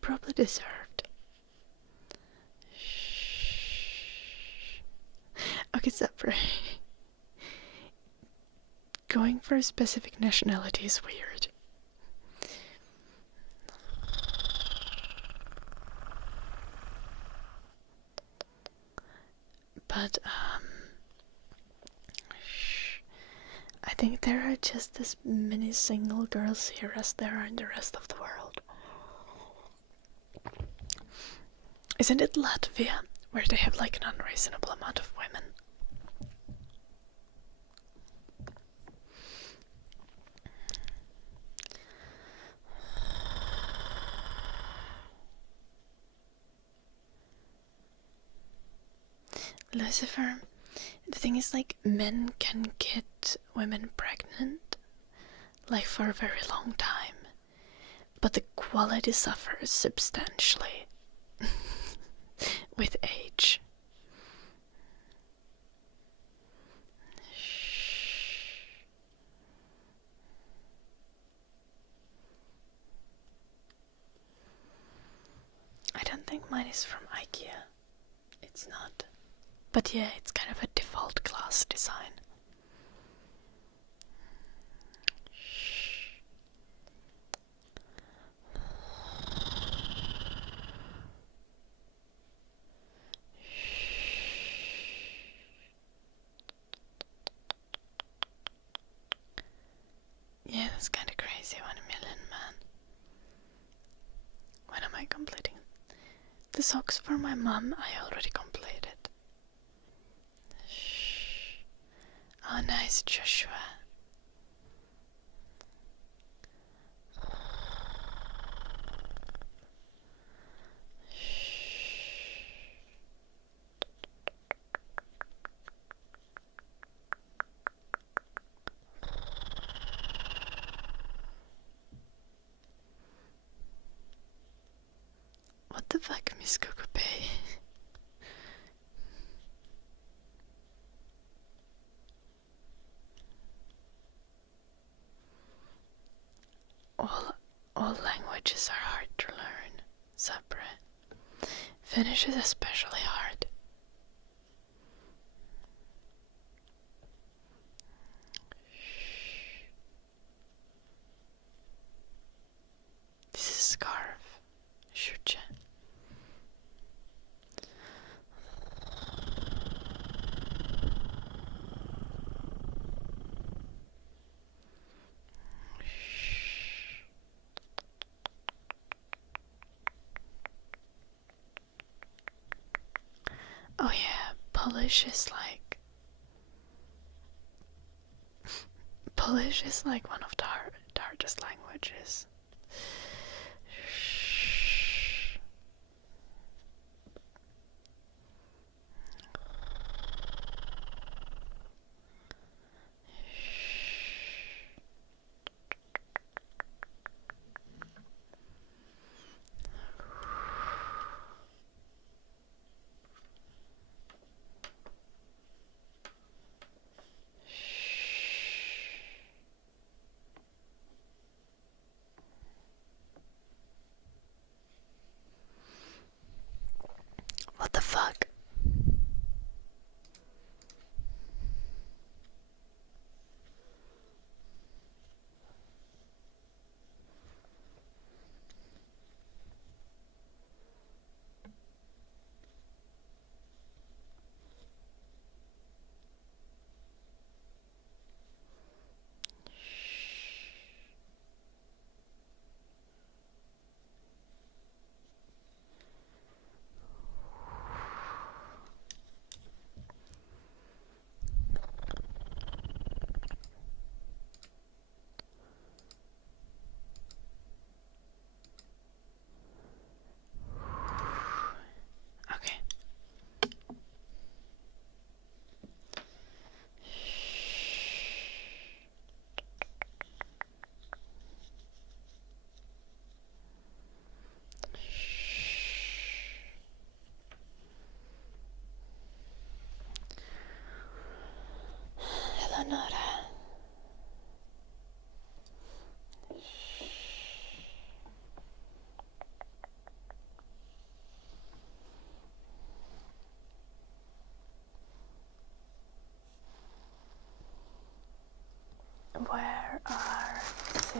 Probably deserved. Okay, separate. Going for a specific nationality is weird. But, I think there are just as many single girls here as there are in the rest of the world. Isn't it Latvia, where they have like an unreasonable amount of women? Lucifer, the thing is, like, men can get women pregnant, like, for a very long time, but the quality suffers substantially with age. I don't think mine is from IKEA. It's not. But yeah, it's kind of a default glass design. Yeah, that's kind of crazy. 1 million, man. When am I completing? The socks for my mom I already completed. Oh, nice, Joshua. What the fuck, Miss Coco Bay? All languages are hard to learn. Separate. Finnish is especially hard. This is scarf. Shoot ya. Oh yeah, Polish is like one of the hardest languages.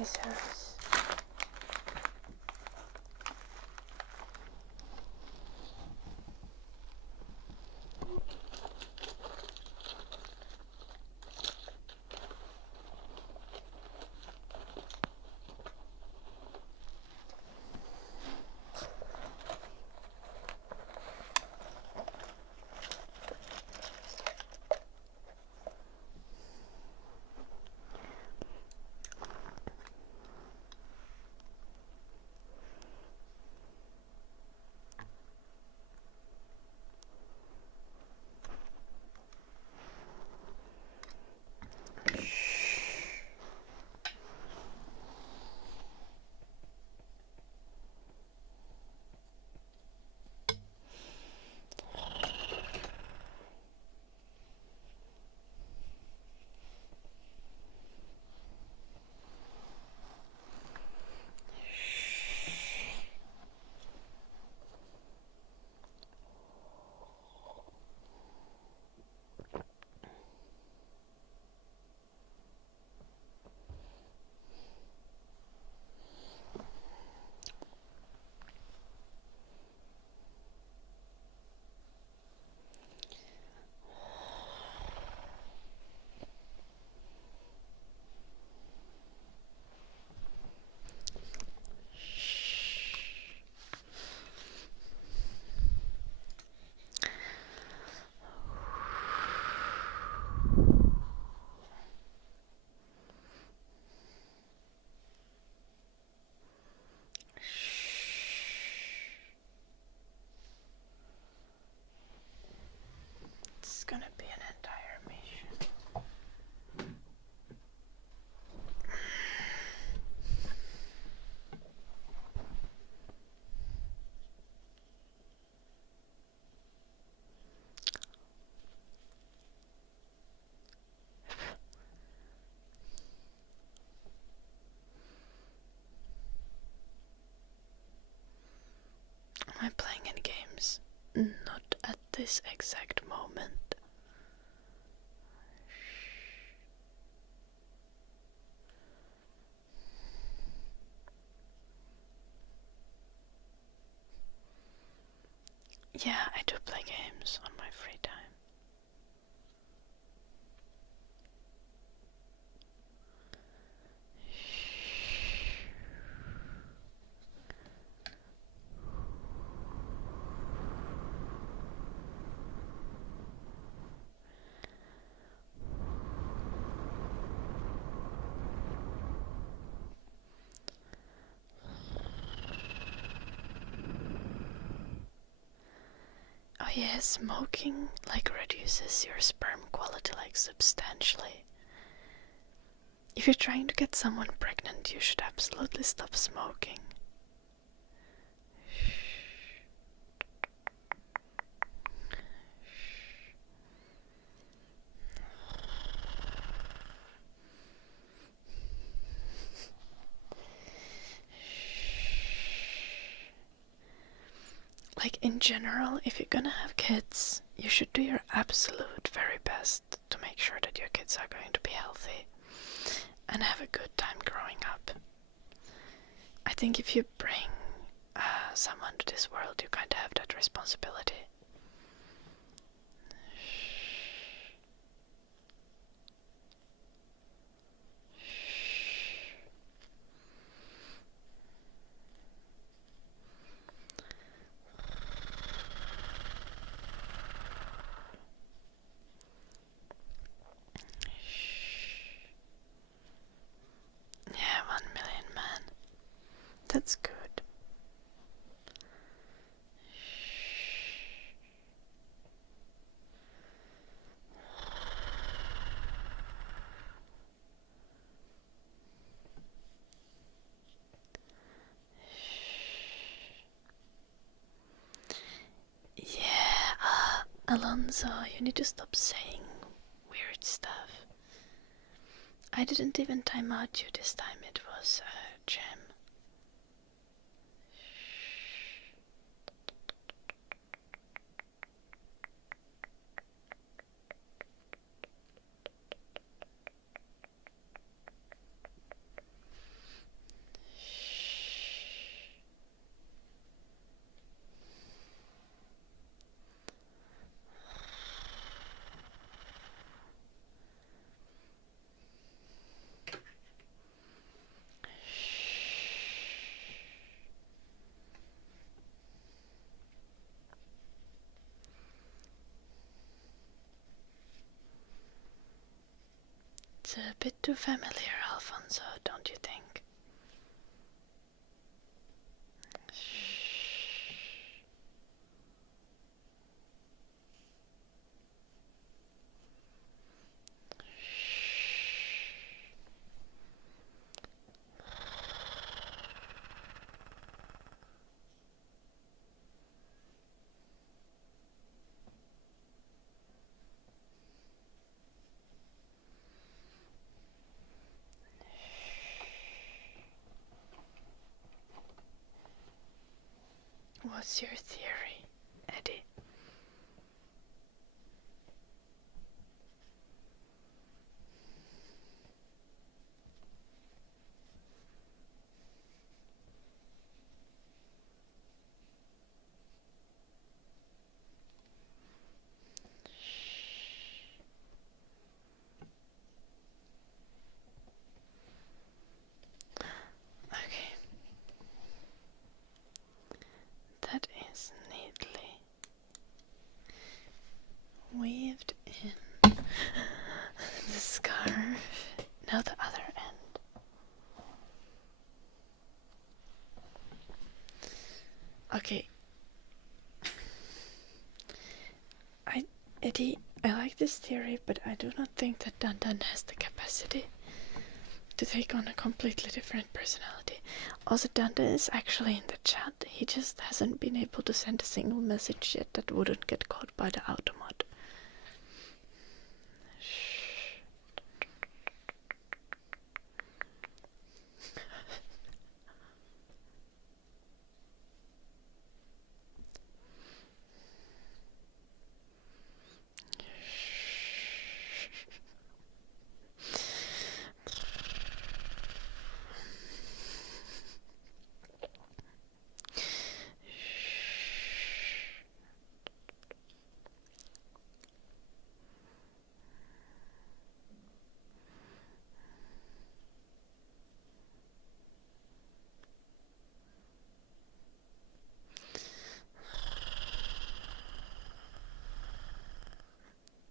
scissors. It's gonna be an entire mission. Am I playing any games? Not at this exact moment. Yeah, I do play games on my free time. Oh yeah, smoking like reduces your sperm quality like substantially. If you're trying to get someone pregnant, you should absolutely stop smoking. Like in general, if you're gonna have kids, you should do your absolute very best to make sure that your kids are going to be healthy and have a good time growing up. I think if you bring someone to this world, you kind of have that responsibility. Yeah, 1 million man. That's good. Yeah, Alonso, you need to stop saying weird stuff. I didn't even time out you this time, it was Jim. It's a bit too familiar, Alfonso, don't you think? What's your theory, Eddie? Okay. That is neatly weaved in the scarf. Now the other end. Okay. Eddie, I like this theory, but I do not think that Dandan has the capacity to take on a completely different personality. Also, Dandan is actually in the chat. He just hasn't been able to send a single message yet that wouldn't get caught by the automat.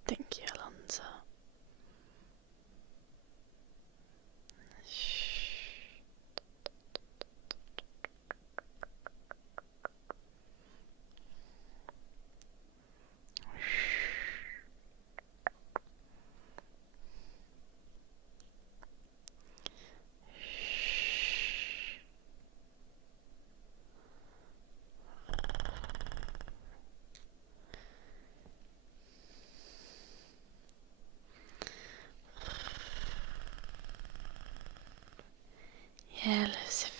Thank you, Alonso. Yeah, Lucifer.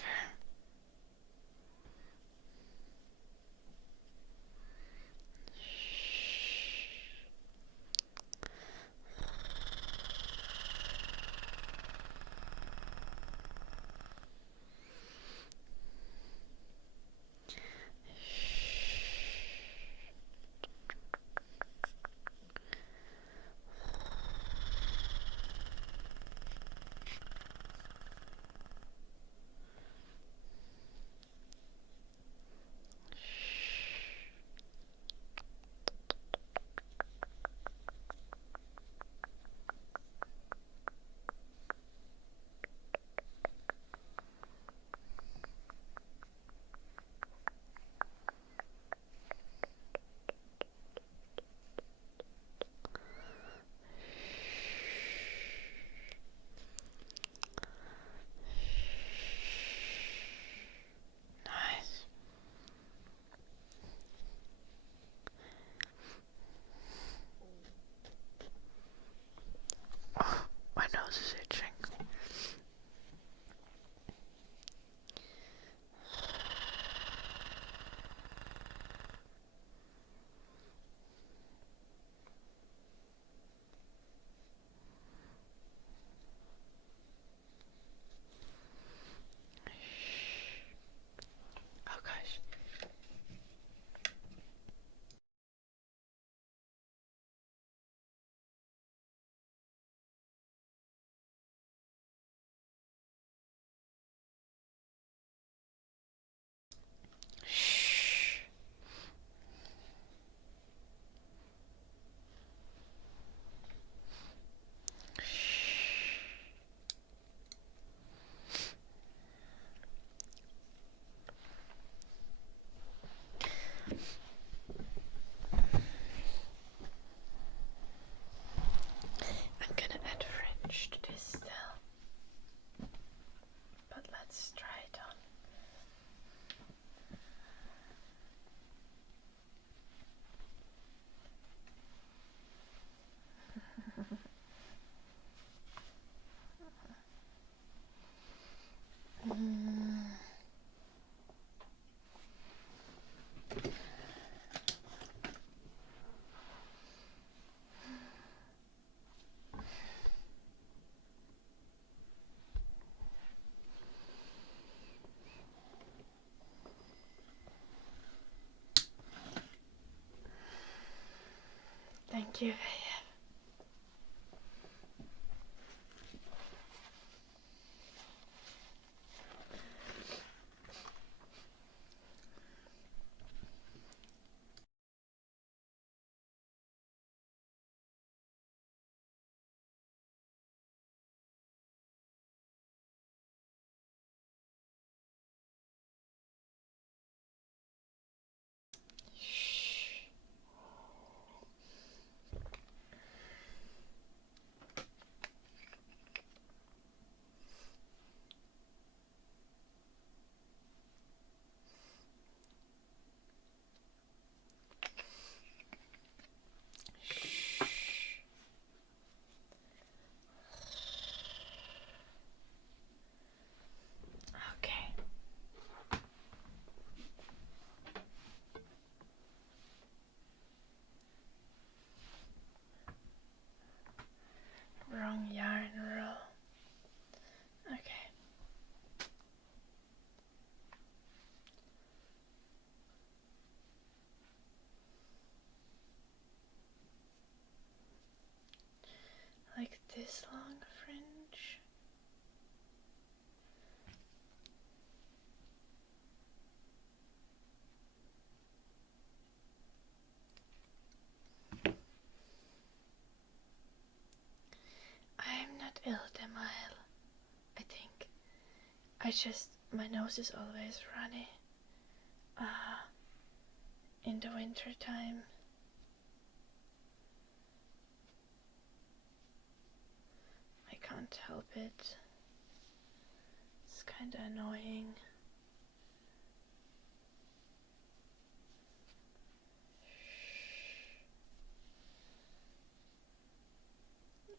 you, Veje. Okay. Wrong yarn roll. Okay. Like this long fringe. I'm not ill, Demael. I think. My nose is always runny. In the winter time. I can't help it. It's kinda annoying.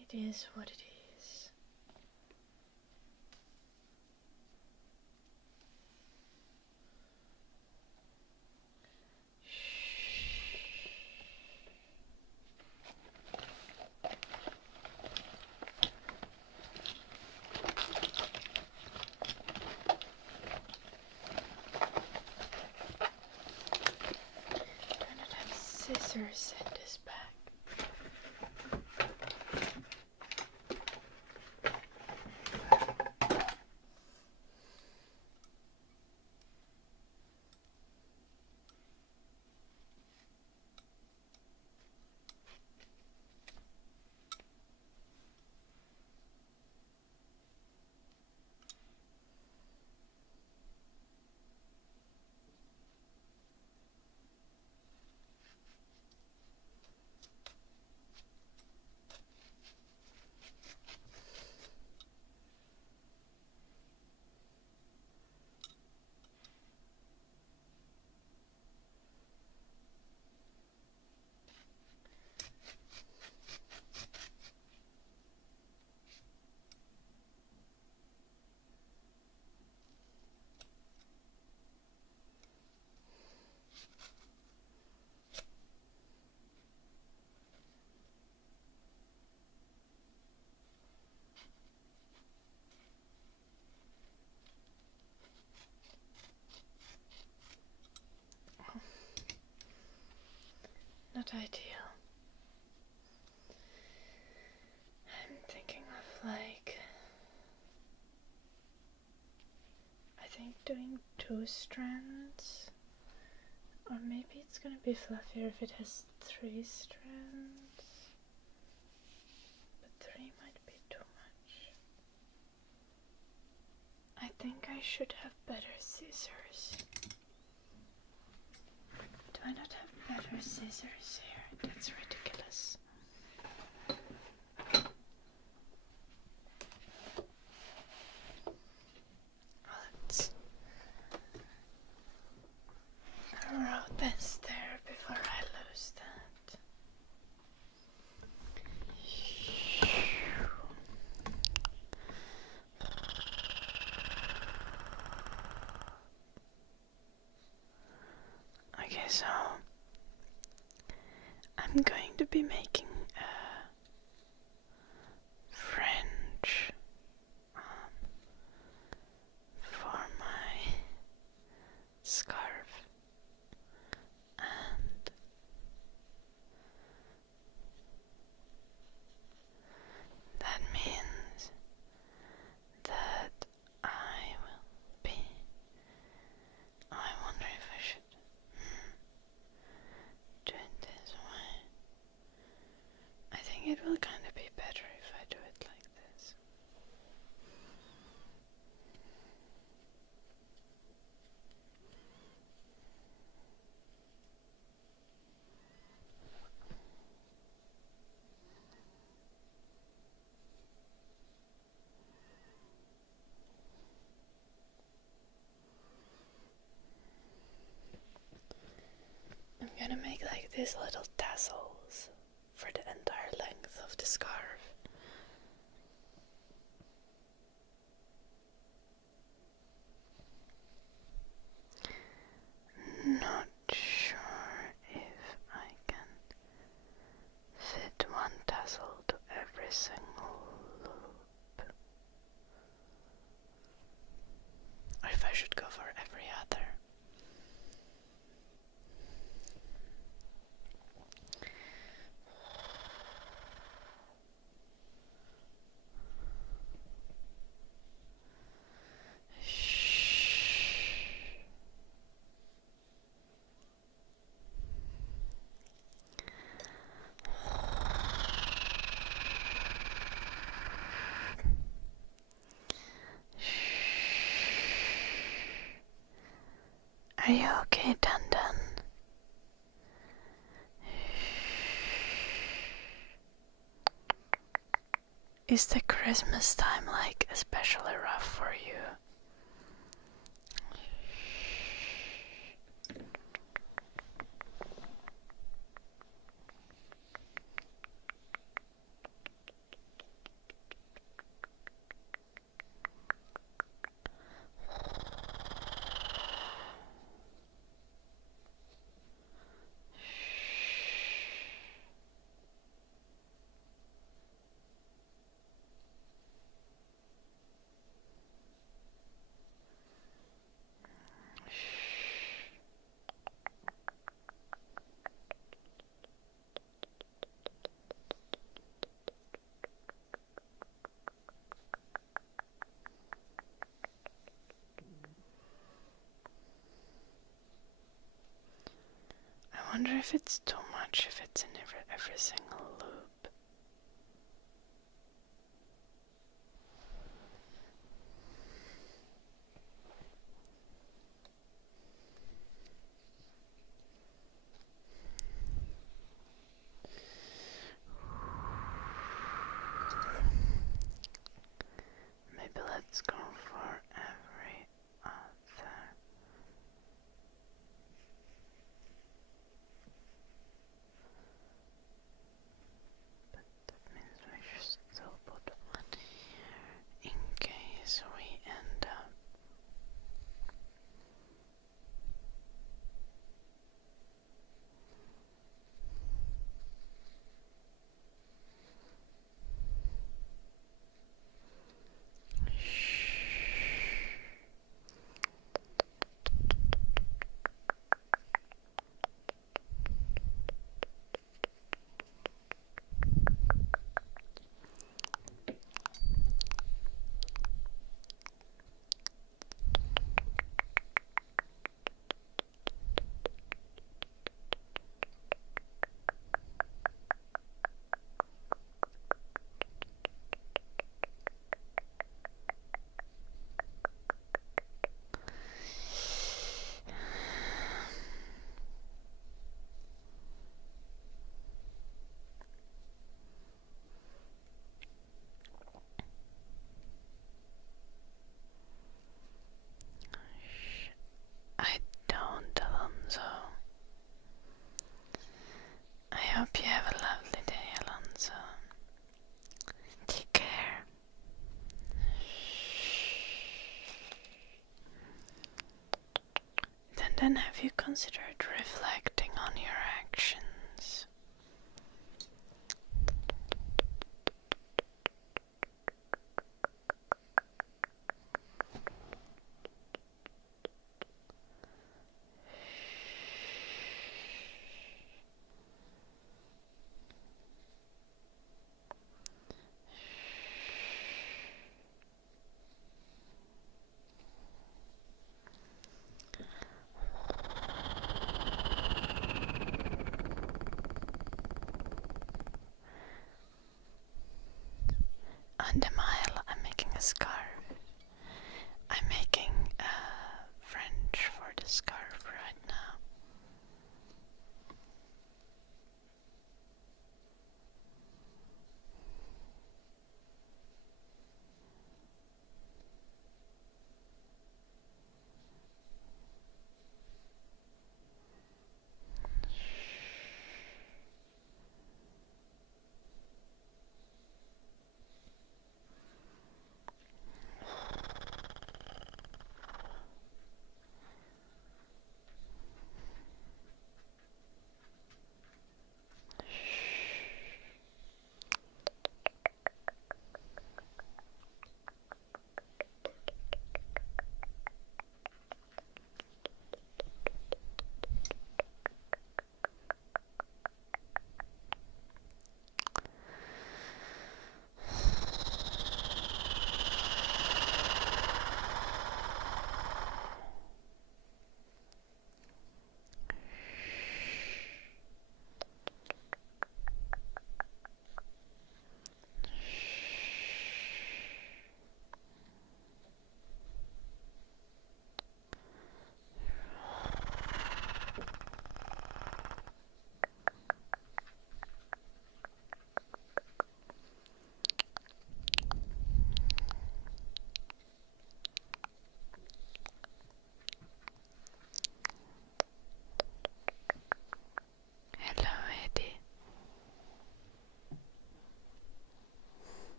It is what it is. Do I not have scissors in this bag? Not ideal. I'm thinking of I think doing 2 strands. Or maybe it's gonna be fluffier if it has 3 strands. But 3 might be too much. I think I should have better scissors. Do I not have better scissors here? That's ridiculous. Let's roll this there before I lose that. Okay, so I'm going to be making a fringe for my scarf, and these little tassels for the entire length of the scarf. Not sure if I can fit one tassel to every single loop, or if I should go for every other. Are you okay, Dandan? Is the Christmas time like especially rough for you? I wonder if it's too much if it's in every single loop. Maybe let's go for every other. But that means we should still put one here in case we end up. I don't, Alonso. I hope you have a lovely day, Alonso. Take care. Then have you considered reflecting on your actions? On the mile, I'm making a scarf. I'm making French for the scarf right now.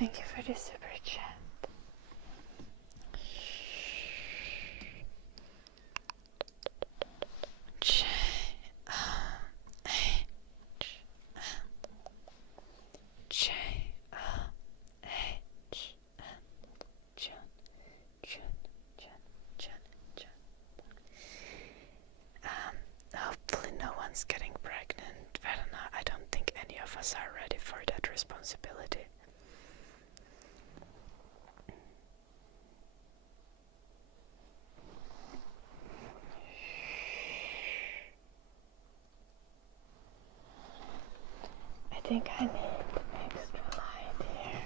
Thank you for the super chat. J A H J O H John. Hopefully no one's getting pregnant. I don't know. I don't think any of us are ready for that responsibility. I think I need extra light here.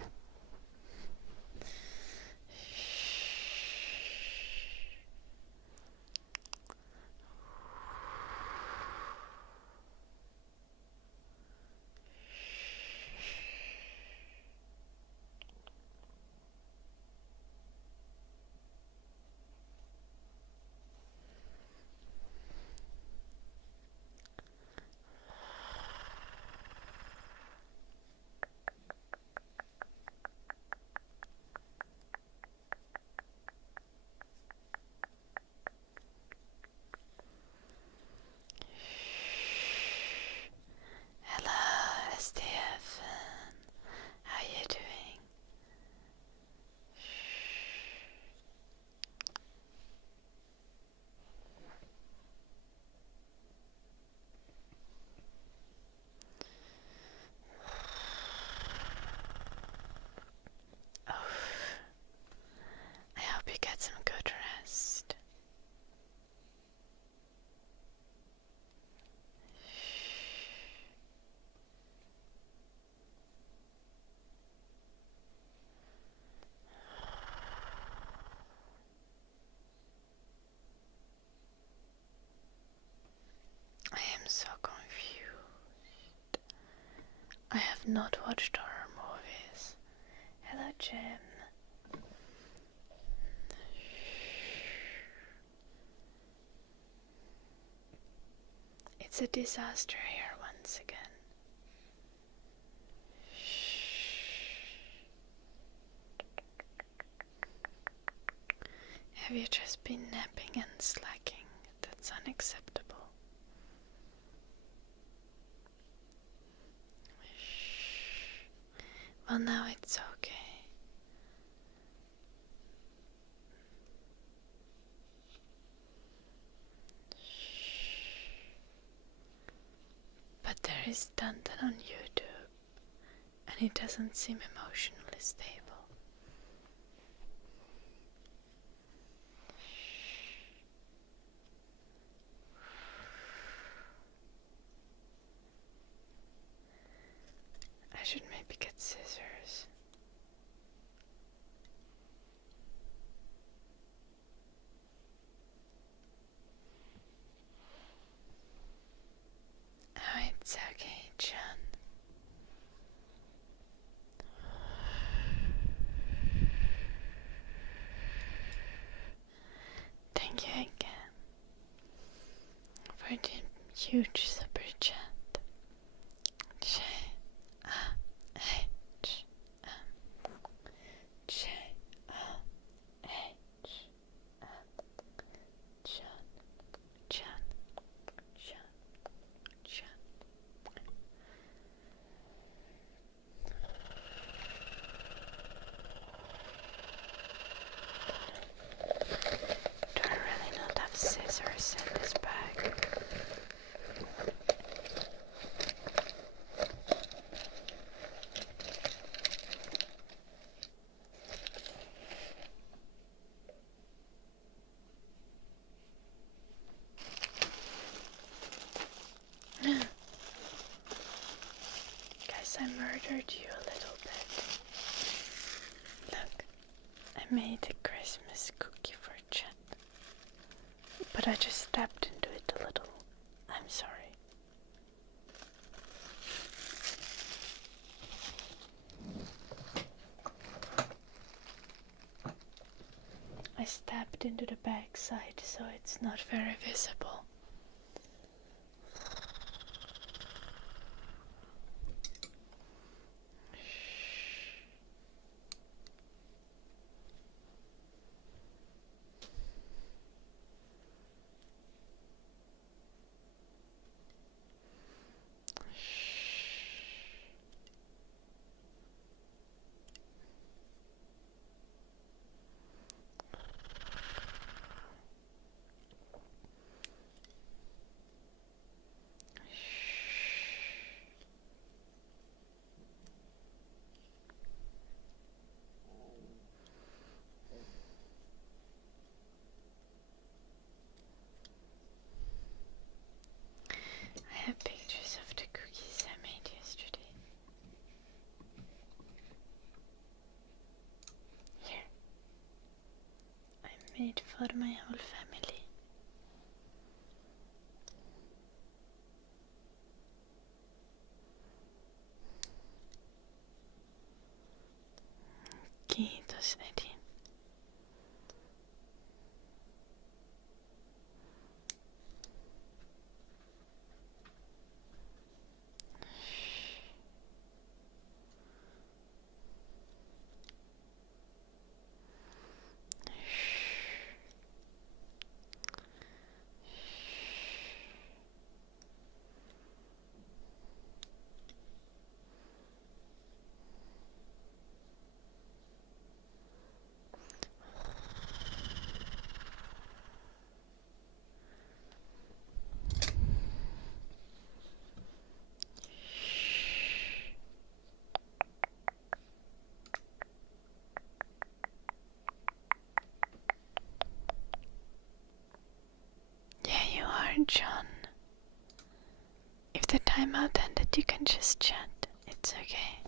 Hello, Stefan. How you doing? Oh, I hope you get some good rest. I am so confused. I have not watched horror movies. Hello, Jim. It's a disaster here once again. Have you just been napping and slacking? That's unacceptable. Well, now it's okay. But there is Danton on YouTube, and he doesn't seem emotionally stable. I should maybe get scissors. Oh, it's okay, John. Thank you again for the huge super chat. J A H M J O H M John. Do I really not have scissors in this bag? Guys, I murdered you a little bit. Look, I made a Christmas cookie for Jen, but I just stepped into it a little. I'm sorry. I stepped into the back side so it's not very visible. made for my whole family. Kiitos, Edi. John. If the timeout ended, you can just chat. It's okay.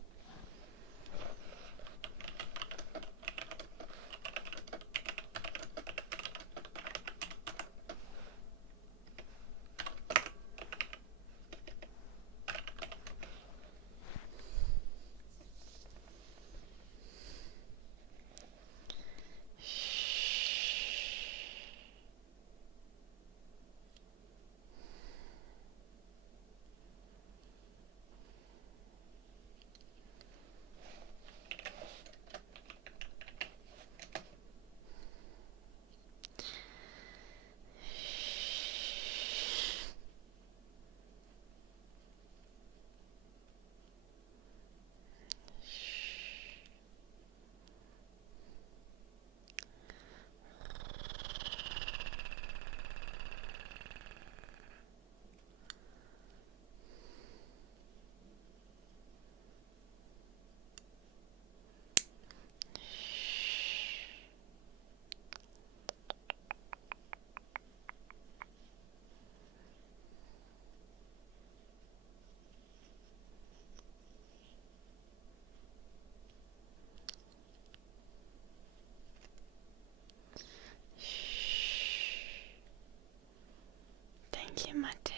Thank you, Mate.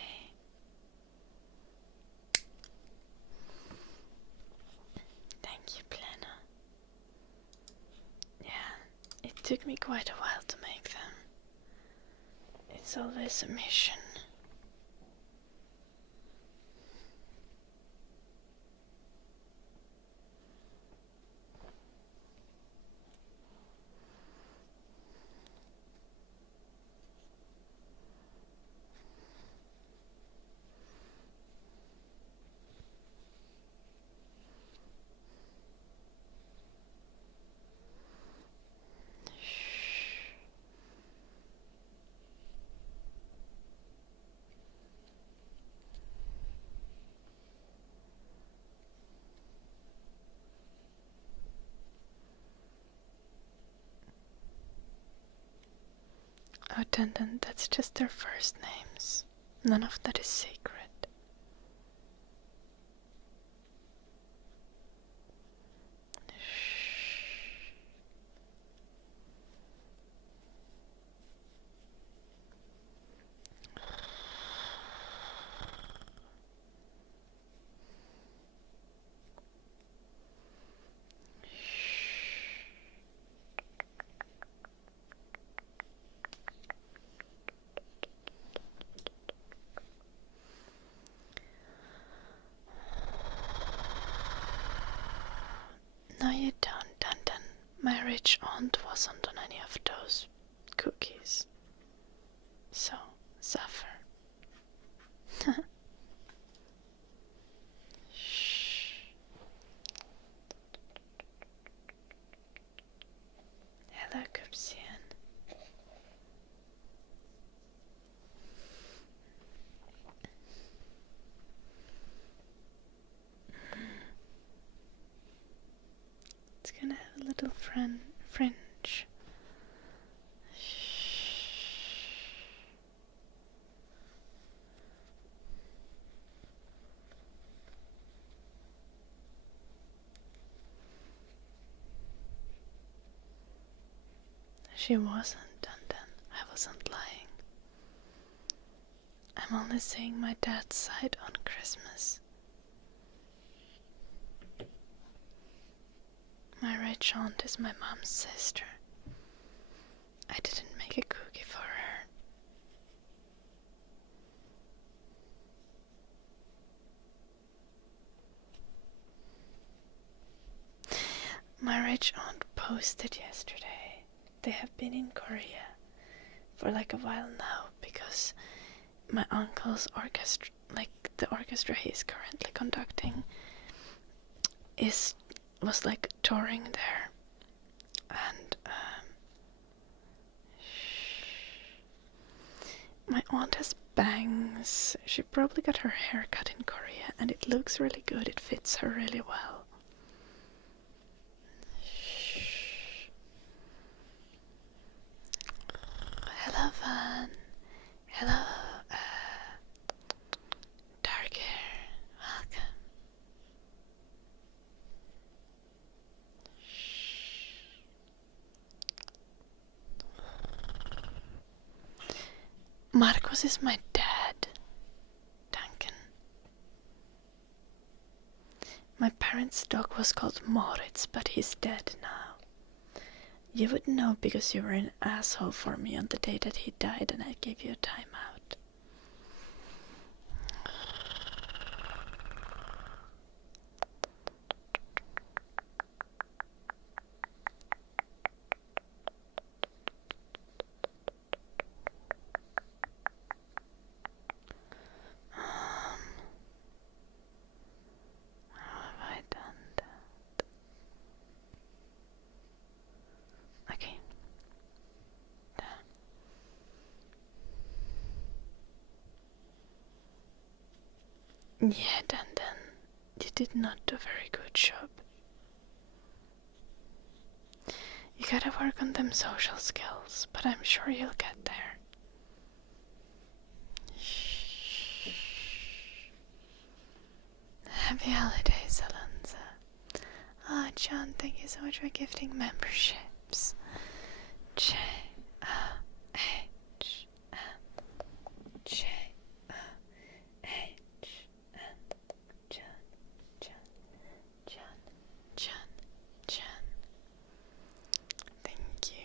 Thank you, Plena. Yeah, it took me quite a while to make them. It's always a mission. Oh, Tendon, that's just their first names. None of that is sacred. No, you don't, Tendon. My rich aunt wasn't on any of those cookies. So, suffer. Hello, Cupsian. It's gonna have a little fringe. She wasn't, and then I wasn't lying. I'm only seeing my dad's side on Christmas. My rich aunt is my mom's sister. I didn't make a cookie for her. My rich aunt posted yesterday. They have been in Korea for like a while now because my uncle's orchestra, like the orchestra he's currently conducting, was like touring there, and my aunt has bangs. She probably got her hair cut in Korea, and it looks really good. It fits her really well. Hello, Van. Hello, dark hair. Welcome. Marcos is my dad, Duncan. My parents' dog was called Moritz, but he's dead now. You would know because you were an asshole for me on the day that he died and I gave you a timeout. How have I done that? Okay. Yeah, Dan, you did not do a very good job. You gotta work on them social skills, but I'm sure you'll get there. Happy holidays, Alonza. Oh, John, thank you so much for gifting memberships. J-O-H and J-O-H and John. Thank you.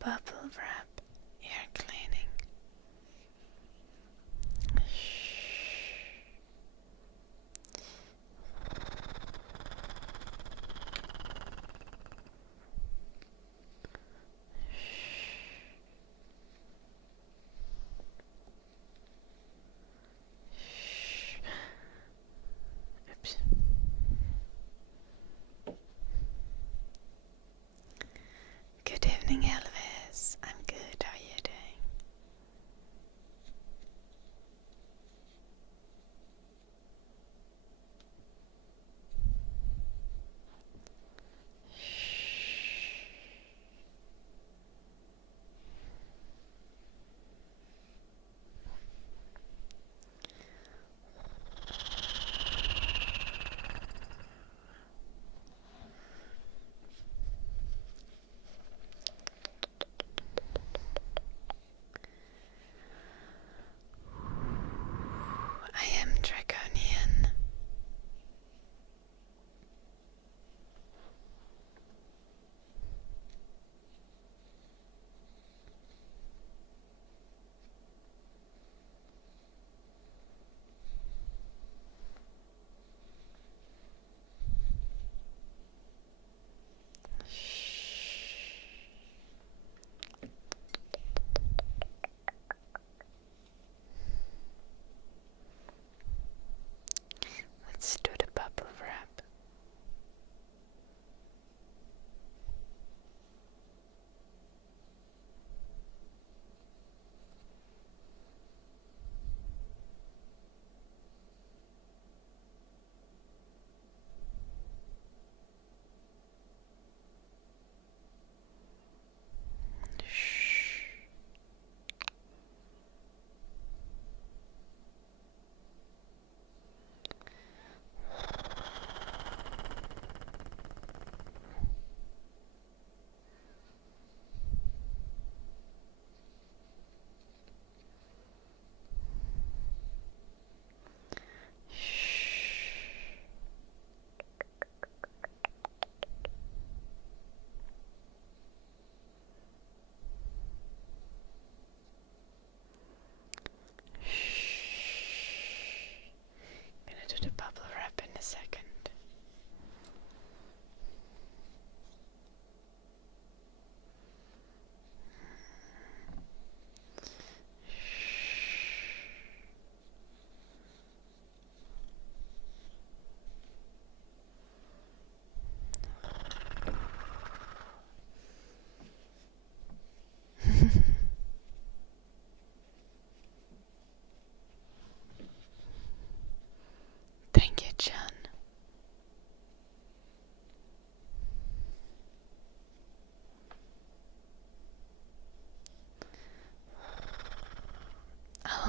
Bubble wrap, ear cleaning. Oops. Good evening, Elvis. I'm good.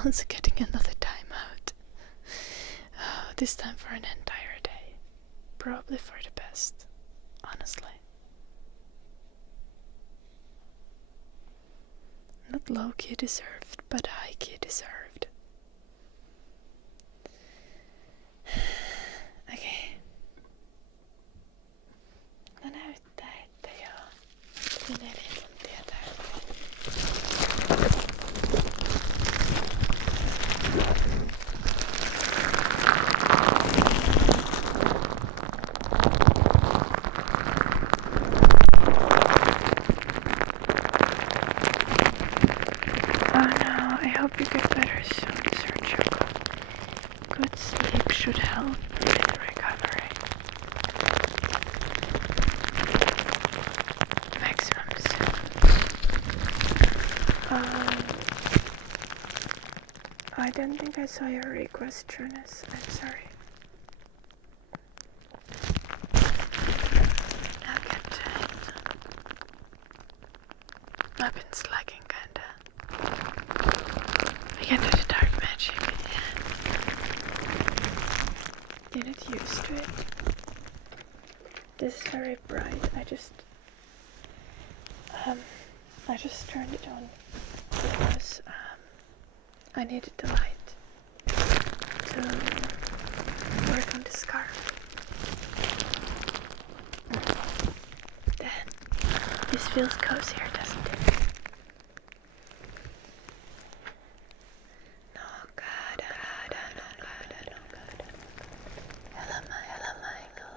also getting another timeout. This time for an entire day. Probably for the best, honestly. Not low-key deserved, but high-key deserved. Okej. No nu täyttää jo. Yli 4 tuntia täyteen. Oh no, I hope you get better soon, Sergio. Good sleep should help with recovery. Maximum soon. I don't think I saw your request, Jonas. I'm sorry. I'll get to it. I've been slacking kinda. I can do the dark magic. Didn't used to it. This is very bright. I just turned it on because I needed the light to work on the scarf. Then this feels cozier, doesn't it? No God. Hello, Michael.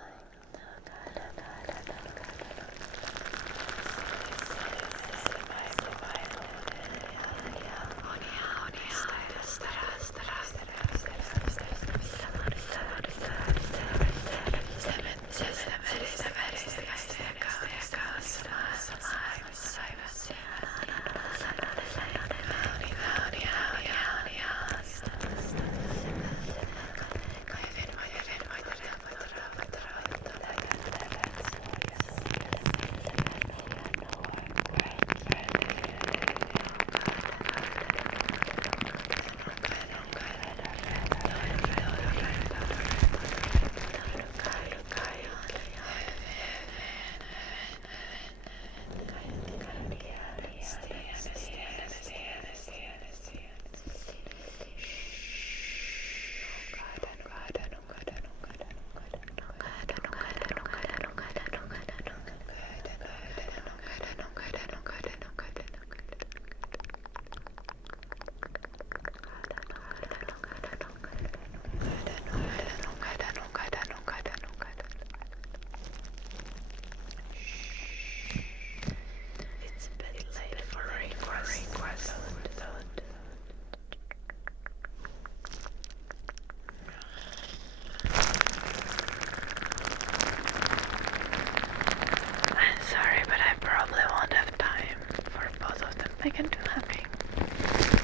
I can do Yapping. I'm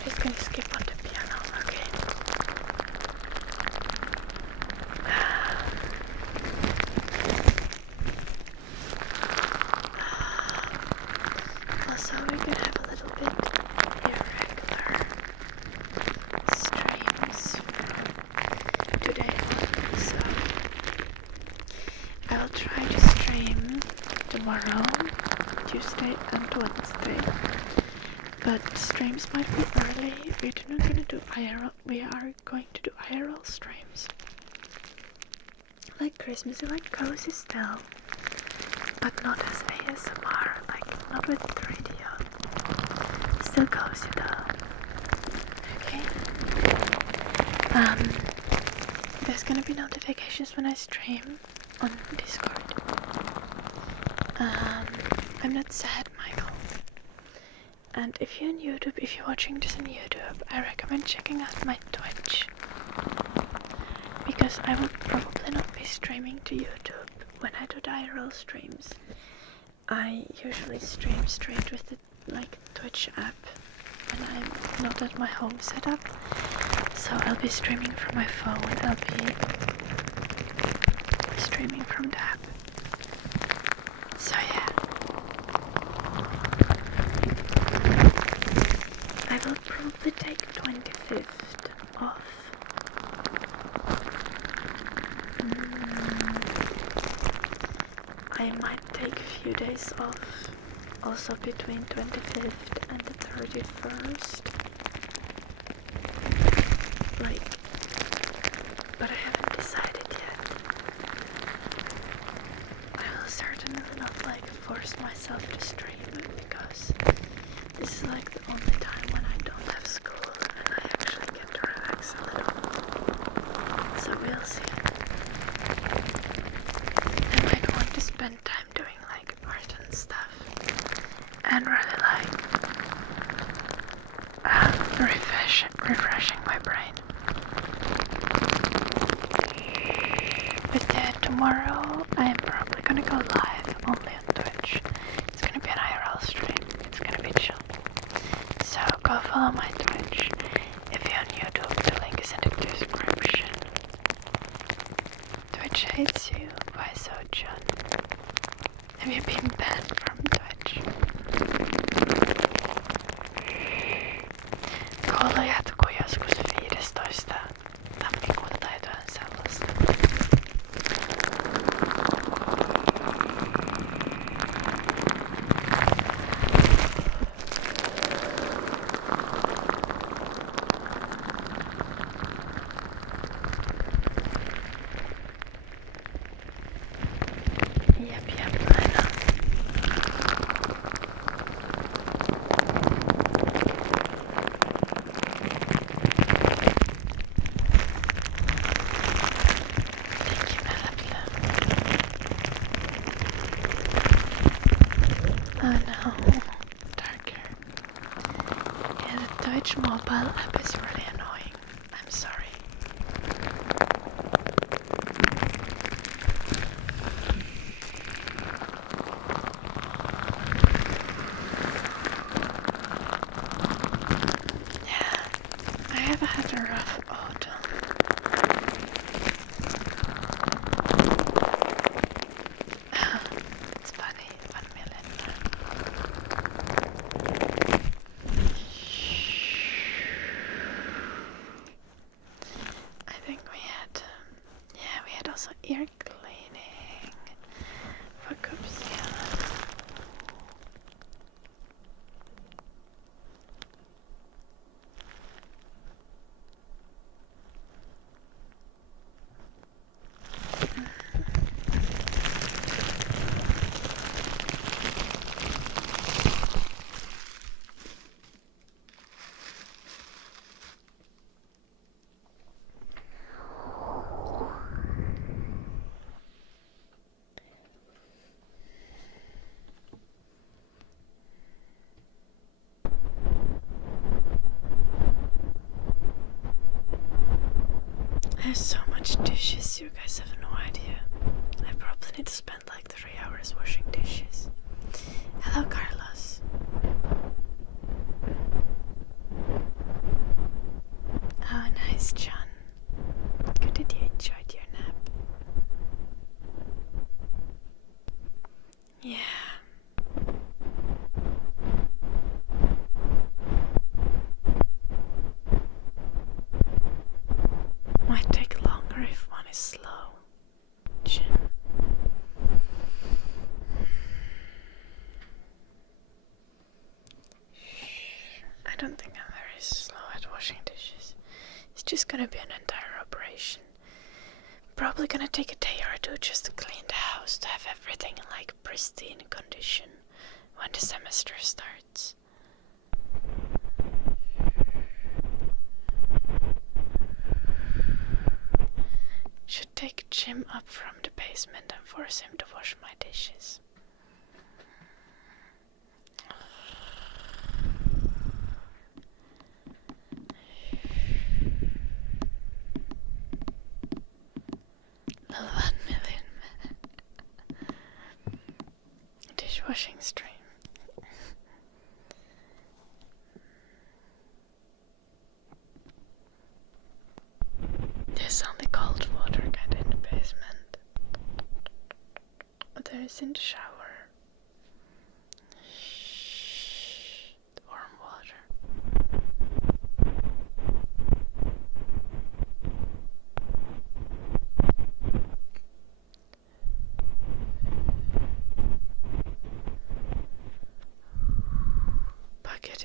just gonna skip on the piano, okay? Also, we can have a little bit irregular streams today, so I will try to stream tomorrow, Tuesday and Wednesday. But streams might be early. We're not gonna do IRL. We are going to do IRL streams. Like Christmassy, like cozy still. But not as ASMR, like not with the radio. Still cozy though. Okay. There's gonna be notifications when I stream on Discord. I'm not sad, Michael. And if you're on YouTube, if you're watching this on YouTube, I recommend checking out my Twitch. Because I will probably not be streaming to YouTube when I do the IRL streams. I usually stream straight with the Twitch app when I'm not at my home setup. So I'll be streaming from my phone, I'll be streaming from the app. So yeah. I've will probably take 25th off. I might take a few days off, also between 25th and the 31st. But I haven't decided yet. I will certainly not force myself to stream because this is the only time when I don't have school and I actually get to relax a little. So we'll see. I might want to spend time doing art and stuff and really refreshing my brain. But tomorrow I am probably gonna go live only on Twitch. It's gonna be an IRL stream. It's gonna be chill. So go follow my Twitch. If you're on YouTube, the link is in the description. Twitch hates you. Why so, John? Have you been banned from Twitch? Koulu jatkuu joskus 15. tammikuuta tai jotain sellaista. Jep, I know. Oh no, darker. Yeah, the Deutsch mobile app is really annoying. I'm sorry. Yeah, I have had a rough autumn. It's funny, 1 million. I think we had also ear cleaning for cups, yeah. I have so much dishes, you guys have no idea. I probably need to spend 3 hours washing dishes. Hello, Carlos. Oh, nice, John. Good that you enjoyed your nap. Yeah. Might take longer if one is slow. Jim. I don't think I'm very slow at washing dishes. It's just gonna be an entire operation. Probably gonna take a day or two just to clean the house to have everything in pristine condition when the semester starts. Should take Jim up from the basement and force him to wash my dishes. Little 1 million dishwashing stream. There's only cold water kind of in the basement. But there is in the shower. The warm water.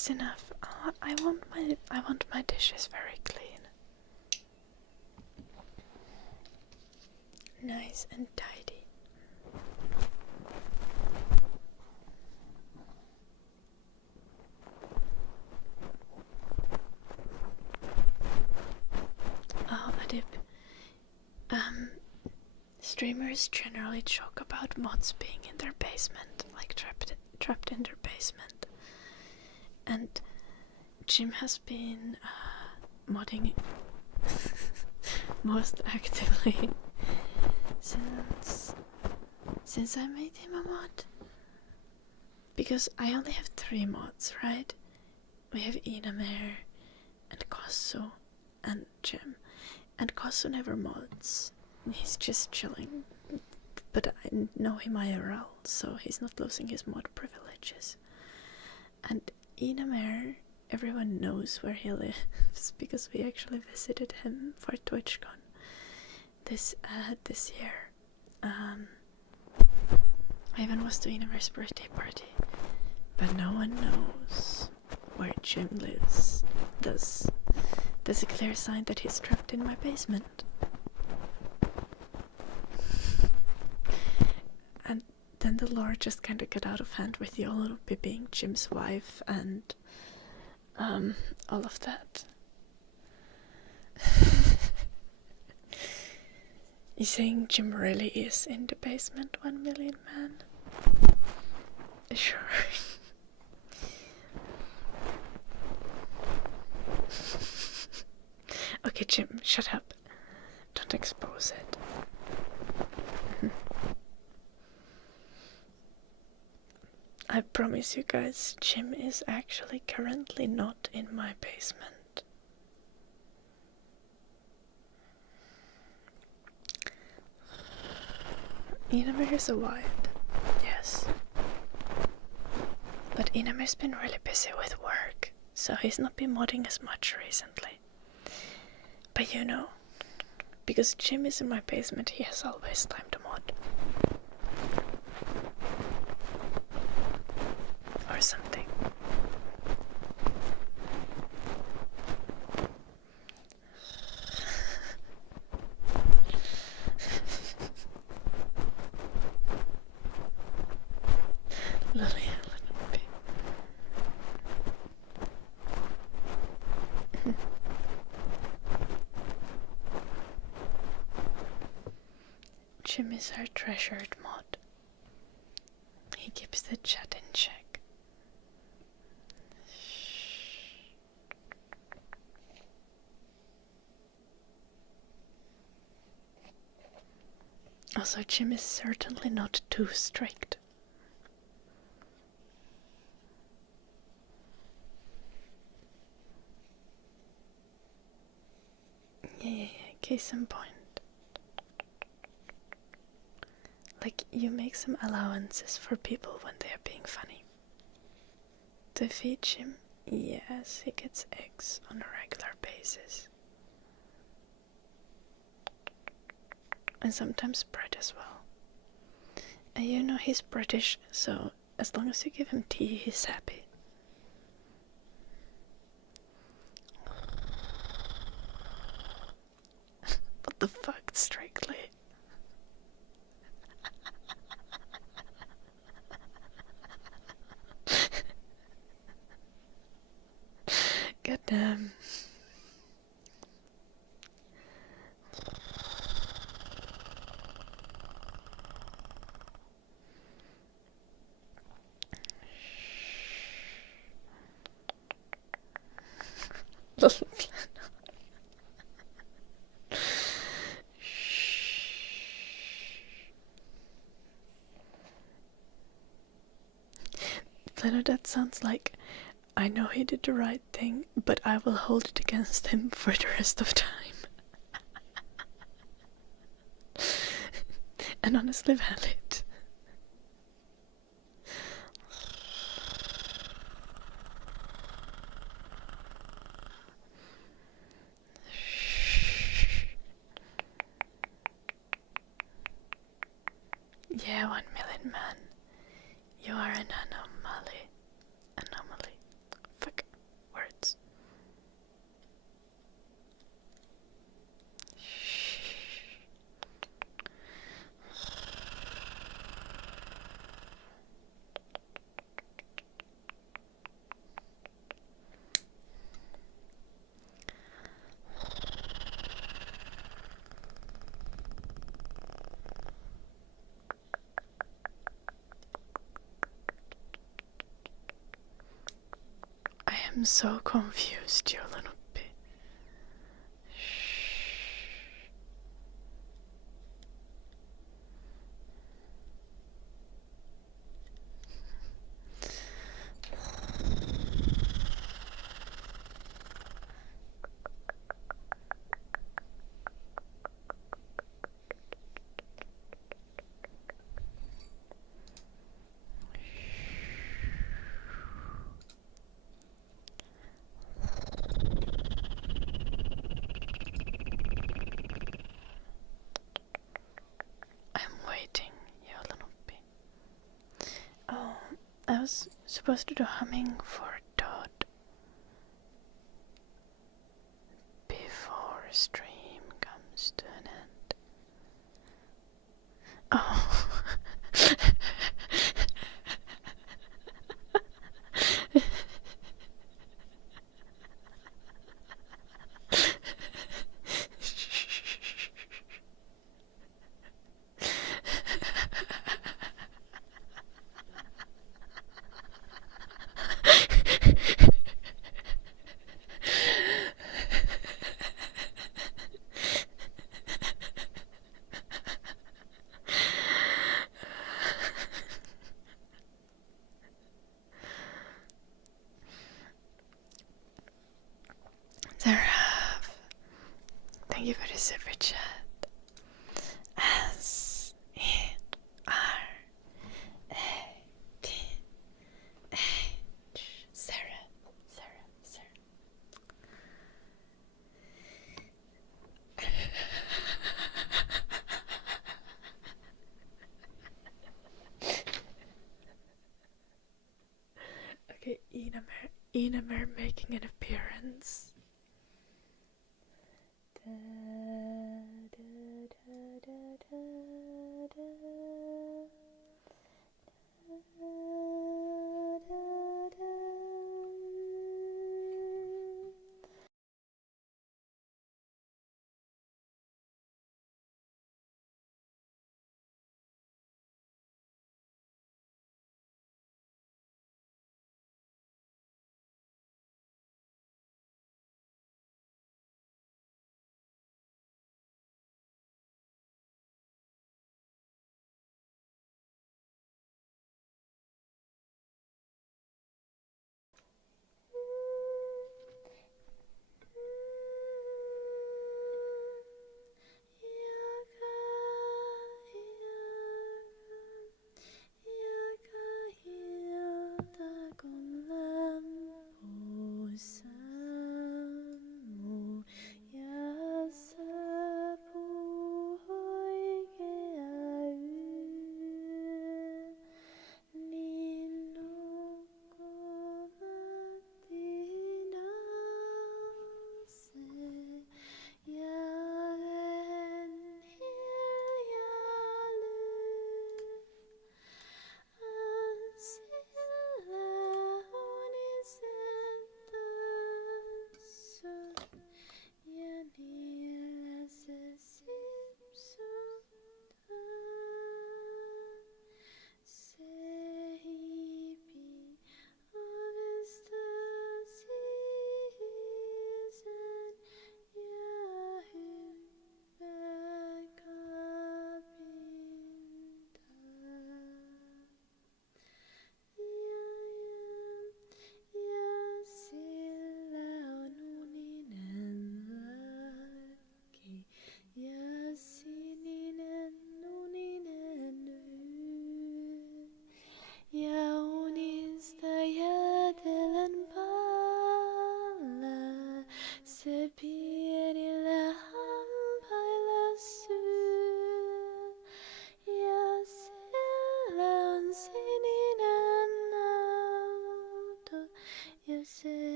nice enough. Oh, I want my dishes very clean. Nice and tidy. Oh, Adib. Streamers generally joke about mods being in their basement, like trapped in their basement. And Jim has been modding most actively since I made him a mod. Because I only have 3 mods, right? We have Inamir and Kosu and Jim. And Kosu never mods. He's just chilling. But I know him IRL, so he's not losing his mod privileges. And Inamir, everyone knows where he lives because we actually visited him for TwitchCon this year. I even was to Inamir's birthday party, but no one knows where Jim lives. There's a clear sign that he's trapped in my basement. And then the lore just kind of got out of hand with Yolo being Jim's wife and all of that. You saying Jim really is in the basement, 1 million man? Sure. Okay, Jim, shut up. Don't expose it. I promise you guys, Jim is actually currently not in my basement. Inamir is a wife, yes. But Inamir's been really busy with work, so he's not been modding as much recently. But you know, because Jim is in my basement, he has always time to mod. Or something. Lily, let it be. Jim is our treasured mod. He keeps the chat in check. Also, Jim is certainly not too strict. Yeah, case in point. Like, you make some allowances for people when they are being funny. To feed Jim, yes, he gets eggs on a regular basis. And sometimes bread as well. And you know he's British, so as long as you give him tea, he's happy. What the fuck, strictly? Goddamn. Plano, that sounds like, I know he did the right thing, but I will hold it against him for the rest of time. And honestly valid. Yeah, 1 million man. You are an anomaly. Anomaly. Fuck I'm so confused, Jolanuppi. I'm waiting, Jolanuppi. Oh, I was supposed to do humming for Todd before stream comes to an end. Oh. Sarah, thank you for the super chat. S-E-R-A-T-H. Sarah. Okay, Enamer making an appearance. Da, da, da, da, da, da,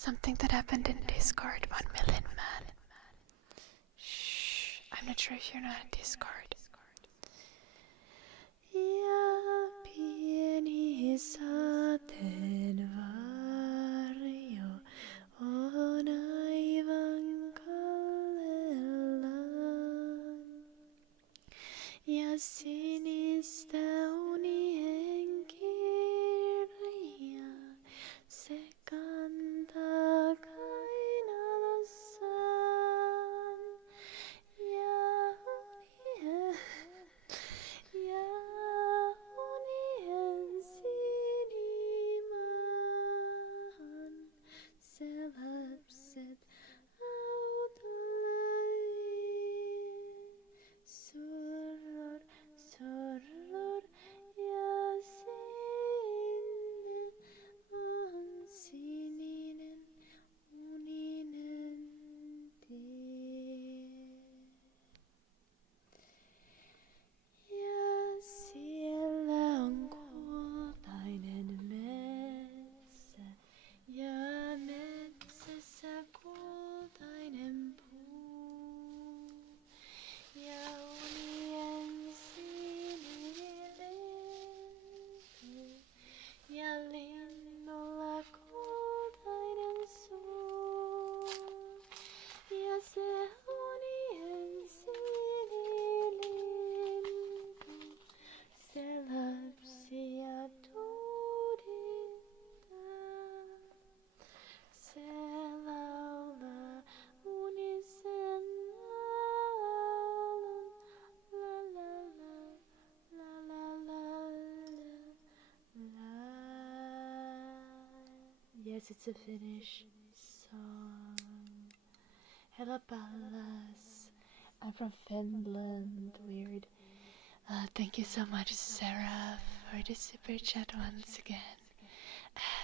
something that happened in Discord, 1 million man. Shh, I'm not sure if you're not on Discord. Yapping is den varjo on aivan kallellaan. Ja sinistä unien kirja se kantaa kainalossaan. Ja unien sinimaahan se lapset autolai. Surror, sorror ja sinne on sininen uninen tie. Ja siellä on kultainen metsä ja metsässä kultainen puu. Ja unien sinilintu ja linnulla kultainen suu. Ja se unien sinilintu, se lapsia tuudittaa. Se laulaa unisen laulun. La la la, la la la la la. Yes, it's a Finnish song. Hello, Pallas. I'm from Finland. Weird. Thank you so much, Sarah, for the super chat once again.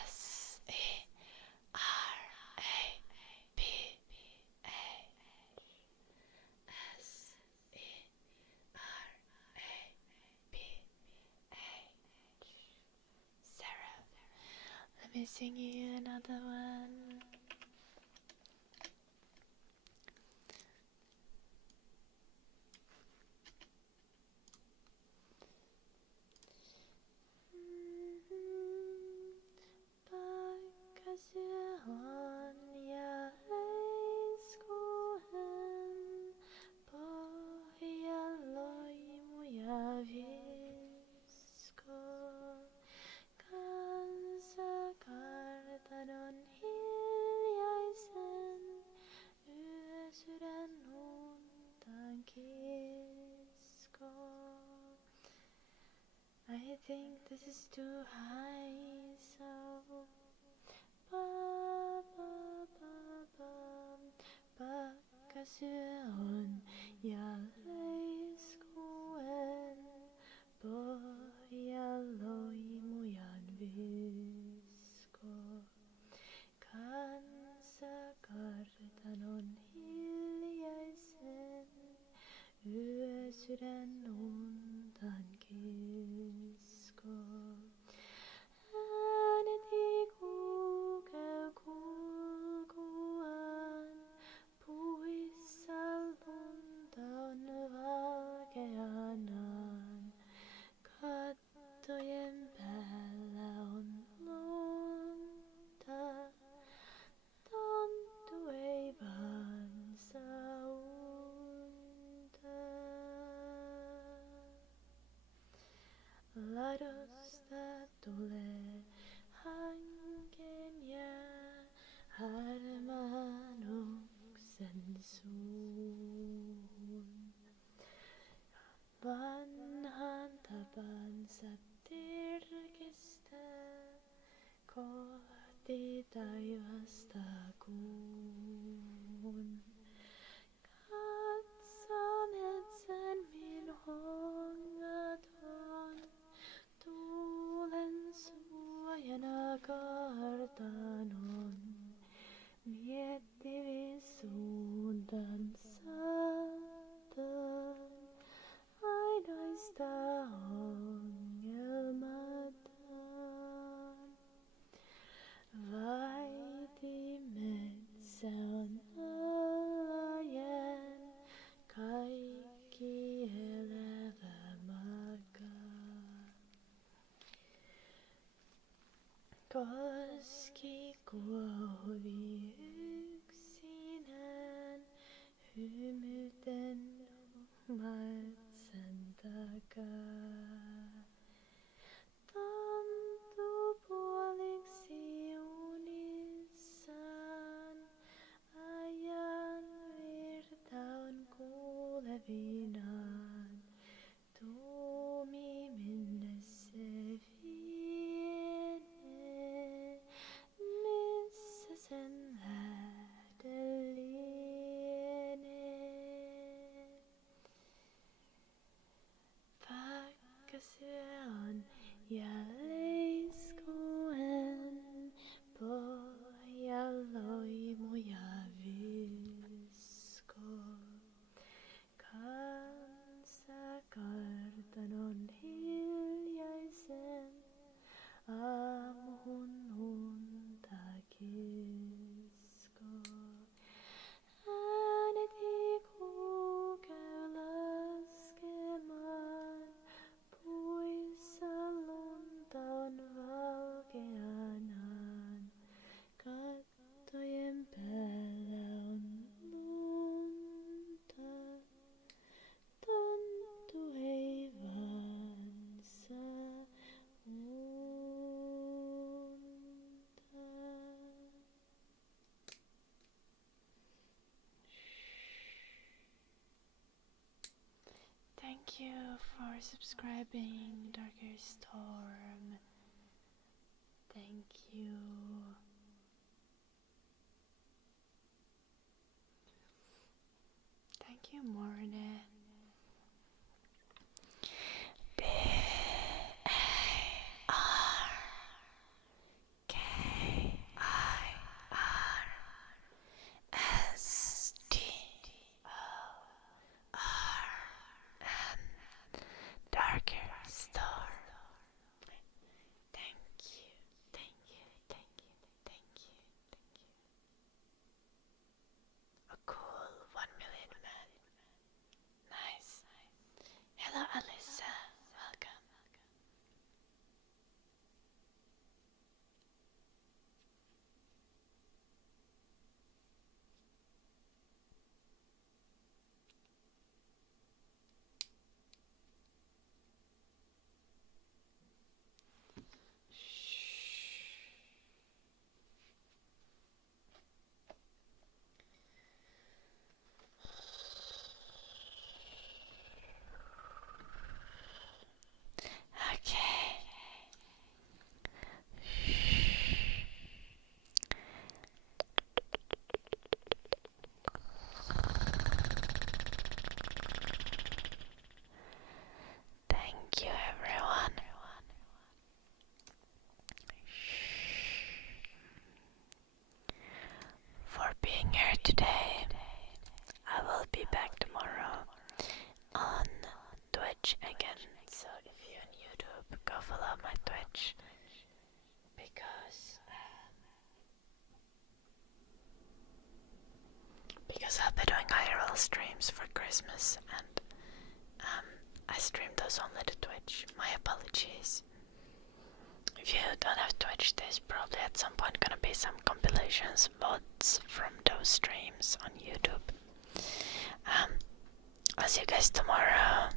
SERAPH. Sarah. Let me sing you another one. Pakkasyön ja leiskuhen pohjaloimuja visko. Kansakartanon hiljaisen yösydän untaan kisko. I think this is too high, so pakkasyön ja leiskuen pohjaloimujan visko. Kansakartanon hiljaisen yösydän untaan kisko. Äänet käy kulkuaan, puissa lunta on valkeanaan. Kattojen päällä on lunta, tonttu ei vaan saa unta. Ladosta tulee hangen ja harmaan oksen suun. Vanhan tapansa tirkistää kohti taivasta kuun. Katso metsän minhongaton, tuulen suojana kartanon. Miettivi suuntansa ainoista ongelmaton. Vaiti vinan tumi minnesse fiene missa sen värdelene vaikka se on jälleiskoen pohjaloimuja visko. Kansa kartanon hiljaisen aamuhun unta kisko. Äänet hikuu käy laskemaan, puissa lunta on valkeanaan. Kattojen päällä on lunta, tonttu ei vaan saa unta. Thank you for subscribing, Darker Storm. Thank you. Thank you, Morne. Darker Storm. Thank you, thank you, thank you, thank you, thank you. A cool 1 million man. Nice. Hello, Alyssa. Welcome. Okay. Thank you, everyone. For being here today. I will be back tomorrow on Twitch again. So if you're on YouTube, go follow my Twitch. Because I'll be doing IRL streams for Christmas, and I stream those only to Twitch. My apologies. If you don't have Twitch, there's probably at some point gonna be some compilations, VODs from those streams on YouTube. I'll see you guys tomorrow.